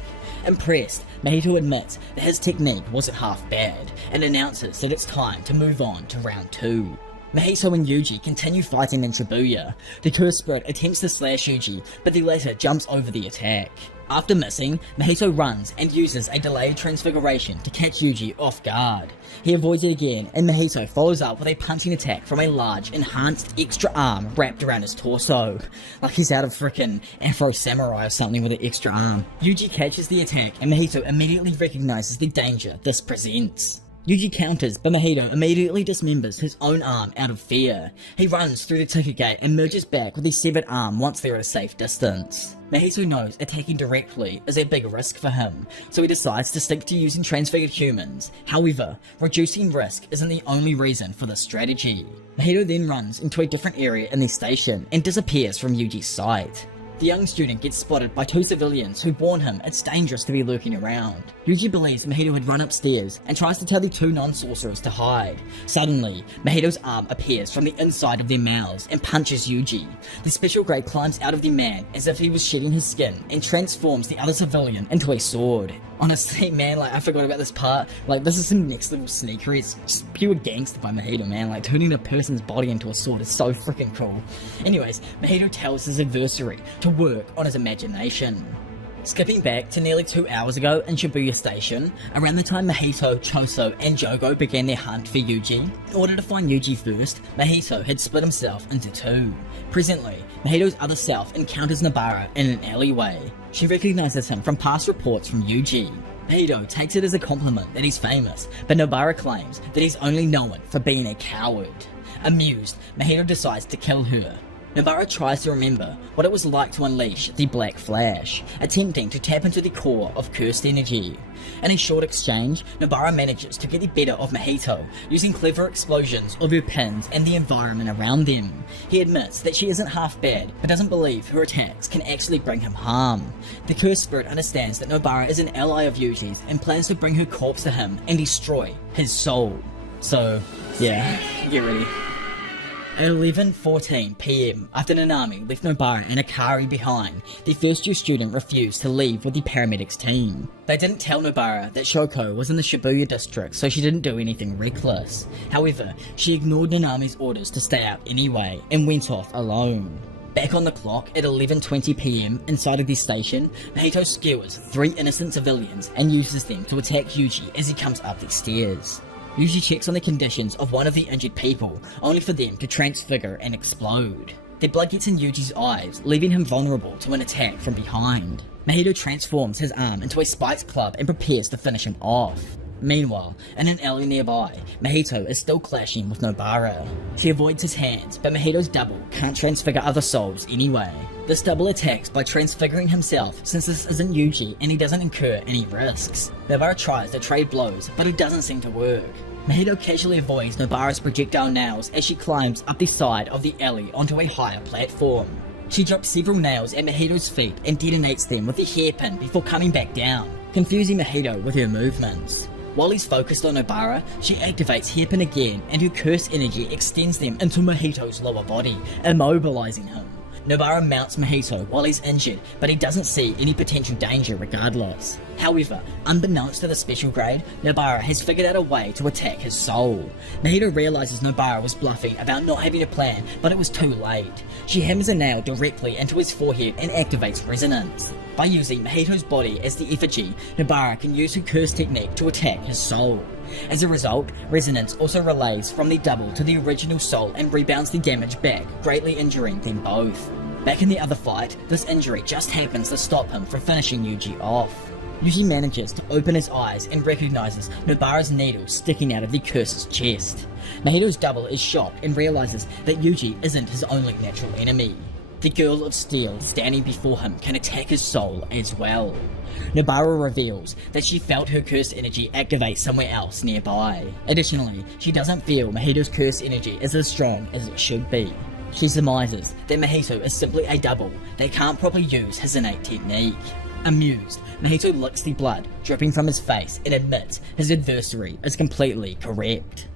Impressed, Mahito admits that his technique wasn't half bad, and announces that it's time to move on to round 2. Mahito and Yuji continue fighting in Shibuya. The cursed spirit attempts to slash Yuji, but the latter jumps over the attack. After missing, Mahito runs and uses a delayed transfiguration to catch Yuji off guard. He avoids it again, and Mahito follows up with a punching attack from a large, enhanced extra arm wrapped around his torso. Like he's out of frickin' Afro Samurai or something with an extra arm. Yuji catches the attack, and Mahito immediately recognizes the danger this presents. Yuji counters, but Mahito immediately dismembers his own arm out of fear. He runs through the ticket gate and merges back with his severed arm once they're at a safe distance. Mahito knows attacking directly is a big risk for him, so he decides to stick to using transfigured humans. However, reducing risk isn't the only reason for this strategy. Mahito then runs into a different area in the station and disappears from Yuji's sight. The young student gets spotted by 2 civilians who warn him it's dangerous to be lurking around. Yuji believes Mahito had run upstairs and tries to tell the 2 non-sorcerers to hide. Suddenly, Mahito's arm appears from the inside of their mouths and punches Yuji. The special grade climbs out of the man as if he was shedding his skin and transforms the other civilian into a sword. Honestly, man, like, I forgot about this part. Like, this is some next level sneakery. It's just pure gangster by Mahito, man. Like, turning a person's body into a sword is so freaking cool. Anyways, Mahito tells his adversary to work on his imagination. Skipping back to nearly 2 hours ago in Shibuya Station, around the time Mahito, Choso, and Jogo began their hunt for Yuji. In order to find Yuji first, Mahito had split himself into 2. Presently, Mahito's other self encounters Nobara in an alleyway. She recognizes him from past reports from Yuji. Mahito takes it as a compliment that he's famous, but Nobara claims that he's only known for being a coward. Amused, Mahito decides to kill her. Nobara tries to remember what it was like to unleash the Black Flash, attempting to tap into the core of cursed energy. In a short exchange, Nobara manages to get the better of Mahito, using clever explosions of her pins and the environment around them. He admits that she isn't half bad, but doesn't believe her attacks can actually bring him harm. The cursed spirit understands that Nobara is an ally of Yuji's and plans to bring her corpse to him and destroy his soul. So, yeah, get ready. At 11:14 PM, after Nanami left Nobara and Akari behind, the first year student refused to leave with the paramedics team. They didn't tell Nobara that Shoko was in the Shibuya district, so she didn't do anything reckless. However, she ignored Nanami's orders to stay out anyway, and went off alone. Back on the clock at 11:20 PM inside of the station, Mahito skewers 3 innocent civilians and uses them to attack Yuji as he comes up the stairs. Yuji checks on the conditions of one of the injured people, only for them to transfigure and explode. Their blood gets in Yuji's eyes, leaving him vulnerable to an attack from behind. Mahito transforms his arm into a spiked club and prepares to finish him off. Meanwhile, in an alley nearby, Mahito is still clashing with Nobara. She avoids his hands, but Mahito's double can't transfigure other souls anyway. This double attacks by transfiguring himself, since this isn't Yuji and he doesn't incur any risks. Nobara tries to trade blows, but it doesn't seem to work. Mahito casually avoids Nobara's projectile nails as she climbs up the side of the alley onto a higher platform. She drops several nails at Mahito's feet and detonates them with a hairpin before coming back down, confusing Mahito with her movements. While he's focused on Nobara, she activates hairpin again and her cursed energy extends them into Mahito's lower body, immobilizing him. Nobara mounts Mahito while he's injured, but he doesn't see any potential danger regardless. However, unbeknownst to the special grade, Nobara has figured out a way to attack his soul. Mahito realizes Nobara was bluffing about not having a plan, but it was too late. She hammers a nail directly into his forehead and activates resonance. By using Mahito's body as the effigy, Nobara can use her curse technique to attack his soul. As a result, resonance also relays from the double to the original soul and rebounds the damage back, greatly injuring them both. Back in the other fight, this injury just happens to stop him from finishing Yuji off. Yuji manages to open his eyes and recognizes Nobara's needle sticking out of the curse's chest. Mahito's double is shocked and realizes that Yuji isn't his only natural enemy. The girl of steel standing before him can attack his soul as well. Nobara reveals that she felt her cursed energy activate somewhere else nearby. Additionally, she doesn't feel Mahito's cursed energy is as strong as it should be. She surmises that Mahito is simply a double that can't properly use his innate technique. Amused, Mahito licks the blood dripping from his face and admits his adversary is completely correct.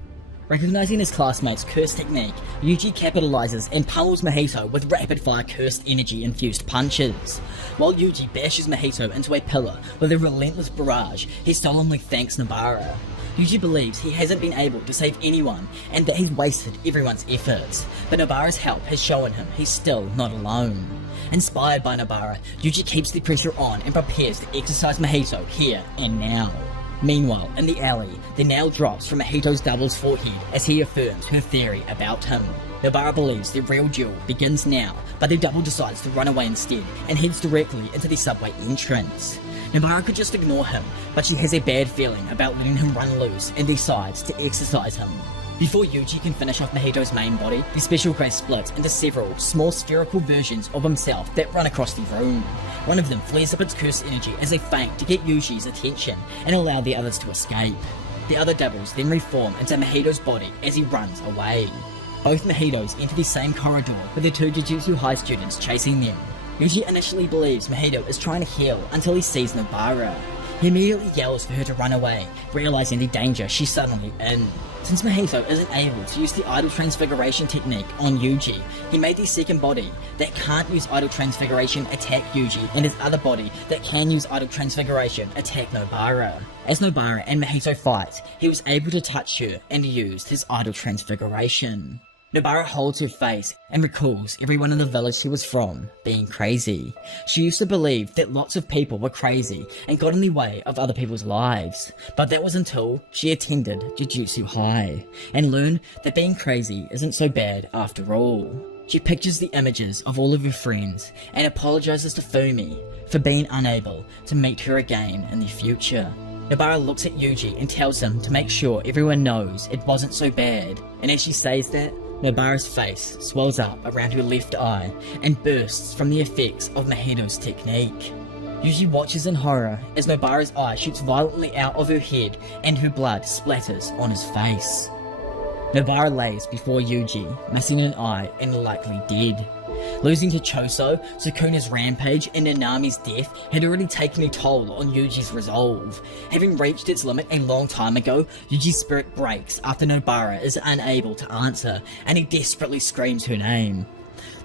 Recognizing his classmate's cursed technique, Yuji capitalizes and pummels Mahito with rapid-fire cursed energy-infused punches. While Yuji bashes Mahito into a pillar with a relentless barrage, he solemnly thanks Nobara. Yuji believes he hasn't been able to save anyone and that he's wasted everyone's efforts, but Nobara's help has shown him he's still not alone. Inspired by Nobara, Yuji keeps the pressure on and prepares to exercise Mahito here and now. Meanwhile, in the alley, the nail drops from Mahito's double's forehead as he affirms her theory about him. Nobara believes the real duel begins now, but the double decides to run away instead and heads directly into the subway entrance. Nobara could just ignore him, but she has a bad feeling about letting him run loose and decides to exercise him. Before Yuji can finish off Mahito's main body, the special grace splits into several small spherical versions of himself that run across the room. One of them flares up its cursed energy as a feint to get Yuji's attention and allow the others to escape. The other doubles then reform into Mahito's body as he runs away. Both Mahitos enter the same corridor with the two Jujutsu High students chasing them. Yuji initially believes Mahito is trying to heal until he sees Nobara. He immediately yells for her to run away, realizing the danger she's suddenly in. Since Mahito isn't able to use the idol transfiguration technique on Yuji, he made the second body that can't use idol transfiguration attack Yuji, and his other body that can use idol transfiguration attack Nobara. As Nobara and Mahito fight, he was able to touch her and used his idol transfiguration. Nobara holds her face and recalls everyone in the village she was from being crazy. She used to believe that lots of people were crazy and got in the way of other people's lives, but that was until she attended Jujutsu High and learned that being crazy isn't so bad after all. She pictures the images of all of her friends and apologizes to Fumi for being unable to meet her again in the future. Nobara looks at Yuji and tells him to make sure everyone knows it wasn't so bad, and as she says that, Nobara's face swells up around her left eye and bursts from the effects of Mahito's technique. Yuji watches in horror as Nobara's eye shoots violently out of her head and her blood splatters on his face. Nobara lays before Yuji, missing an eye and likely dead. Losing to Choso, Sukuna's rampage, and Nanami's death had already taken a toll on Yuji's resolve. Having reached its limit a long time ago, Yuji's spirit breaks after Nobara is unable to answer, and he desperately screams her name.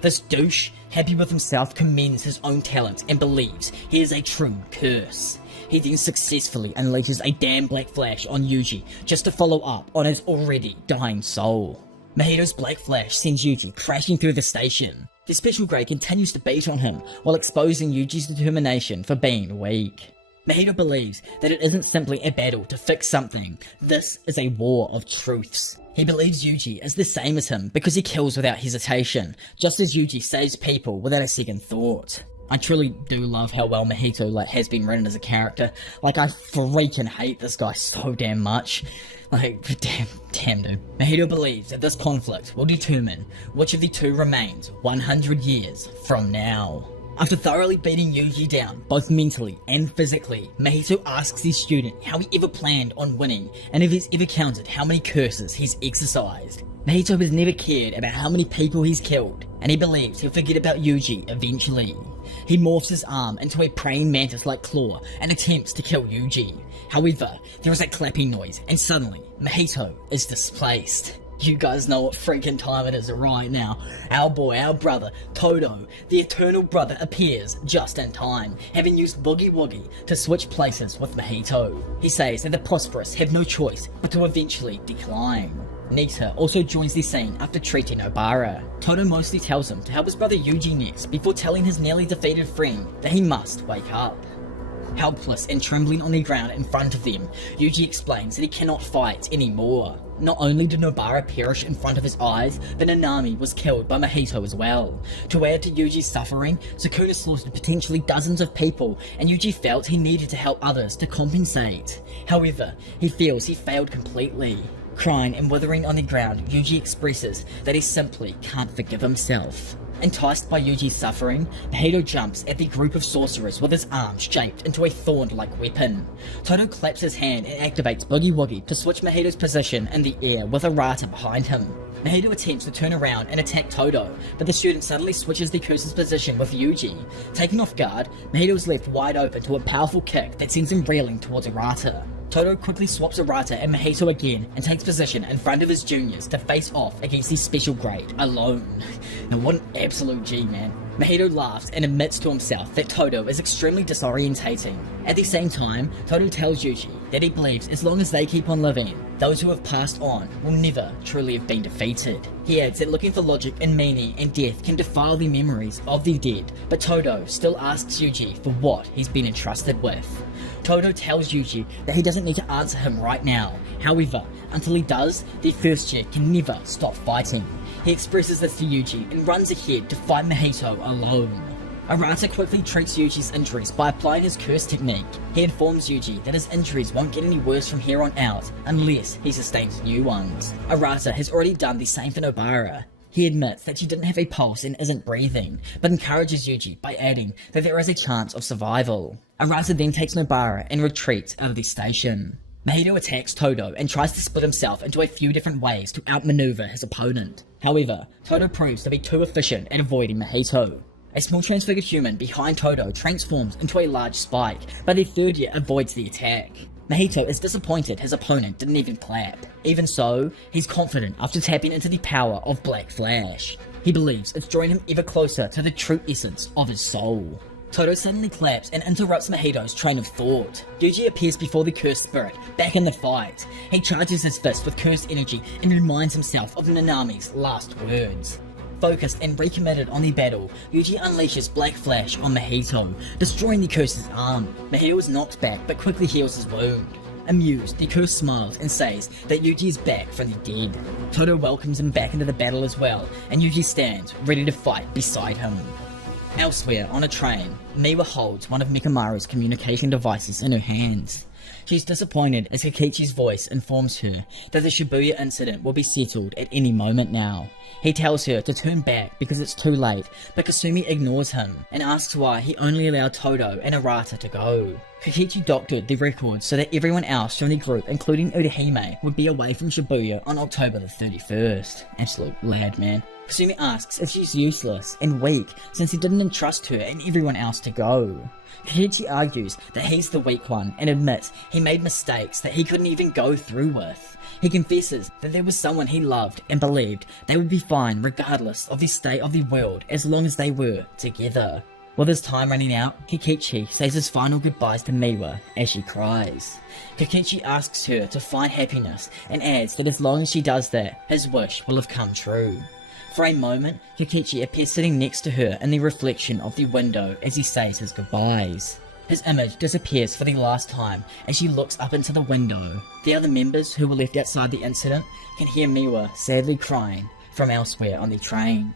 This douche, happy with himself, commends his own talents and believes he is a true curse. He then successfully unleashes a damn black flash on Yuji just to follow up on his already dying soul. Mahito's black flash sends Yuji crashing through the station. The special grade continues to beat on him while exposing Yuji's determination for being weak. Mahito believes that it isn't simply a battle to fix something, this is a war of truths. He believes Yuji is the same as him because he kills without hesitation, just as Yuji saves people without a second thought. I truly do love how well Mahito has been written as a character. I freaking hate this guy so damn much. Damn dude. Mahito believes that this conflict will determine which of the two remains 100 years from now. After thoroughly beating Yuji down, both mentally and physically, Mahito asks the student how he ever planned on winning and if he's ever counted how many curses he's exercised. Mahito has never cared about how many people he's killed, and he believes he'll forget about Yuji eventually. He morphs his arm into a praying mantis-like claw and attempts to kill Yuji. However, there is a clapping noise, and suddenly, Mahito is displaced. You guys know what freaking time it is right now. Our boy, our brother, Todo, the eternal brother, appears just in time, having used Boogie Woogie to switch places with Mahito. He says that the prosperous have no choice but to eventually decline. Nita also joins the scene after treating Nobara. Todo mostly tells him to help his brother Yuji next before telling his nearly defeated friend that he must wake up. Helpless and trembling on the ground in front of them, Yuji explains that he cannot fight anymore. Not only did Nobara perish in front of his eyes, but Nanami was killed by Mahito as well. To add to Yuji's suffering, Sukuna slaughtered potentially dozens of people, and Yuji felt he needed to help others to compensate. However, he feels he failed completely. Crying and withering on the ground, Yuji expresses that he simply can't forgive himself. Enticed by Yuji's suffering, Mahito jumps at the group of sorcerers with his arm shaped into a thorn-like weapon. Todo claps his hand and activates Boogie Woogie to switch Mahito's position in the air with Arata behind him. Mahito attempts to turn around and attack Todo, but the student suddenly switches the curse's position with Yuji. Taken off guard, Mahito is left wide open to a powerful kick that sends him reeling towards Arata. Todo quickly swaps Arata and Mahito again and takes position in front of his juniors to face off against the special grade alone. Now what an absolute G, man. Mahito laughs and admits to himself that Todo is extremely disorientating. At the same time, Todo tells Yuji that he believes as long as they keep on living, those who have passed on will never truly have been defeated. He adds that looking for logic in meaning and death can defile the memories of the dead, but Todo still asks Yuji for what he's been entrusted with. Todo tells Yuji that he doesn't need to answer him right now. However, until he does, the first year can never stop fighting. He expresses this to Yuji and runs ahead to fight Mahito alone. Arata quickly treats Yuji's injuries by applying his curse technique. He informs Yuji that his injuries won't get any worse from here on out unless he sustains new ones. Arata has already done the same for Nobara. He admits that she didn't have a pulse and isn't breathing, but encourages Yuji by adding that there is a chance of survival. Arata then takes Nobara and retreats out of the station. Mahito attacks Todo and tries to split himself into a few different ways to outmaneuver his opponent. However, Todo proves to be too efficient at avoiding Mahito. A small transfigured human behind Todo transforms into a large spike, but the third year avoids the attack. Mahito is disappointed his opponent didn't even clap. Even so, he's confident after tapping into the power of Black Flash. He believes it's drawing him ever closer to the true essence of his soul. Todo suddenly claps and interrupts Mahito's train of thought. Yuji appears before the cursed spirit, back in the fight. He charges his fist with cursed energy and reminds himself of Nanami's last words. Focused and recommitted on the battle, Yuji unleashes Black Flash on Mahito, destroying the curse's arm. Mahito is knocked back but quickly heals his wound. Amused, the curse smiles and says that Yuji is back from the dead. Todo welcomes him back into the battle as well, and Yuji stands ready to fight beside him. Elsewhere, on a train, Miwa holds one of Mikamaru's communication devices in her hands. She's disappointed as Kikichi's voice informs her that the Shibuya incident will be settled at any moment now. He tells her to turn back because it's too late, but Kasumi ignores him and asks why he only allowed Todo and Arata to go. Kikichi doctored the records so that everyone else from the group, including Urahime, would be away from Shibuya on October the 31st. Absolute lad, man. Kasumi asks if she's useless and weak since he didn't entrust her and everyone else to go. Kikichi argues that he's the weak one and admits he made mistakes that he couldn't even go through with. He confesses that there was someone he loved and believed they would be fine regardless of the state of the world as long as they were together. With his time running out, Kikichi says his final goodbyes to Miwa as she cries. Kikichi asks her to find happiness and adds that as long as she does that, his wish will have come true. For a moment, Kikichi appears sitting next to her in the reflection of the window as he says his goodbyes. His image disappears for the last time as she looks up into the window. The other members who were left outside the incident can hear Miwa sadly crying from elsewhere on the train.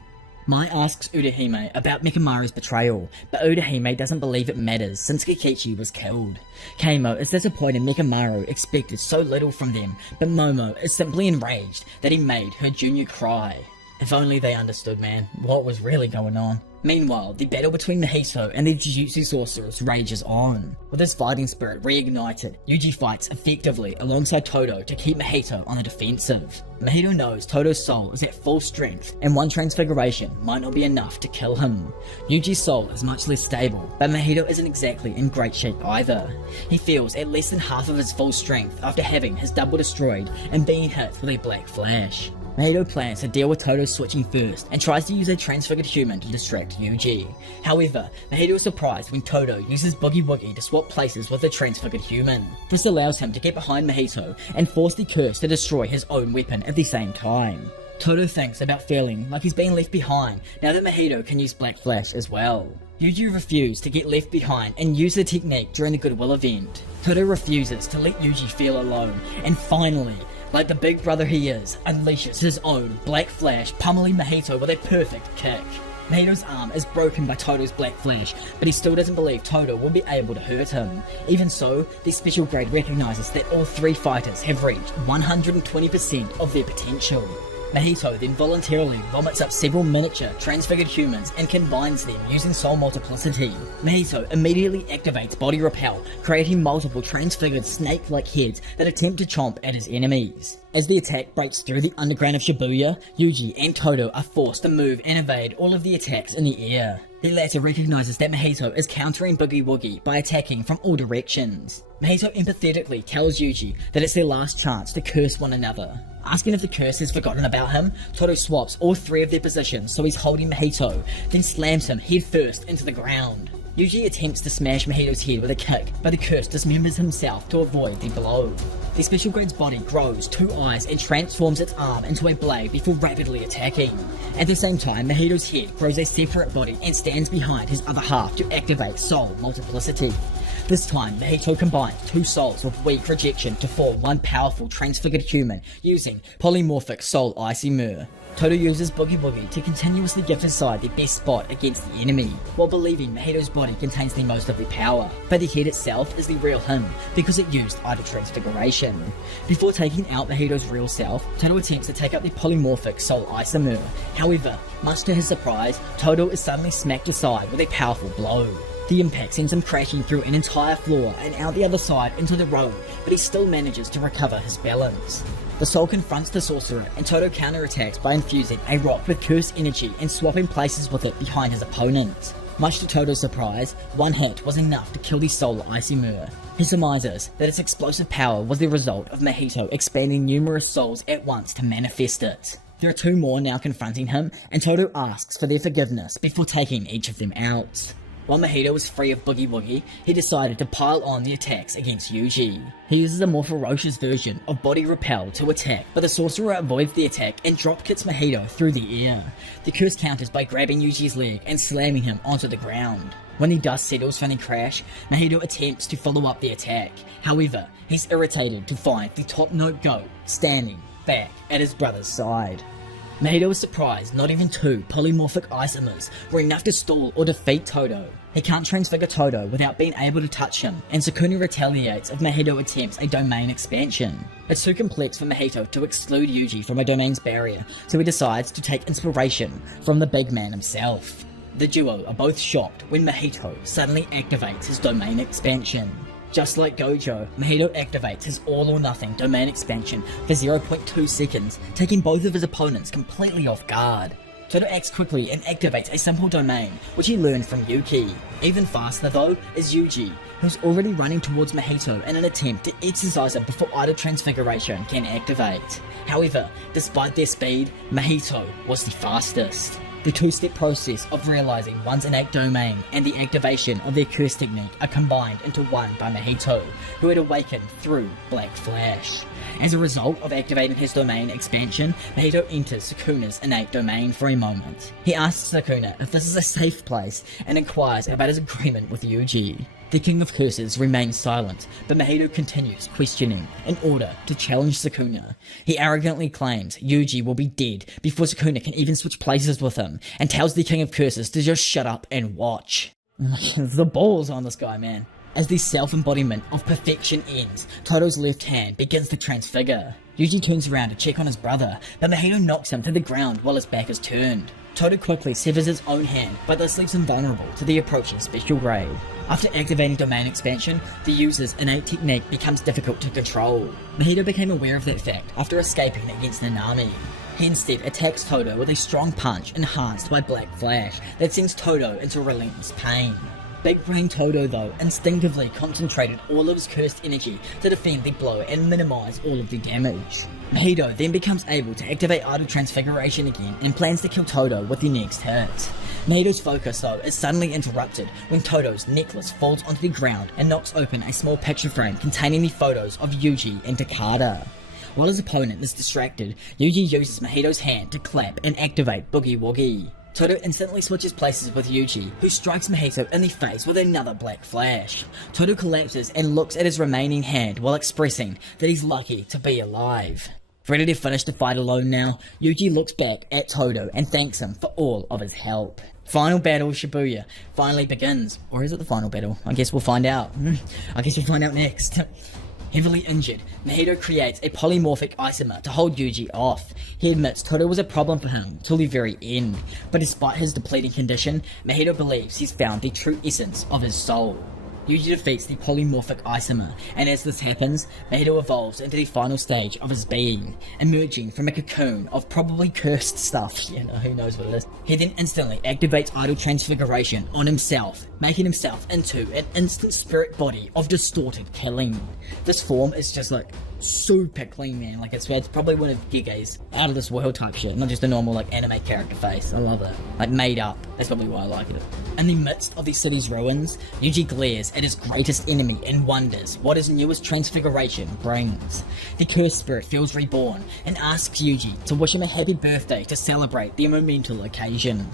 Mai asks Urahime about Mikamaru's betrayal, but Urahime doesn't believe it matters since Kikichi was killed. Keimo is disappointed Mikamaru expected so little from them, but Momo is simply enraged that he made her junior cry. If only they understood, man, what was really going on. Meanwhile, the battle between Mahito and the Jujutsu sorcerers rages on. With his fighting spirit reignited, Yuji fights effectively alongside Todo to keep Mahito on the defensive. Mahito knows Todo's soul is at full strength, and one transfiguration might not be enough to kill him. Yuji's soul is much less stable, but Mahito isn't exactly in great shape either. He feels at less than half of his full strength after having his double destroyed and being hit with a Black Flash. Mahito plans to deal with Todo switching first and tries to use a transfigured human to distract Yuji. However, Mahito is surprised when Todo uses Boogie Woogie to swap places with the transfigured human. This allows him to get behind Mahito and force the curse to destroy his own weapon at the same time. Todo thinks about feeling like he's being left behind now that Mahito can use Black Flash as well. Yuji refuses to get left behind and use the technique during the Goodwill event. Todo refuses to let Yuji feel alone, and finally, like the big brother he is, unleashes his own Black Flash, pummeling Mahito with a perfect kick. Mahito's arm is broken by Todo's Black Flash, but he still doesn't believe Todo will be able to hurt him. Even so, the special grade recognizes that all three fighters have reached 120% of their potential. Mahito then voluntarily vomits up several miniature transfigured humans and combines them using soul multiplicity. Mahito immediately activates body repel, creating multiple transfigured snake-like heads that attempt to chomp at his enemies. As the attack breaks through the underground of Shibuya, Yuji and Todo are forced to move and evade all of the attacks in the air. The latter recognizes that Mahito is countering Boogie Woogie by attacking from all directions. Mahito empathetically tells Yuji that it's their last chance to curse one another. Asking if the curse has forgotten about him, Todo swaps all three of their positions so he's holding Mahito, then slams him head first into the ground. Yuji attempts to smash Mahito's head with a kick, but the curse dismembers himself to avoid the blow. The special grade's body grows 2 eyes and transforms its arm into a blade before rapidly attacking. At the same time, Mahito's head grows a separate body and stands behind his other half to activate soul multiplicity. This time, Mahito combines 2 souls with weak rejection to form one powerful transfigured human using polymorphic soul Icy Todo uses Boogie Boogie to continuously give his side the best spot against the enemy, while believing Mahito's body contains the most of the power, but the head itself is the real him, because it used Idol Transfiguration. Before taking out Mahito's real self, Todo attempts to take out the polymorphic Soul Isomer. However, much to his surprise, Todo is suddenly smacked aside with a powerful blow. The impact sends him crashing through an entire floor and out the other side into the road, but he still manages to recover his balance. The soul confronts the sorcerer, and Todo counterattacks by infusing a rock with cursed energy and swapping places with it behind his opponent. Much to Todo's surprise, one hit was enough to kill the soul Isomer. He surmises that its explosive power was the result of Mahito expanding numerous souls at once to manifest it. There are 2 more now confronting him, and Todo asks for their forgiveness before taking each of them out. While Mahito was free of Boogie Woogie, he decided to pile on the attacks against Yuji. He uses a more ferocious version of Body Repel to attack, but the sorcerer avoids the attack and drop kicks Mahito through the air. The curse counters by grabbing Yuji's leg and slamming him onto the ground. When the dust settles from the crash, Mahito attempts to follow up the attack. However, he's irritated to find the top note goat standing back at his brother's side. Mahito is surprised not even 2 polymorphic isomers were enough to stall or defeat Todo. He can't transfigure Todo without being able to touch him, and Sukuna retaliates if Mahito attempts a domain expansion. It's too complex for Mahito to exclude Yuji from a domain's barrier, so he decides to take inspiration from the big man himself. The duo are both shocked when Mahito suddenly activates his domain expansion. Just like Gojo, Mahito activates his all-or-nothing domain expansion for 0.2 seconds, taking both of his opponents completely off guard. Todo acts quickly and activates a simple domain, which he learned from Yuki. Even faster though is Yuji, who's already running towards Mahito in an attempt to exercise it before Idol Transfiguration can activate. However, despite their speed, Mahito was the fastest. The 2-step process of realizing one's innate domain and the activation of their curse technique are combined into one by Mahito, who had awakened through Black Flash. As a result of activating his domain expansion, Mahito enters Sukuna's innate domain for a moment. He asks Sukuna if this is a safe place and inquires about his agreement with Yuji. The King of Curses remains silent, but Mahito continues questioning in order to challenge Sukuna. He arrogantly claims Yuji will be dead before Sukuna can even switch places with him, and tells the King of Curses to just shut up and watch. The balls on this guy, man. As the self-embodiment of perfection ends, Todo's left hand begins to transfigure. Yuji turns around to check on his brother, but Mahito knocks him to the ground while his back is turned. Todo quickly severs his own hand, but this leaves him vulnerable to the approaching special grade. After activating domain expansion, the user's innate technique becomes difficult to control. Mahito became aware of that fact after escaping against Nanami. He instead attacks Todo with a strong punch enhanced by Black Flash that sends Todo into relentless pain. Big Brain Todo though instinctively concentrated all of his cursed energy to defend the blow and minimize all of the damage. Mahito then becomes able to activate Idol Transfiguration again and plans to kill Todo with the next hit. Mahito's focus though is suddenly interrupted when Todo's necklace falls onto the ground and knocks open a small picture frame containing the photos of Yuji and Takada. While his opponent is distracted, Yuji uses Mahito's hand to clap and activate Boogie Woogie. Todo instantly switches places with Yuji, who strikes Mahito in the face with another Black Flash. Todo collapses and looks at his remaining hand while expressing that he's lucky to be alive. Ready to finish the fight alone now, Yuji looks back at Todo and thanks him for all of his help. Final battle of Shibuya finally begins. Or is it the final battle? I guess we'll find out. I guess we'll find out next. Heavily injured, Mahito creates a polymorphic isomer to hold Yuji off. He admits Todo was a problem for him till the very end, but despite his depleting condition, Mahito believes he's found the true essence of his soul. Yuji defeats the polymorphic isomer, and as this happens, Mahito evolves into the final stage of his being, emerging from a cocoon of probably cursed stuff. Who knows what it is. He then instantly activates Idol Transfiguration on himself, making himself into an instant spirit body of distorted killing. This form is just like super clean, man. Like it's probably one of Gige's out of this world type shit, not just a normal like anime character face. I love it. Like made up. That's probably why I like it. In the midst of the city's ruins, Yuji glares at his greatest enemy and wonders what his newest transfiguration brings. The cursed spirit feels reborn and asks Yuji to wish him a happy birthday to celebrate the monumental occasion.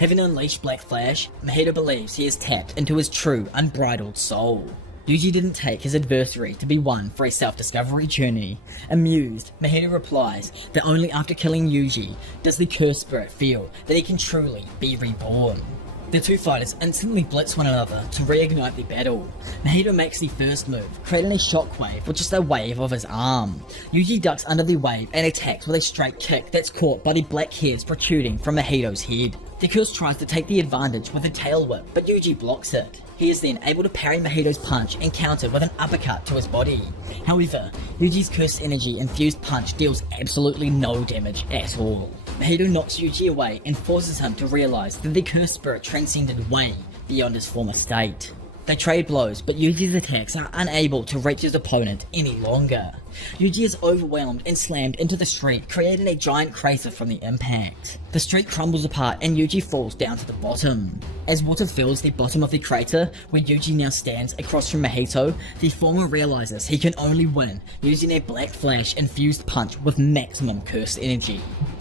Having unleashed Black Flash, Mahito believes he has tapped into his true, unbridled soul. Yuji didn't take his adversary to be one for a self-discovery journey. Amused, Mahito replies that only after killing Yuji does the cursed spirit feel that he can truly be reborn. The two fighters instantly blitz one another to reignite the battle. Mahito makes the first move, creating a shockwave with just a wave of his arm. Yuji ducks under the wave and attacks with a straight kick that's caught by the black hairs protruding from Mahito's head. The curse tries to take the advantage with a tail whip, but Yuji blocks it. He is then able to parry Mahito's punch and counter with an uppercut to his body. However, Yuji's cursed energy infused punch deals absolutely no damage at all. Mahito knocks Yuji away and forces him to realize that the cursed spirit transcended way beyond his former state. They trade blows, but Yuji's attacks are unable to reach his opponent any longer. Yuji is overwhelmed and slammed into the street, creating a giant crater from the impact. The street crumbles apart and Yuji falls down to the bottom. As water fills the bottom of the crater, where Yuji now stands across from Mahito, the former realizes he can only win using a black flash infused punch with maximum cursed energy.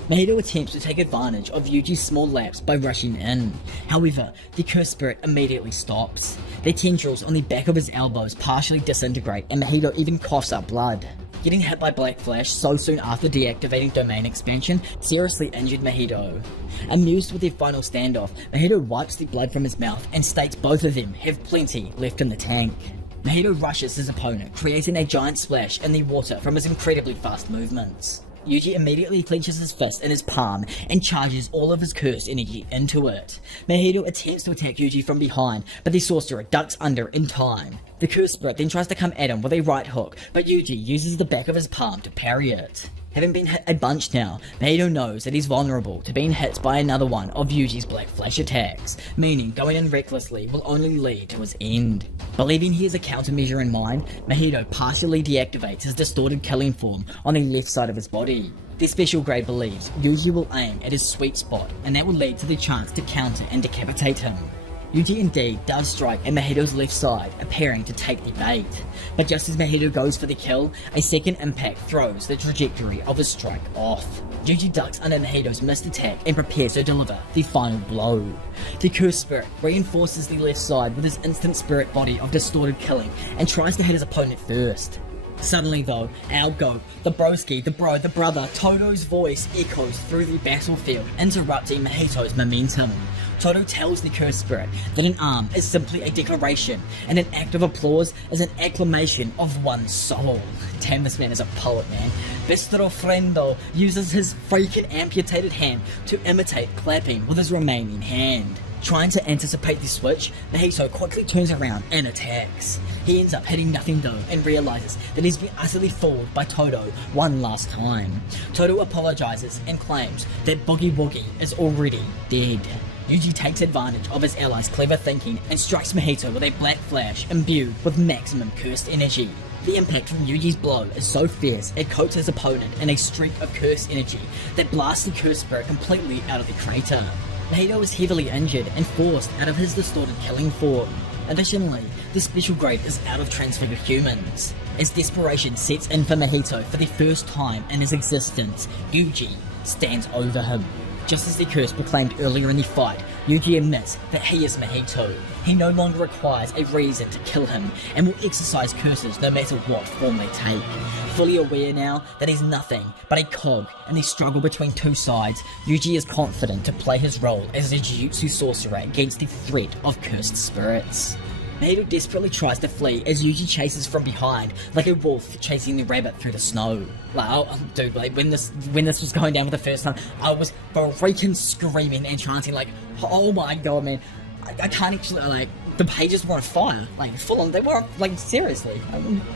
Mahito attempts to take advantage of Yuji's small lapse by rushing in. However, the cursed spirit immediately stops. The tendrils on the back of his elbows partially disintegrate and Mahito even coughs up blood. Getting hit by Black Flash so soon after deactivating domain expansion seriously injured Mahito. Amused with their final standoff, Mahito wipes the blood from his mouth and states both of them have plenty left in the tank. Mahito rushes his opponent, creating a giant splash in the water from his incredibly fast movements. Yuji immediately clenches his fist in his palm and charges all of his cursed energy into it. Mahito attempts to attack Yuji from behind, but the sorcerer ducks under in time. The cursed spirit then tries to come at him with a right hook, but Yuji uses the back of his palm to parry it. Having been hit a bunch now, Mahito knows that he's vulnerable to being hit by another one of Yuji's Black Flash attacks, meaning going in recklessly will only lead to his end. Believing he has a countermeasure in mind, Mahito partially deactivates his distorted killing form on the left side of his body. The special grade believes Yuji will aim at his sweet spot, and that will lead to the chance to counter and decapitate him. Yuji indeed does strike at Mahito's left side, appearing to take the bait. But just as Mahito goes for the kill, a second impact throws the trajectory of his strike off. Yuji ducks under Mahito's missed attack and prepares to deliver the final blow. The cursed spirit reinforces the left side with his instant spirit body of distorted killing and tries to hit his opponent first. Suddenly though, our goat, the broski, the bro, the brother, Todo's voice echoes through the battlefield, interrupting Mahito's momentum. Todo tells the cursed spirit that an arm is simply a declaration, and an act of applause is an acclamation of one's soul. Damn, this man is a poet, man. Bistro Friendo uses his freaking amputated hand to imitate clapping with his remaining hand. Trying to anticipate the switch, Mahito quickly turns around and attacks. He ends up hitting nothing though and realizes that he's been utterly fooled by Todo one last time. Todo apologizes and claims that Boogie Woogie is already dead. Yuji takes advantage of his allies' clever thinking and strikes Mahito with a black flash imbued with maximum cursed energy. The impact from Yuji's blow is so fierce it coats his opponent in a streak of cursed energy that blasts the cursed spirit completely out of the crater. Mahito is heavily injured and forced out of his distorted killing form. Additionally, the special grade is out of transfigured humans. As desperation sets in for Mahito for the first time in his existence, Yuji stands over him. Just as the curse proclaimed earlier in the fight, Yuji admits that he is Mahito. He no longer requires a reason to kill him and will exercise curses no matter what form they take. Fully aware now that he's nothing but a cog in the struggle between two sides, Yuji is confident to play his role as a Jujutsu sorcerer against the threat of cursed spirits. Mahito desperately tries to flee as Yuji chases from behind like a wolf chasing the rabbit through the snow. Dude, when this was going down for the first time, I was freaking screaming and chanting like, oh my god, man, I can't actually, the pages were on fire, full on, they were, seriously,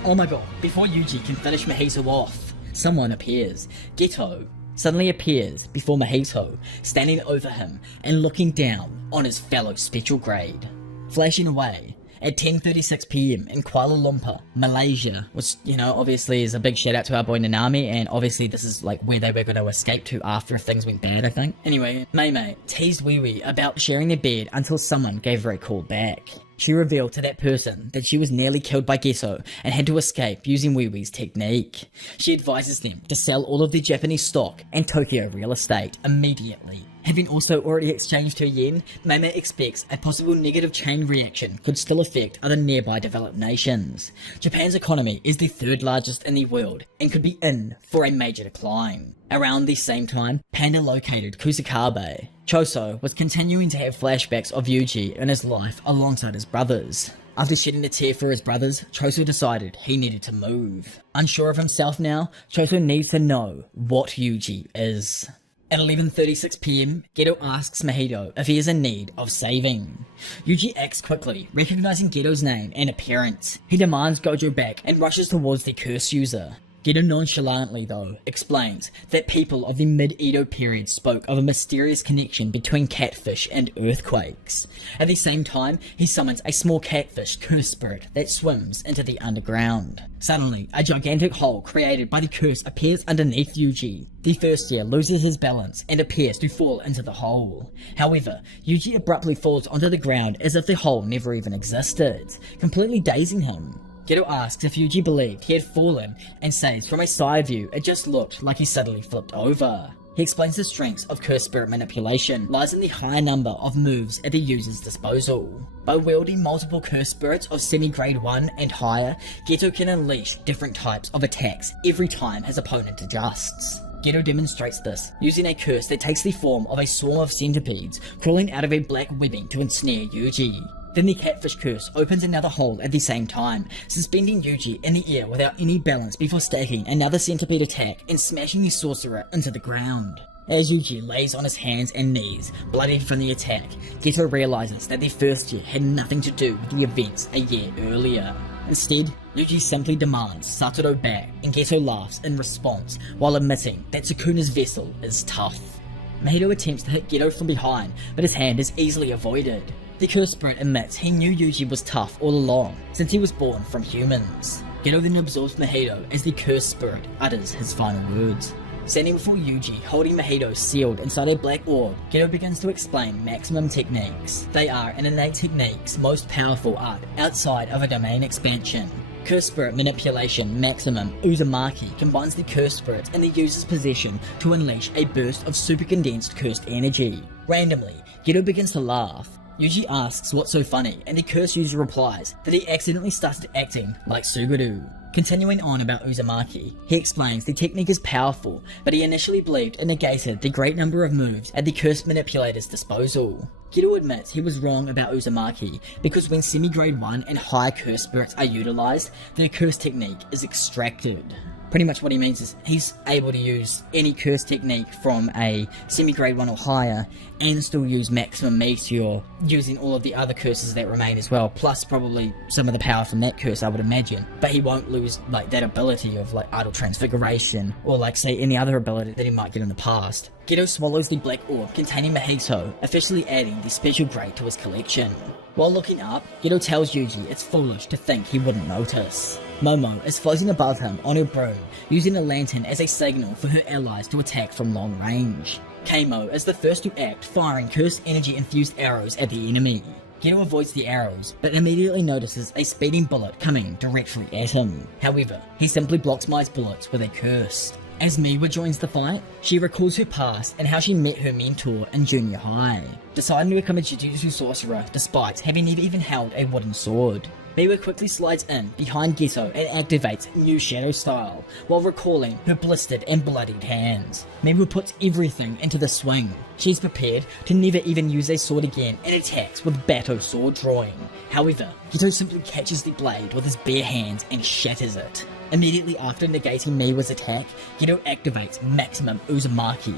oh my god. Before Yuji can finish Mahito off, someone appears. Geto suddenly appears before Mahito, standing over him and looking down on his fellow special grade. Flashing away at 10:36 PM in Kuala Lumpur, Malaysia, which, obviously is a big shout out to our boy Nanami, and obviously this is where they were going to escape to after things went bad, I think. Anyway, Mei teased Wee Wee about sharing their bed until someone gave her a call back. She revealed to that person that she was nearly killed by Geto and had to escape using Wee Wee's technique. She advises them to sell all of their Japanese stock and Tokyo real estate immediately. Having also already exchanged her yen, Meme expects a possible negative chain reaction could still affect other nearby developed nations. Japan's economy is the third largest in the world and could be in for a major decline. Around the same time, Panda located Kusakabe. Choso was continuing to have flashbacks of Yuji in his life alongside his brothers. After shedding a tear for his brothers, Choso decided he needed to move. Unsure of himself now, Choso needs to know what Yuji is. At 11:36 PM, Geto asks Mahito if he is in need of saving. Yuji acts quickly, recognizing Geto's name and appearance. He demands Gojo back and rushes towards the curse user. Geto nonchalantly, though, explains that people of the mid-Edo period spoke of a mysterious connection between catfish and earthquakes. At the same time, he summons a small catfish curse spirit that swims into the underground. Suddenly, a gigantic hole created by the curse appears underneath Yuji. The first year loses his balance and appears to fall into the hole. However, Yuji abruptly falls onto the ground as if the hole never even existed, completely dazing him. Geto asks if Yuji believed he had fallen and says from a side view it just looked like he suddenly flipped over. He explains the strengths of curse spirit manipulation lies in the high number of moves at the user's disposal. By wielding multiple curse spirits of semi-grade 1 and higher, Geto can unleash different types of attacks every time his opponent adjusts. Geto demonstrates this using a curse that takes the form of a swarm of centipedes crawling out of a black webbing to ensnare Yuji. Then the catfish curse opens another hole at the same time, suspending Yuji in the air without any balance before staking another centipede attack and smashing the sorcerer into the ground. As Yuji lays on his hands and knees, bloodied from the attack, Geto realizes that the first year had nothing to do with the events a year earlier. Instead, Yuji simply demands Satoru back, and Geto laughs in response while admitting that Sukuna's vessel is tough. Mahito attempts to hit Geto from behind, but his hand is easily avoided. The curse spirit admits he knew Yuji was tough all along, since he was born from humans. Geto then absorbs Mahito as the curse spirit utters his final words. Standing before Yuji, holding Mahito sealed inside a black orb, Geto begins to explain maximum techniques. They are an innate technique's most powerful art outside of a domain expansion. Curse Spirit Manipulation Maximum Uzumaki combines the curse spirits in the user's possession to unleash a burst of super condensed cursed energy. Randomly, Geto begins to laugh. Yuji asks what's so funny, and the curse user replies that he accidentally started acting like Suguru. Continuing on about Uzumaki, he explains the technique is powerful, but he initially believed it negated the great number of moves at the curse manipulator's disposal. Geto admits he was wrong about Uzumaki, because when semi-grade 1 and higher curse spirits are utilized, their curse technique is extracted. Pretty much what he means is he's able to use any curse technique from a semi-grade 1 or higher and still use maximum meteor, using all of the other curses that remain as well, plus probably some of the power from that curse, I would imagine. But he won't lose like that ability of like idle transfiguration or like say any other ability that he might get in the past. Geto swallows the black orb containing Mahito, officially adding the special grade to his collection. While looking up, Geto tells Yuji it's foolish to think he wouldn't notice. Momo is floating above him on her broom, using a lantern as a signal for her allies to attack from long range. Keimo is the first to act, firing cursed energy-infused arrows at the enemy. Geto avoids the arrows, but immediately notices a speeding bullet coming directly at him. However, he simply blocks Mai's bullets with a curse. As Miwa joins the fight, she recalls her past and how she met her mentor in junior high, deciding to become a Jujutsu sorcerer despite having never even held a wooden sword. Miwa quickly slides in behind Geto and activates new shadow style, while recalling her blistered and bloodied hands. Miwa puts everything into the swing. She's prepared to never even use a sword again and attacks with Bato sword drawing. However, Geto simply catches the blade with his bare hands and shatters it. Immediately after negating Miwa's attack, Geto activates Maximum Uzumaki.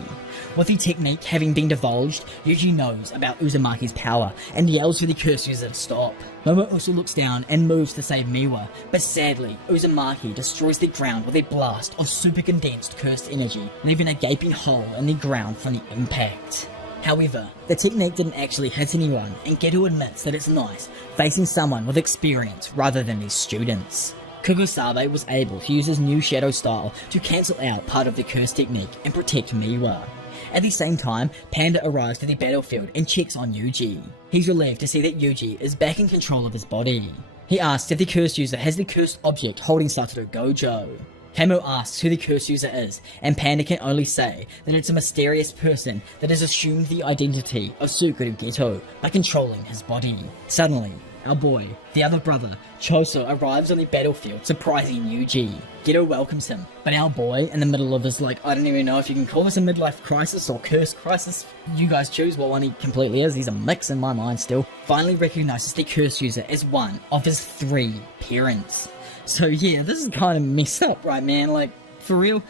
With the technique having been divulged, Yuji knows about Uzumaki's power and yells for the curse user to stop. Momo also looks down and moves to save Miwa, but sadly, Uzumaki destroys the ground with a blast of super condensed cursed energy, leaving a gaping hole in the ground from the impact. However, the technique didn't actually hit anyone, and Geto admits that it's nice facing someone with experience rather than these students. Kugosabe was able to use his new shadow style to cancel out part of the curse technique and protect Miwa. At the same time, Panda arrives to the battlefield and checks on Yuji. He's relieved to see that Yuji is back in control of his body. He asks if the cursed user has the cursed object holding Satoru Gojo. Kamo asks who the curse user is, and Panda can only say that it's a mysterious person that has assumed the identity of Suguru Geto by controlling his body. Suddenly, our boy, the other brother, Choso, arrives on the battlefield, surprising Yuji. Geto welcomes him, but our boy, in the middle of his, I don't even know if you can call this a midlife crisis or curse crisis, you guys choose what one he completely is, he's a mix in my mind still, finally recognizes the curse user as one of his 3 parents. So yeah, this is kind of messed up, right man, for real.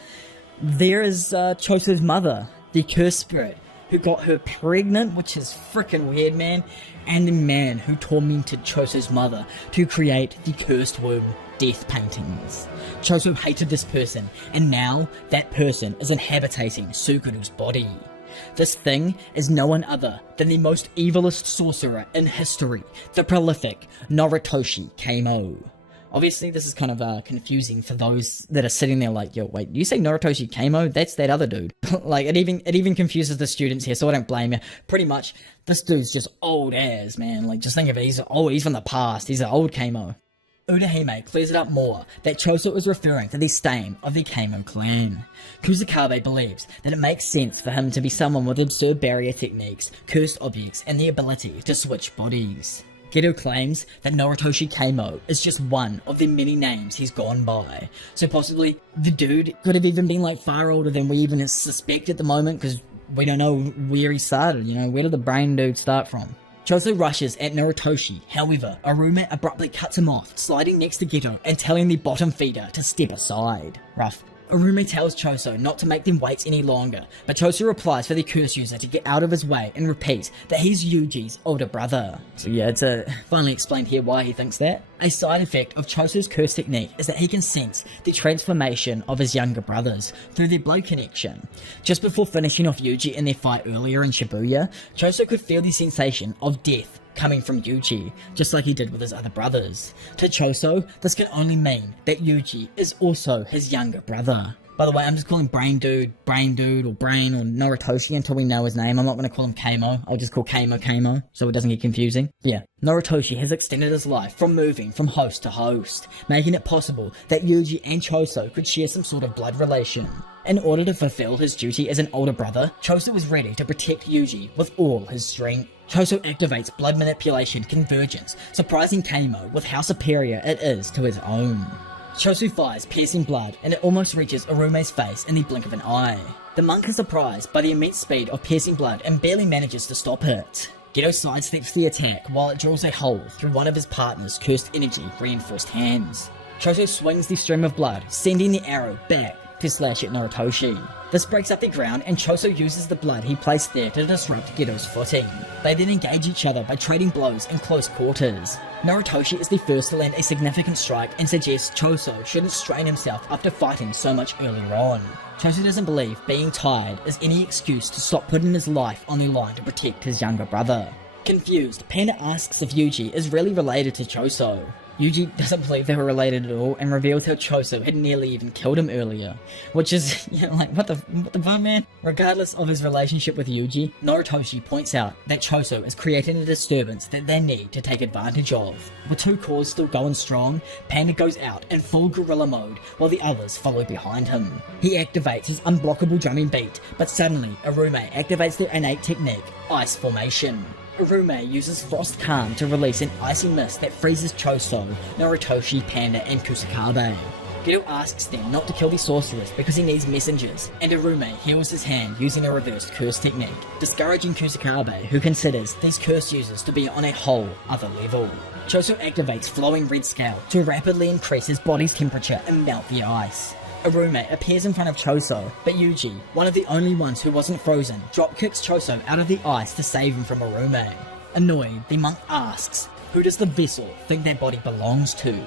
There is Choso's mother, the cursed spirit, who got her pregnant, which is freaking weird, man, and the man who tormented Choso's mother to create the cursed womb death paintings. Choso hated this person, and now that person is inhabiting Suguru's body. This thing is no one other than the most evilest sorcerer in history, the prolific Noritoshi Kamo. Obviously, this is kind of confusing for those that are sitting there yo, wait, you say Noritoshi Kamo? That's that other dude. It even confuses the students here, so I don't blame you. Pretty much, this dude's just old as, man. Just think of it, he's from the past. He's an old Kamo. Urahime clears it up more that Choso is referring to the stain of the Kamo clan. Kusakabe believes that it makes sense for him to be someone with absurd barrier techniques, cursed objects, and the ability to switch bodies. Geto claims that Noritoshi Kamo is just one of the many names he's gone by. So possibly the dude could have even been far older than we even suspect at the moment, because we don't know where he started, where did the brain dude start from? Choso rushes at Noritoshi, however, Arume abruptly cuts him off, sliding next to Geto and telling the bottom feeder to step aside. Rough. Arume tells Choso not to make them wait any longer, but Choso replies for the curse user to get out of his way and repeats that he's Yuji's older brother. So yeah, it's finally explained here why he thinks that. A side effect of Choso's curse technique is that he can sense the transformation of his younger brothers through their blood connection. Just before finishing off Yuji in their fight earlier in Shibuya, Choso could feel the sensation of death coming from Yuji, just like he did with his other brothers. To Choso, this can only mean that Yuji is also his younger brother. By the way, I'm just calling Brain Dude, or Brain, or Noritoshi until we know his name. I'm not going to call him Kamo, I'll just call Kamo, so it doesn't get confusing. Yeah, Noritoshi has extended his life from moving from host to host, making it possible that Yuji and Choso could share some sort of blood relation. In order to fulfill his duty as an older brother, Choso was ready to protect Yuji with all his strength. Choso activates blood manipulation convergence, surprising Kamo with how superior it is to his own. Choso fires piercing blood, and it almost reaches Arume's face in the blink of an eye. The monk is surprised by the immense speed of piercing blood and barely manages to stop it. Geto sidesteps the attack while it draws a hole through one of his partner's cursed energy reinforced hands. Choso swings the stream of blood, sending the arrow back to slash at Noritoshi. This breaks up the ground, and Choso uses the blood he placed there to disrupt Geto's footing. They then engage each other by trading blows in close quarters. Noritoshi is the first to land a significant strike and suggests Choso shouldn't strain himself after fighting so much earlier on. Choso doesn't believe being tired is any excuse to stop putting his life on the line to protect his younger brother. Confused, Panda asks if Yuji is really related to Choso. Yuji doesn't believe they were related at all and reveals how Choso had nearly even killed him earlier, which is, what the fuck, man? Regardless of his relationship with Yuji, Noritoshi points out that Choso has created a disturbance that they need to take advantage of. With 2 cores still going strong, Panda goes out in full guerrilla mode while the others follow behind him. He activates his unblockable drumming beat, but suddenly Arume activates their innate technique, Ice Formation. Arume uses Frost Calm to release an icy mist that freezes Choso, Noritoshi, Panda, and Kusakabe. Geto asks them not to kill the sorcerers because he needs messengers, and Arume heals his hand using a reversed curse technique, discouraging Kusakabe, who considers these curse users to be on a whole other level. Choso activates Flowing Red Scale to rapidly increase his body's temperature and melt the ice. Arume appears in front of Choso, but Yuji, one of the only ones who wasn't frozen, dropkicks Choso out of the ice to save him from Arume. Annoyed, the monk asks, who does the vessel think their body belongs to?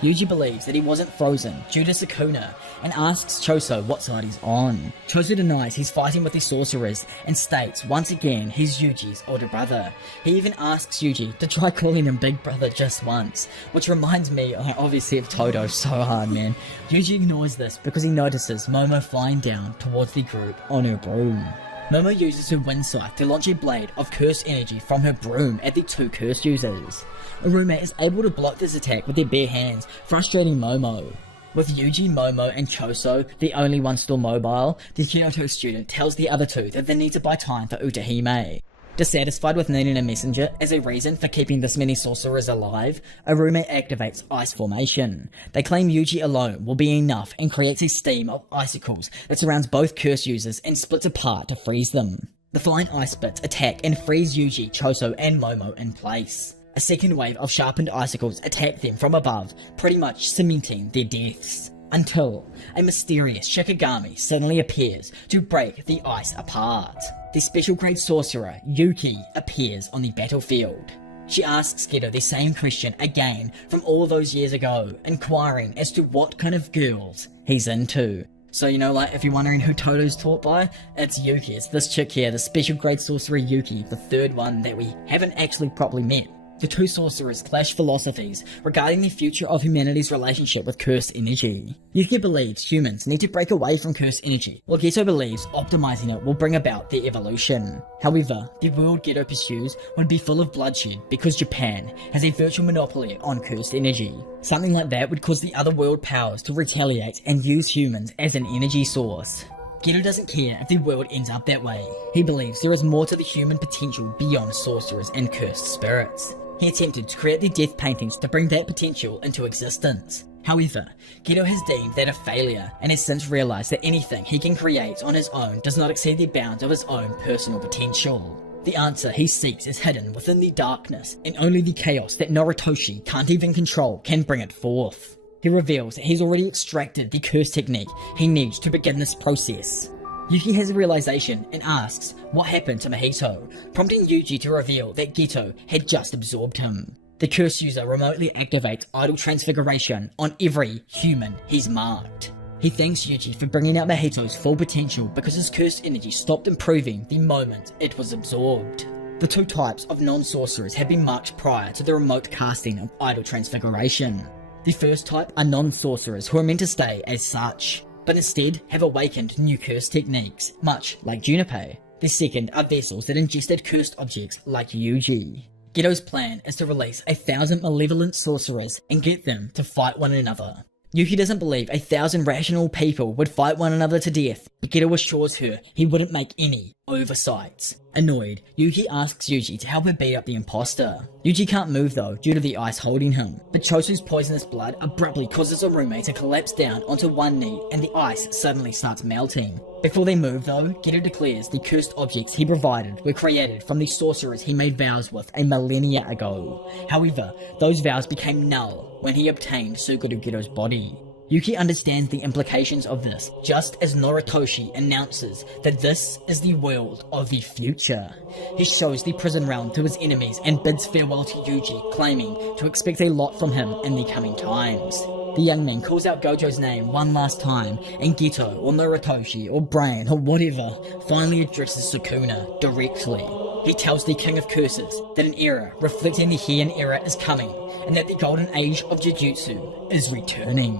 Yuji believes that he wasn't frozen due to Sukuna and asks Choso what side he's on. Choso denies he's fighting with the sorcerers and states once again he's Yuji's older brother. He even asks Yuji to try calling him Big Brother just once, which reminds me obviously of Todo so hard, man. Yuji ignores this because he notices Momo flying down towards the group on her broom. Momo uses her wind scythe to launch a blade of curse energy from her broom at the 2 curse users. Arume is able to block this attack with their bare hands, frustrating Momo. With Yuji, Momo, and Choso the only ones still mobile, the Kyoto student tells the other two that they need to buy time for Utahime. Dissatisfied with needing a messenger as a reason for keeping this many sorcerers alive, Arume activates ice formation. They claim Yuji alone will be enough and creates a steam of icicles that surrounds both curse users and splits apart to freeze them. The flying ice bits attack and freeze Yuji, Choso, and Momo in place. A second wave of sharpened icicles attack them from above, pretty much cementing their deaths. Until a mysterious Shikigami suddenly appears to break the ice apart. The special grade sorcerer, Yuki, appears on the battlefield. She asks Geto the same question again from all those years ago, inquiring as to what kind of girls he's into. So, you know, like, if you're wondering who Toto's taught by, it's Yuki. It's this chick here, the special grade sorcerer Yuki, the third one that we haven't actually properly met. The two sorcerers clash philosophies regarding the future of humanity's relationship with cursed energy. Yuki believes humans need to break away from cursed energy, while Geto believes optimizing it will bring about their evolution. However, the world Geto pursues would be full of bloodshed because Japan has a virtual monopoly on cursed energy. Something like that would cause the other world powers to retaliate and use humans as an energy source. Geto doesn't care if the world ends up that way. He believes there is more to the human potential beyond sorcerers and cursed spirits. He attempted to create the death paintings to bring that potential into existence. However, Geto has deemed that a failure and has since realized that anything he can create on his own does not exceed the bounds of his own personal potential. The answer he seeks is hidden within the darkness, and only the chaos that Noritoshi can't even control can bring it forth. He reveals that he's already extracted the curse technique he needs to begin this process. Yuki has a realization and asks what happened to Mahito, prompting Yuji to reveal that Geto had just absorbed him. The curse user remotely activates idol transfiguration on every human he's marked. He thanks Yuji for bringing out Mahito's full potential because his cursed energy stopped improving the moment it was absorbed. The two types of non-sorcerers had been marked prior to the remote casting of idol transfiguration. The first type are non-sorcerers who are meant to stay as such, but instead have awakened new curse techniques, much like Junpei. The second are vessels that ingested cursed objects like Yuji. Geto's plan is to release 1,000 malevolent sorcerers and get them to fight one another. Yuki doesn't believe 1,000 rational people would fight one another to death, but Geto assures her he wouldn't make any oversights. Annoyed, Yuki asks Yuji to help her beat up the imposter. Yuji can't move though due to the ice holding him, but Chosu's poisonous blood abruptly causes Arume to collapse down onto one knee and the ice suddenly starts melting. Before they move though, Geto declares the cursed objects he provided were created from the sorcerers he made vows with a millennia ago. However, those vows became null when he obtained Suguru Geto's body. Yuki understands the implications of this, just as Noritoshi announces that this is the world of the future. He shows the prison realm to his enemies and bids farewell to Yuji, claiming to expect a lot from him in the coming times. The young man calls out Gojo's name one last time, and Geto, or Noritoshi, or Brain, or whatever, finally addresses Sukuna directly. He tells the King of Curses that an era reflecting the Heian era is coming, and that the golden age of Jujutsu is returning.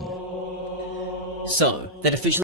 So, that officially